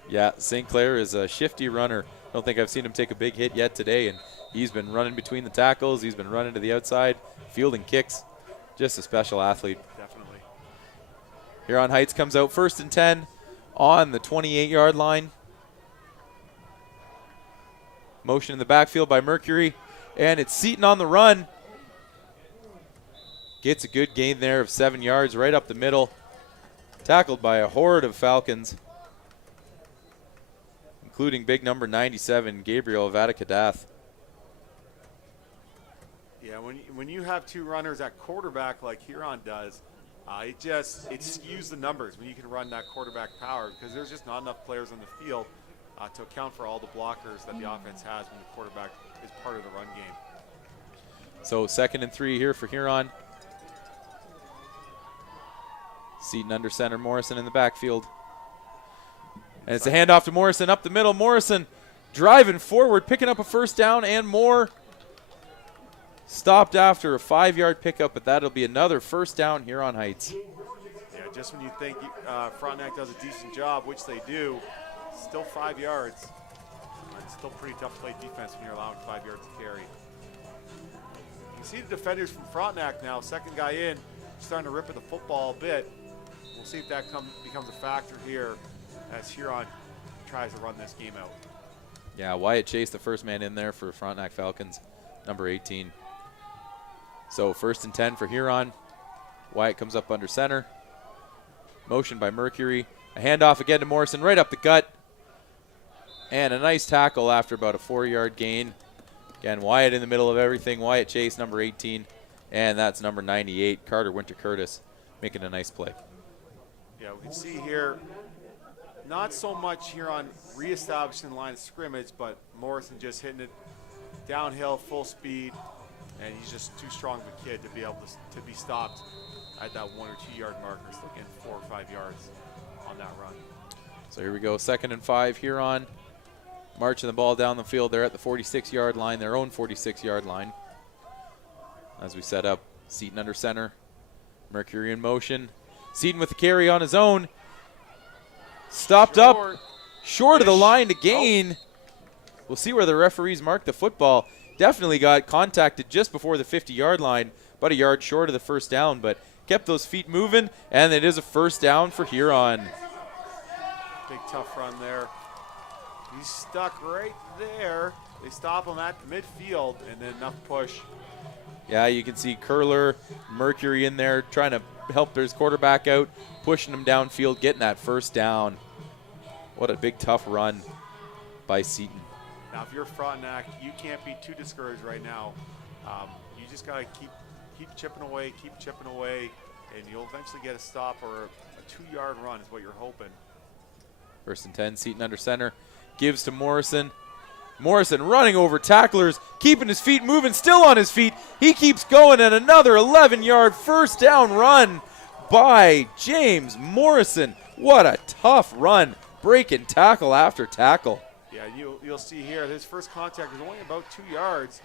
Yeah, St. Clair is a shifty runner. I don't think I've seen him take a big hit yet today, and he's been running between the tackles. He's been running to the outside, fielding kicks. Just a special athlete. Definitely. Huron Heights comes out 1st and 10 on the 28-yard line. Motion in the backfield by Mercury, and it's Seaton on the run. Gets a good gain there of 7 yards right up the middle. Tackled by a horde of Falcons, including big number 97, Gabriel Avada-Kadath. Yeah, when you have 2 runners at quarterback like Huron does, it skews the numbers when you can run that quarterback power, because there's just not enough players on the field to account for all the blockers that the offense has when the quarterback is part of the run game. So 2nd and 3 here for Huron. Seaton under center, Morrison in the backfield. And it's a handoff to Morrison up the middle. Morrison driving forward, picking up a first down and more. Stopped after a 5-yard pickup, but that'll be another first down here on Heights. Yeah, just when you think Frontenac does a decent job, which they do, still 5 yards. It's still pretty tough to play defense when you're allowing 5 yards to carry. You can see the defenders from Frontenac now, second guy in, starting to rip at the football a bit. We'll see if that becomes a factor here as Huron tries to run this game out. Yeah, Wyatt Chase, the first man in there for Frontenac Falcons, number 18. So 1st and 10 for Huron. Wyatt comes up under center. Motion by Mercury. A handoff again to Morrison, right up the gut. And a nice tackle after about a 4-yard gain. Again, Wyatt in the middle of everything. Wyatt Chase, number 18. And that's number 98, Carter Winter Curtis, making a nice play. Yeah, we can see here, not so much Huron reestablishing the line of scrimmage, but Morrison just hitting it downhill, full speed, and he's just too strong of a kid to be able to be stopped at that 1 or 2 yard marker, still getting 4 or 5 yards on that run. So here we go, 2nd and 5, Huron marching the ball down the field. They're at the 46-yard line, their own 46-yard line. As we set up, Seaton under center, Mercury in motion. Seaton with the carry on his own. Stopped up, short of the line to gain. We'll see where the referees mark the football. Definitely got contacted just before the 50-yard line, about a yard short of the first down, but kept those feet moving, and it is a first down for Huron. Big tough run there. He's stuck right there. They stop him at the midfield, and then enough push. Yeah, you can see Curler, Mercury in there trying to help his quarterback out, pushing him downfield, getting that first down. What a big, tough run by Seaton. Now, if you're Frontenac, you can't be too discouraged right now. You just got to keep chipping away, and you'll eventually get a stop or a 2-yard run is what you're hoping. 1st and 10, Seaton under center, gives to Morrison. Morrison running over tacklers, keeping his feet moving, still on his feet. He keeps going, and another 11-yard first down run by James Morrison. What a tough run, breaking tackle after tackle. Yeah, you'll see here, his first contact was only about 2 yards.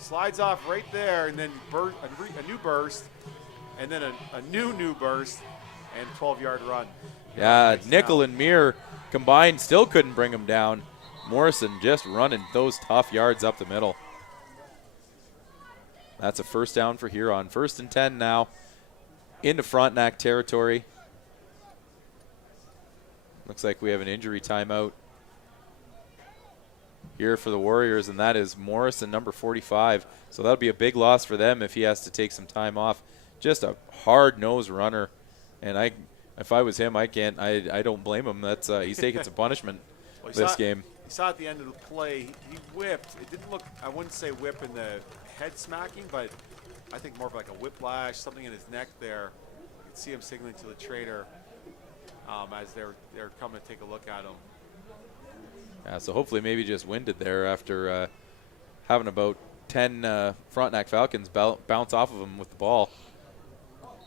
Slides off right there, and then a new burst, and then a new burst, and 12-yard run. Yeah, Nickel and Mir combined still couldn't bring him down. Morrison just running those tough yards up the middle. That's a first down for Huron. 1st and 10 now. into Frontenac territory. Looks like we have an injury timeout here for the Warriors, and that is Morrison, number 45. So that'll be a big loss for them if he has to take some time off. Just a hard-nosed runner, and if I was him, I don't blame him. That's he's taking some punishment this game. You saw at the end of the play, he whipped. It didn't look, I wouldn't say whip in the head smacking, but I think more of like a whiplash, something in his neck there. You can see him signaling to the trainer as they're coming to take a look at him. Yeah, so hopefully maybe just winded there after having about 10 Frontenac Falcons bounce off of him with the ball.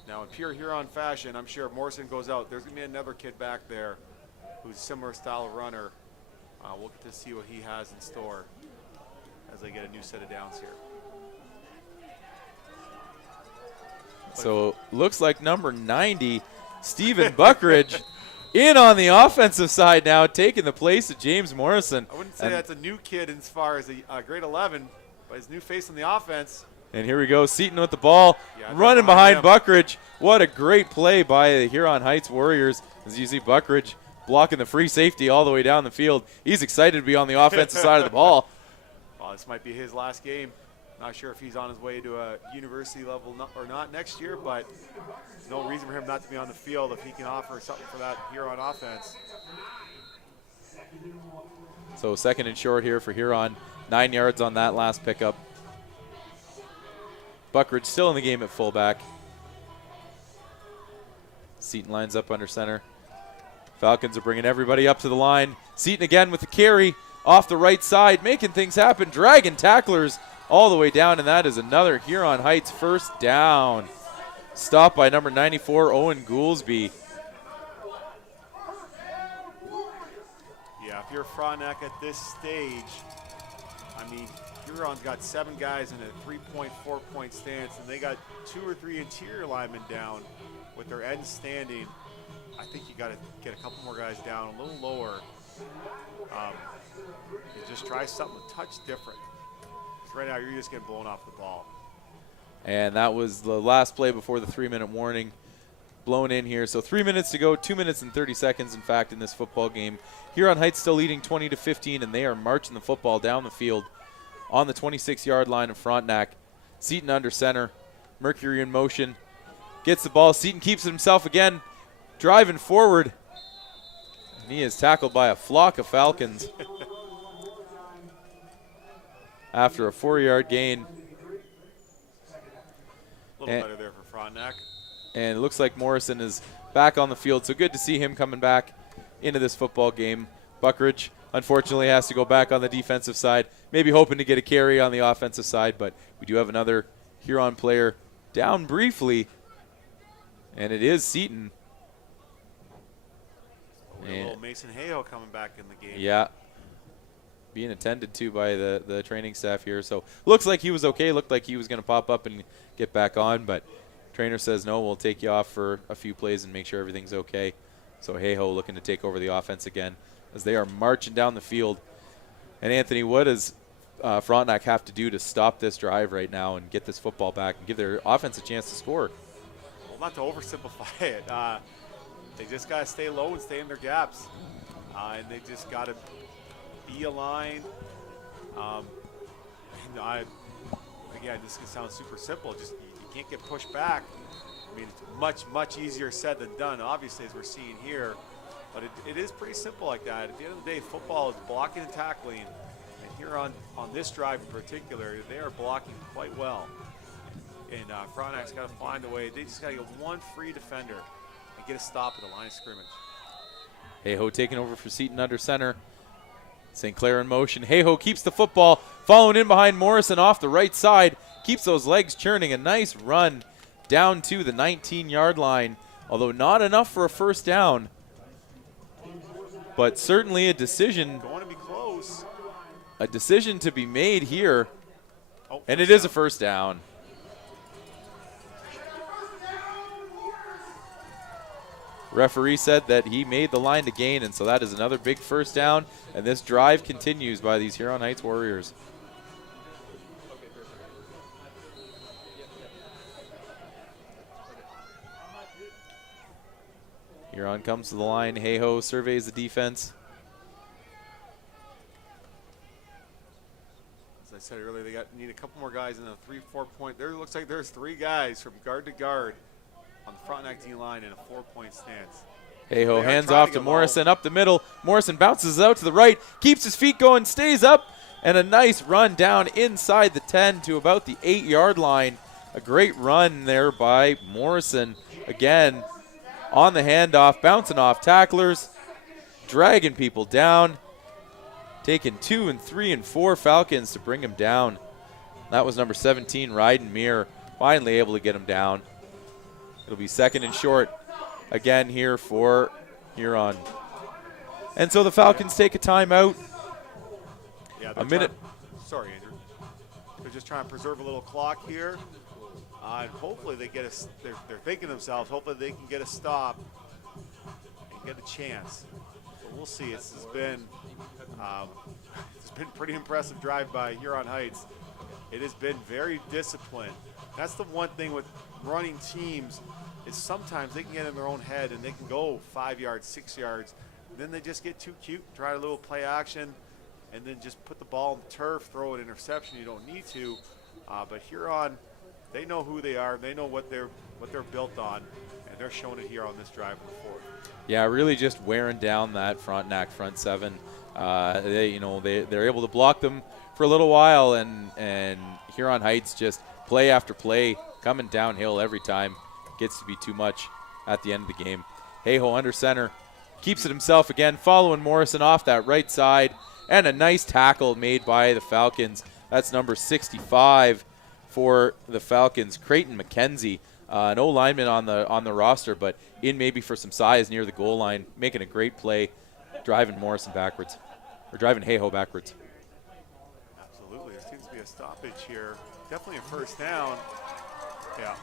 Now in pure Huron fashion, I'm sure if Morrison goes out, there's going to be another kid back there who's a similar style of runner. We'll get to see what he has in store as they get a new set of downs here. So looks like number 90, Stephen Buckridge, in on the offensive side now, taking the place of James Morrison. I wouldn't say that's a new kid as far as a grade 11, but his new face on the offense. And here we go, Seton with the ball, running behind Buckridge. What a great play by the Huron Heights Warriors. As you see Buckridge blocking the free safety all the way down the field. He's excited to be on the offensive side of the ball. Well, this might be his last game. Not sure if he's on his way to a university level or not next year, but no reason for him not to be on the field if he can offer something for that Huron offense. So 2nd and short here for Huron. 9 yards on that last pickup. Buckridge still in the game at fullback. Seton lines up under center. Falcons are bringing everybody up to the line. Seton again with the carry off the right side, making things happen, dragging tacklers all the way down, and that is another Huron Heights first down. Stopped by number 94, Owen Goolsby. Yeah, if you're Frontenac at this stage, I mean, Huron's got 7 guys in a 3.4-point stance, and they got 2 or 3 interior linemen down with their ends standing. I think you got to get a couple more guys down a little lower. And just try something a touch different. Right now, you're just getting blown off the ball. And that was the last play before the 3-minute warning blown in here. So 3 minutes to go, 2 minutes and 30 seconds, in fact, in this football game. Huron Heights still leading 20-15, and they are marching the football down the field on the 26-yard line of Frontenac. Seton under center. Mercury in motion. Gets the ball. Seton keeps it himself again, driving forward. And he is tackled by a flock of Falcons after a 4-yard gain. A little better there for Frontenac. And it looks like Morrison is back on the field, so good to see him coming back into this football game. Buckridge, unfortunately, has to go back on the defensive side, maybe hoping to get a carry on the offensive side, but we do have another Huron player down briefly, and it is Seton. A little Mason Hayo coming back in the game. Yeah, being attended to by the training staff here. So looks like he was okay. Looked like he was going to pop up and get back on, but trainer says no, we'll take you off for a few plays and make sure everything's okay. So Hayho looking to take over the offense again as they are marching down the field. And Anthony, what does Frontenac have to do to stop this drive right now and get this football back and give their offense a chance to score? Well, not to oversimplify it. They just got to stay low and stay in their gaps. And they just got to be aligned. Again, this can sound super simple. Just you can't get pushed back. I mean, it's much easier said than done, obviously, as we're seeing here. But it is pretty simple like that. At the end of the day, football is blocking and tackling. And here on this drive in particular, they are blocking quite well. And Frontenac's got to find a way. They just got to get one free defender and get a stop at the line of scrimmage. Hayho taking over for Seton under center. St. Clair in motion. Hayho keeps the football, following in behind Morrison off the right side. Keeps those legs churning. A nice run down to the 19-yard line, although not enough for a first down. But certainly a decision. Going to be close. A decision to be made here. Oh, and it is a first down. Referee said that he made the line to gain, and so that is another big first down. And this drive continues by these Huron Heights Warriors. Huron comes to the line. Hayho surveys the defense. As I said earlier, they need a couple more guys in a 3-4 point. There looks like there's 3 guys from guard to guard on the Frontenac D line in a 4-point stance. Hayho hands off to Morrison up the middle. Morrison bounces out to the right, keeps his feet going, stays up, and a nice run down inside the 10 to about the 8-yard line. A great run there by Morrison. Again, on the handoff, bouncing off tacklers, dragging people down, taking 2 and 3 and 4 Falcons to bring him down. That was number 17, Ryden Meir, finally able to get him down. It'll be 2nd and short again here for Huron. And so the Falcons take a timeout. Yeah, a minute. Sorry, Andrew. They're just trying to preserve a little clock here. And hopefully they get they're thinking to themselves, hopefully they can get a stop and get a chance. So we'll see. It's been pretty impressive drive by Huron Heights. It has been very disciplined. That's the one thing with running teams is sometimes they can get in their own head and they can go 5 yards, 6 yards. Then they just get too cute, try a little play action, and then just put the ball on the turf, throw an interception. You don't need to. But Huron, they know who they are. They know what they're built on, and they're showing it here on this drive in the 4th. Yeah, really just wearing down that Frontenac front 7. They're able to block them for a little while, and Huron Heights just play after play coming downhill every time. Gets to be too much at the end of the game. Hayho under center, keeps it himself again, following Morrison off that right side, and a nice tackle made by the Falcons. That's number 65 for the Falcons, Creighton McKenzie. No lineman on the roster, but in maybe for some size near the goal line, making a great play, driving Morrison backwards, or driving Hayho backwards. Absolutely, there seems to be a stoppage here. Definitely a first down. Yeah.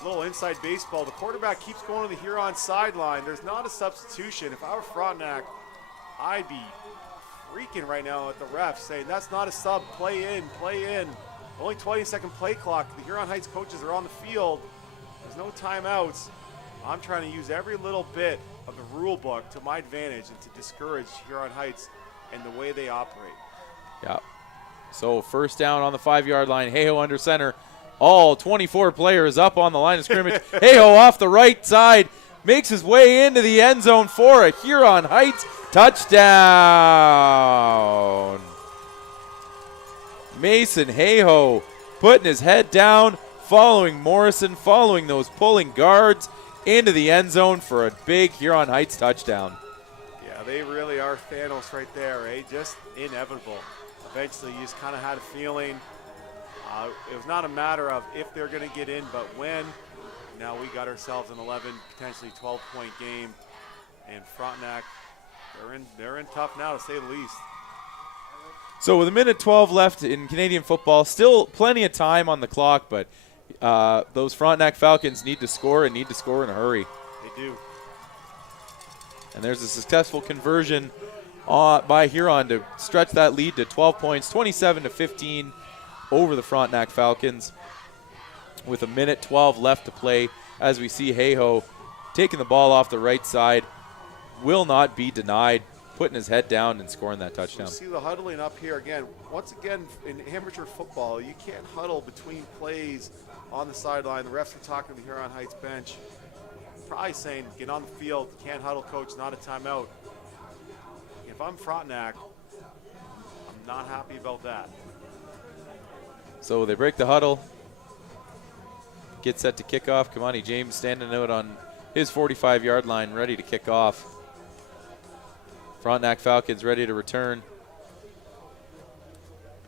A little inside baseball. The quarterback keeps going to the Huron sideline. There's not a substitution. If I were Frontenac, I'd be freaking right now at the refs saying that's not a sub. Play in, play in. Only 20-second play clock. The Huron Heights coaches are on the field. There's no timeouts. I'm trying to use every little bit of the rule book to my advantage and to discourage Huron Heights and the way they operate. Yeah. So first down on the 5-yard line. Hayho under center. All 24 players up on the line of scrimmage. Hayho off the right side. Makes his way into the end zone for a Huron Heights touchdown. Mason Hayho putting his head down, following Morrison, following those pulling guards into the end zone for a big Huron Heights touchdown. Yeah, they really are Thanos right there, eh? Just inevitable. Eventually, you just kind of had a feeling. It was not a matter of if they're going to get in, but when. Now we got ourselves an 11, potentially 12-point game, and Frontenac, they're in tough now, to say the least. So with 1:12 left in Canadian football, still plenty of time on the clock, but those Frontenac Falcons need to score and need to score in a hurry. They do. And there's a successful conversion by Huron to stretch that lead to 12 points, 27-15 over the Frontenac Falcons. With 1:12 left to play, as we see Hayho taking the ball off the right side, will not be denied, putting his head down and scoring that touchdown. So see the huddling up here again. Once again, in amateur football, you can't huddle between plays on the sideline. The refs are talking to the Huron Heights bench, probably saying, get on the field, can't huddle, coach, not a timeout. If I'm Frontenac, I'm not happy about that. So they break the huddle, get set to kick off. Kamani James standing out on his 45-yard line, ready to kick off. Frontenac Falcons ready to return.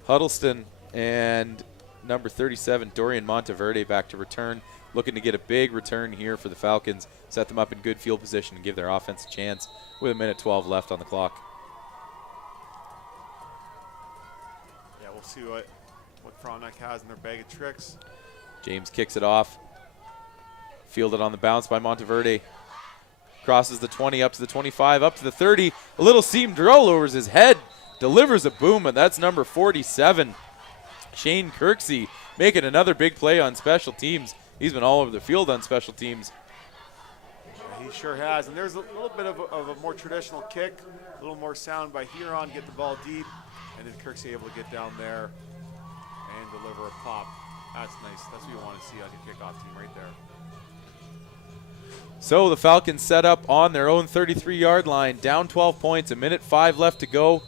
Huddleston and number 37, Dorian Monteverde, back to return. Looking to get a big return here for the Falcons. Set them up in good field position and give their offense a chance with 1:12 left on the clock. Yeah, we'll see what Frontenac has in their bag of tricks. James kicks it off. Fielded on the bounce by Monteverde. Crosses the 20 up to the 25, up to the 30. A little seam drill lowers his head. Delivers a boom, and that's number 47. Shane Kirksey making another big play on special teams. He's been all over the field on special teams. he sure has. And there's a little bit of a more traditional kick, a little more sound by Huron, get the ball deep, and then Kirksey able to get down there and deliver a pop. That's nice. That's what you want to see on your kickoff team right there. So the Falcons set up on their own 33-yard line, down 12 points, 1:05 left to go.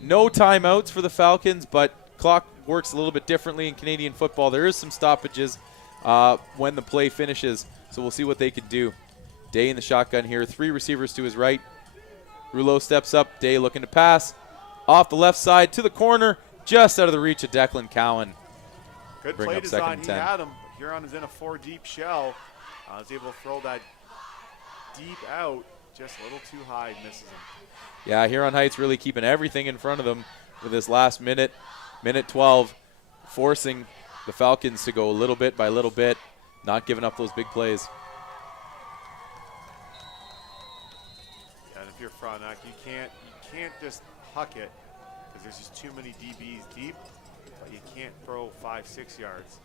No timeouts for the Falcons, but clock works a little bit differently in Canadian football. There is some stoppages when the play finishes, so we'll see what they can do. Day in the shotgun here, 3 receivers to his right. Rouleau steps up, Day looking to pass. Off the left side to the corner, just out of the reach of Declan Cowan. Good Bring play up second design. and He 10. had him. Huron is in a 4-deep shell. Was able to throw that deep out, just a little too high, misses him. Yeah, Huron Heights really keeping everything in front of them with this last minute 12, forcing the Falcons to go little bit by little bit, not giving up those big plays. And if you're Frontenac, you can't just huck it because there's just too many DBs deep, but you can't throw 5-6 yards.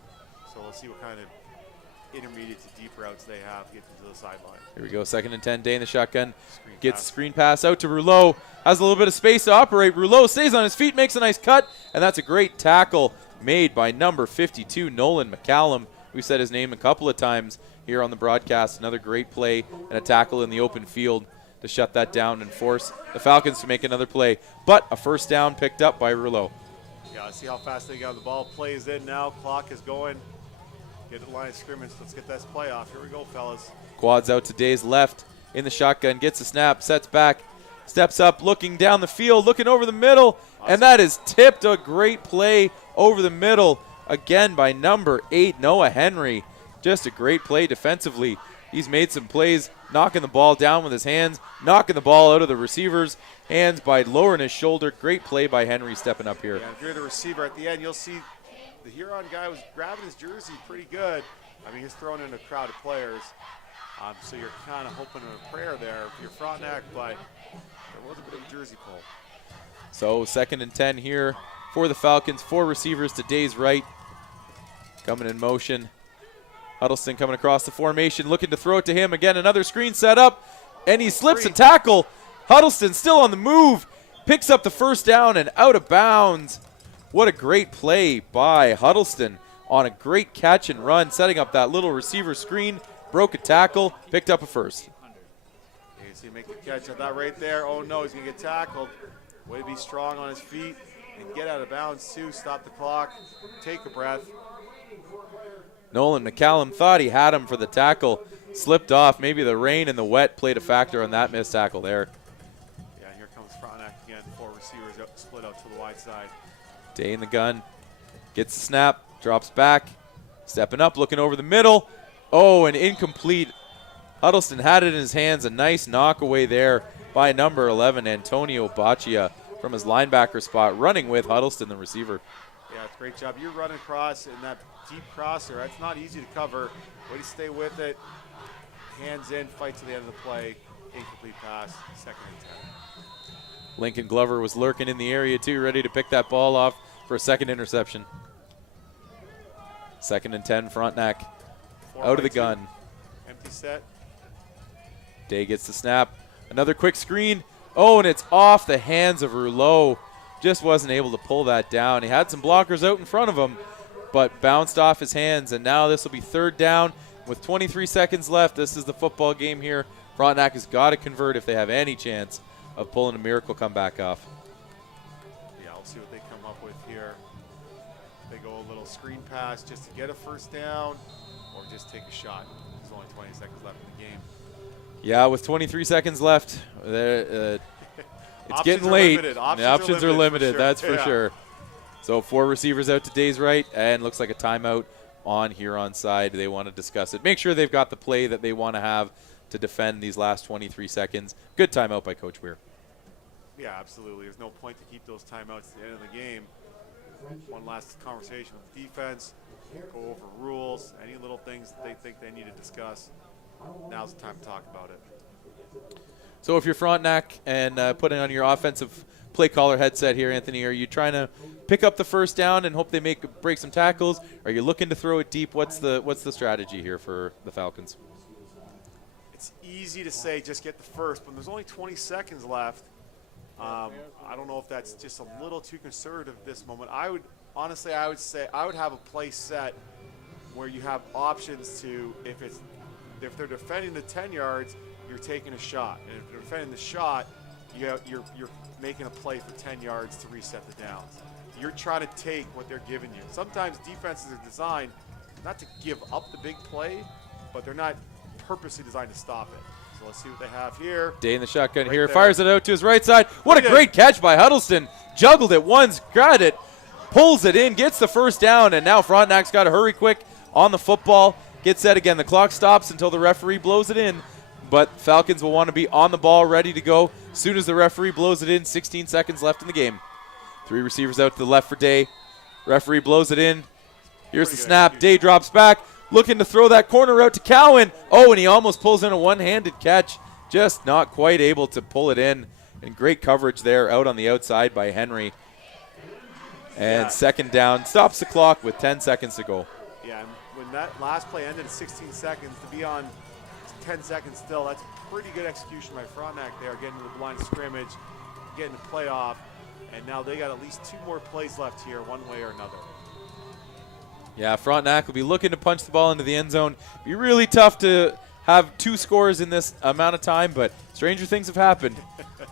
So we'll see what kind of intermediate to deep routes they have to get to the sideline. Here we go, 2nd and 10, Day in the shotgun. Gets screen pass out to Rouleau. Has a little bit of space to operate. Rouleau stays on his feet, makes a nice cut, and that's a great tackle made by number 52, Nolan McCallum. We've said his name a couple of times here on the broadcast. Another great play and a tackle in the open field to shut that down and force the Falcons to make another play. But a first down picked up by Rouleau. Yeah, let's see how fast they got the ball. Play is in now. Clock is going. Get the line of scrimmage. Let's get this play off. Here we go, fellas. Quads out to Day's left in the shotgun. Gets a snap, sets back, steps up, looking down the field, looking over the middle. Awesome. And that is tipped. A great play over the middle. Again by number 8, Noah Henry. Just a great play defensively. He's made some plays, knocking the ball down with his hands, knocking the ball out of the receiver's hands by lowering his shoulder. Great play by Henry stepping up here. Yeah, if you're the receiver at the end, you'll see the Huron guy was grabbing his jersey pretty good. I mean, he's thrown in a crowd of players. So you're kind of hoping in a prayer there if you're Frontenac, but there was a bit of a jersey pull. So 2nd and 10 here for the Falcons. 4 receivers to Day's right. Coming in motion. Huddleston coming across the formation, looking to throw it to him. Again, another screen set up, and he slips a tackle. Huddleston still on the move. Picks up the first down and out of bounds. What a great play by Huddleston on a great catch and run, setting up that little receiver screen. Broke a tackle, picked up a first. You see him make the catch. I thought right there, oh no, he's going to get tackled. Way to be strong on his feet and get out of bounds too. Stop the clock, take a breath. Nolan McCallum thought he had him for the tackle. Slipped off. Maybe the rain and the wet played a factor on that missed tackle there. Yeah, here comes Frontenac again. 4 receivers up, split out to the wide side. Day in the gun. Gets the snap. Drops back. Stepping up, looking over the middle. Oh, an incomplete. Huddleston had it in his hands. A nice knock away there by number 11, Antonio Baccia, from his linebacker spot, running with Huddleston, the receiver. Yeah, it's a great job. You're running across in that deep crosser. That's not easy to cover. Way to stay with it. Hands in, fight to the end of the play. Incomplete pass, 2nd and 10. Lincoln Glover was lurking in the area too, ready to pick that ball off for a second interception. 2nd and 10, Frontenac. Out of the gun. Empty set. Day gets the snap. Another quick screen. Oh, and it's off the hands of Rouleau. Just wasn't able to pull that down. He had some blockers out in front of him, but bounced off his hands. And now this will be 3rd down with 23 seconds left. This is the football game here. Frontenac has got to convert if they have any chance of pulling a miracle comeback off. Yeah, we'll see what they come up with here. They go a little screen pass just to get a first down, or just take a shot. There's only 20 seconds left in the game. Yeah, with 23 seconds left, it's getting late. The options are limited, for sure. That's for sure. So 4 receivers out to Day's right, and looks like a timeout on Huron's side. They want to discuss it. Make sure they've got the play that they want to have to defend these last 23 seconds. Good timeout by Coach Weir. Yeah, absolutely. There's no point to keep those timeouts at the end of the game. One last conversation with the defense, go over rules, any little things that they think they need to discuss. Now's the time to talk about it. So if you're Frontenac and putting on your offensive play caller headset here, Anthony, are you trying to pick up the first down and hope they break some tackles? Are you looking to throw it deep? What's the strategy here for the Falcons? it's easy to say just get the first, but there's only 20 seconds left. I don't know if that's just a little too conservative at this moment. I would say I would have a play set where you have options to, if they're defending the 10 yards, you're taking a shot, and if they're defending the shot, you're making a play for 10 yards to reset the downs. You're trying to take what they're giving you. Sometimes defenses are designed not to give up the big play, but they're not purposely designed to stop it. So let's see what they have here. Day in the shotgun Right here, there. fires it out to his right side. What a great catch by Huddleston. Juggled it once, got it, pulls it in, gets the first down, and now Frontenac's got to hurry quick on the football. Gets set again. The clock stops until the referee blows it in, but Falcons will want to be on the ball, ready to go as soon as the referee blows it in. 16 seconds left in the game. 3 receivers out to the left for Day. Referee blows it in. Here's the snap. Day drops back, looking to throw that corner route to Cowan. Oh, and he almost pulls in a one-handed catch. Just not quite able to pull it in. And great coverage there out on the outside by Henry. And second down. Stops the clock with 10 seconds to go. Yeah, and when that last play ended at 16 seconds, to be on 10 seconds still, that's pretty good execution by Frontenac there, getting to the line of scrimmage, getting the playoff. And now they got at least 2 more plays left here, one way or another. Yeah, Frontenac will be looking to punch the ball into the end zone. Be really tough to have 2 scores in this amount of time, but stranger things have happened.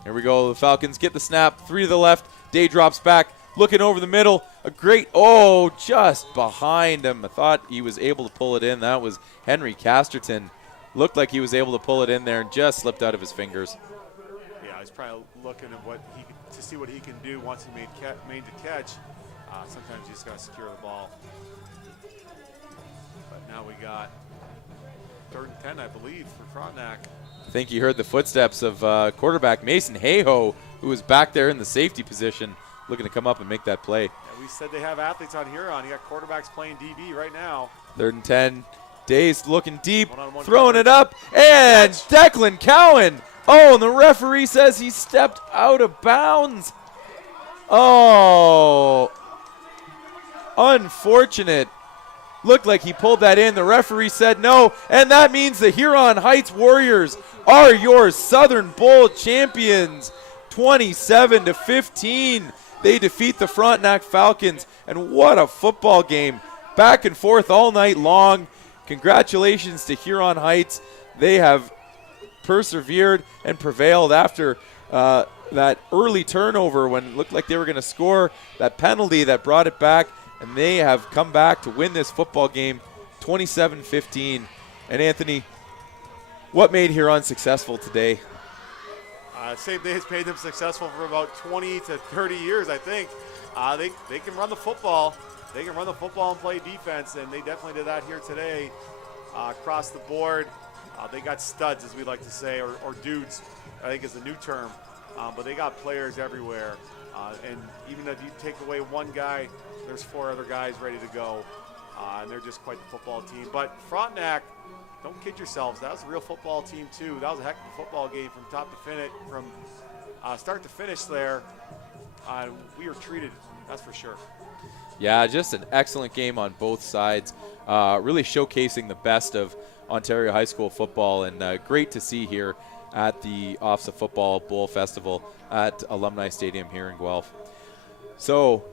Here we go. The Falcons get the snap. 3 to the left. Day drops back, looking over the middle. A great, just behind him. I thought he was able to pull it in. That was Henry Casterton. Looked like he was able to pull it in there and just slipped out of his fingers. Yeah, he's probably looking at to see what he can do once he made the catch. Sometimes you just got to secure the ball. But now we got 3rd and 10, I believe, for Frontenac. I think you heard the footsteps of quarterback Mason Hayhoe, who was back there in the safety position, looking to come up and make that play. Yeah, we said they have athletes on Huron. You got quarterbacks playing DB right now. 3rd and 10. Day's looking deep, One-on-one throwing coverage. it up, and Declan Cowan. Oh, and the referee says he stepped out of bounds. Oh, unfortunate. Looked like he pulled that in. The referee said no, and that means the Huron Heights Warriors are your Southern Bowl champions. 27-15. They defeat the Frontenac Falcons, and what a football game. Back and forth all night long. Congratulations to Huron Heights. They have persevered and prevailed after that early turnover when it looked like they were going to score, that penalty that brought it back, and they have come back to win this football game 27-15. And Anthony, what made Huron successful today? Same thing has made them successful for about 20 to 30 years, I think. They can run the football. They can run the football and play defense, and they definitely did that here today across the board. They got studs, as we like to say, or dudes, I think is the new term. But they got players everywhere. And even if you take away one guy, there's 4 other guys ready to go. And they're just quite the football team. But Frontenac, don't kid yourselves, that was a real football team too. That was a heck of a football game from top to finish, from start to finish there. We were treated, that's for sure. Yeah, just an excellent game on both sides. Really showcasing the best of Ontario high school football, and great to see here at the Ofsaa Football Bowl Festival at Alumni Stadium here in Guelph. So,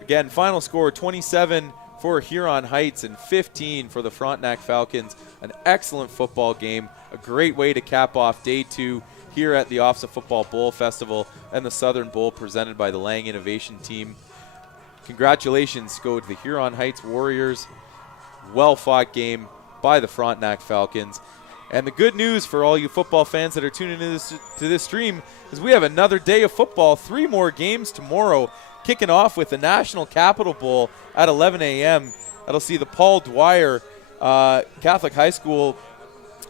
again, final score 27 for Huron Heights and 15 for the Frontenac Falcons. An excellent football game, a great way to cap off day 2 here at the Ofsaa Football Bowl Festival and the Southern Bowl presented by the Lang Innovation Team. Congratulations go to the Huron Heights Warriors. Well-fought game by the Frontenac Falcons. And the good news for all you football fans that are tuning in to this stream is we have another day of football, 3 more games tomorrow, kicking off with the National Capital Bowl at 11 a.m. That'll see the Paul Dwyer Catholic High School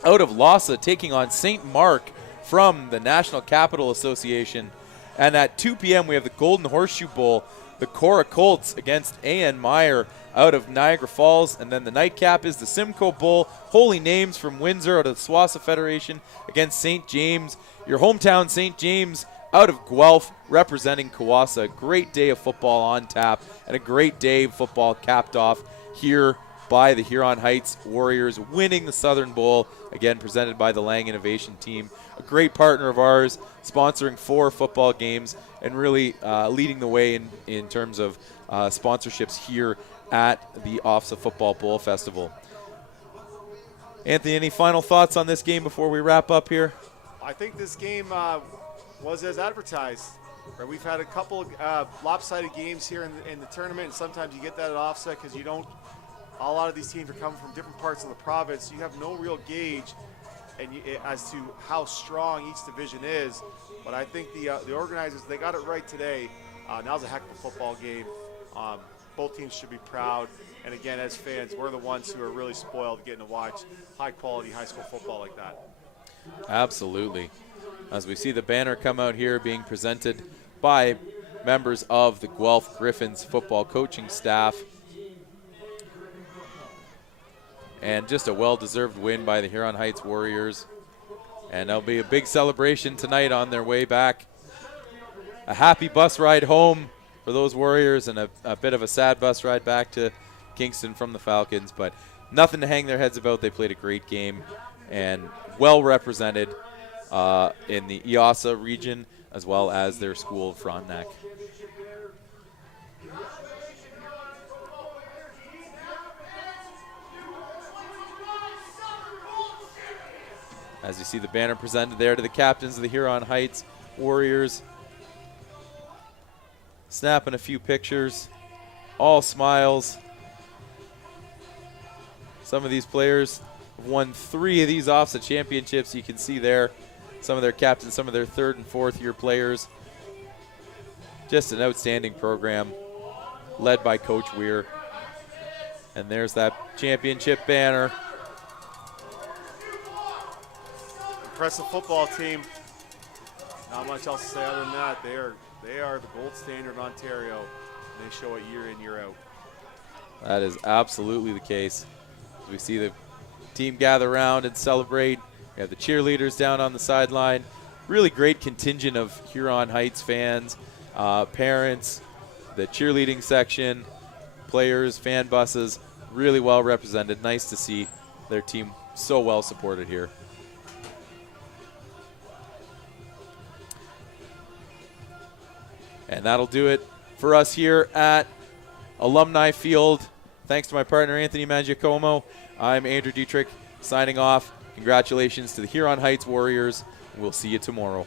out of Lhasa taking on St. Mark from the National Capital Association. And at 2 p.m. we have the Golden Horseshoe Bowl, the Cora Colts against A.N. Meyer out of Niagara Falls. And then the nightcap is the Simcoe Bowl, Holy Names from Windsor out of the SWASA Federation against St. James. Your hometown St. James out of Guelph representing Kawasa. Great day of football on tap and a great day of football capped off here by the Huron Heights Warriors, winning the Southern Bowl, again presented by the Lang Innovation Team. A great partner of ours, sponsoring 4 football games and really leading the way in terms of sponsorships here at the Ofsaa Football Bowl Festival. Anthony, any final thoughts on this game before we wrap up here? I think this game was as advertised. Right? We've had a couple lopsided games here in the tournament, and sometimes you get that at Ofsaa because you don't. A lot of these teams are coming from different parts of the province. So you have no real gauge as to how strong each division is. But I think the organizers, they got it right today. Now's a heck of a football game. Both teams should be proud. And again, as fans, we're the ones who are really spoiled getting to watch high-quality high school football like that. Absolutely. As we see the banner come out here being presented by members of the Guelph Griffins football coaching staff. And just a well-deserved win by the Huron Heights Warriors. And there'll be a big celebration tonight on their way back. A happy bus ride home for those Warriors and a bit of a sad bus ride back to Kingston from the Falcons. But nothing to hang their heads about. They played a great game and well represented in the Ofsaa region as well as their school, Frontenac. As you see the banner presented there to the captains of the Huron Heights Warriors. Snapping a few pictures, all smiles. Some of these players have won 3 of these Ofsaa championships. You can see there some of their captains, some of their 3rd and 4th year players. Just an outstanding program led by Coach Weir. And there's that championship banner. Impressive football team. Not much else to say other than that. They are the gold standard in Ontario. And they show it year in, year out. That is absolutely the case. As we see the team gather around and celebrate. We have the cheerleaders down on the sideline. Really great contingent of Huron Heights fans, parents, the cheerleading section, players, fan buses. Really well represented. Nice to see their team so well supported here. And that'll do it for us here at Alumni Field. Thanks to my partner, Anthony Mangiacomo. I'm Andrew Dietrich signing off. Congratulations to the Huron Heights Warriors. We'll see you tomorrow.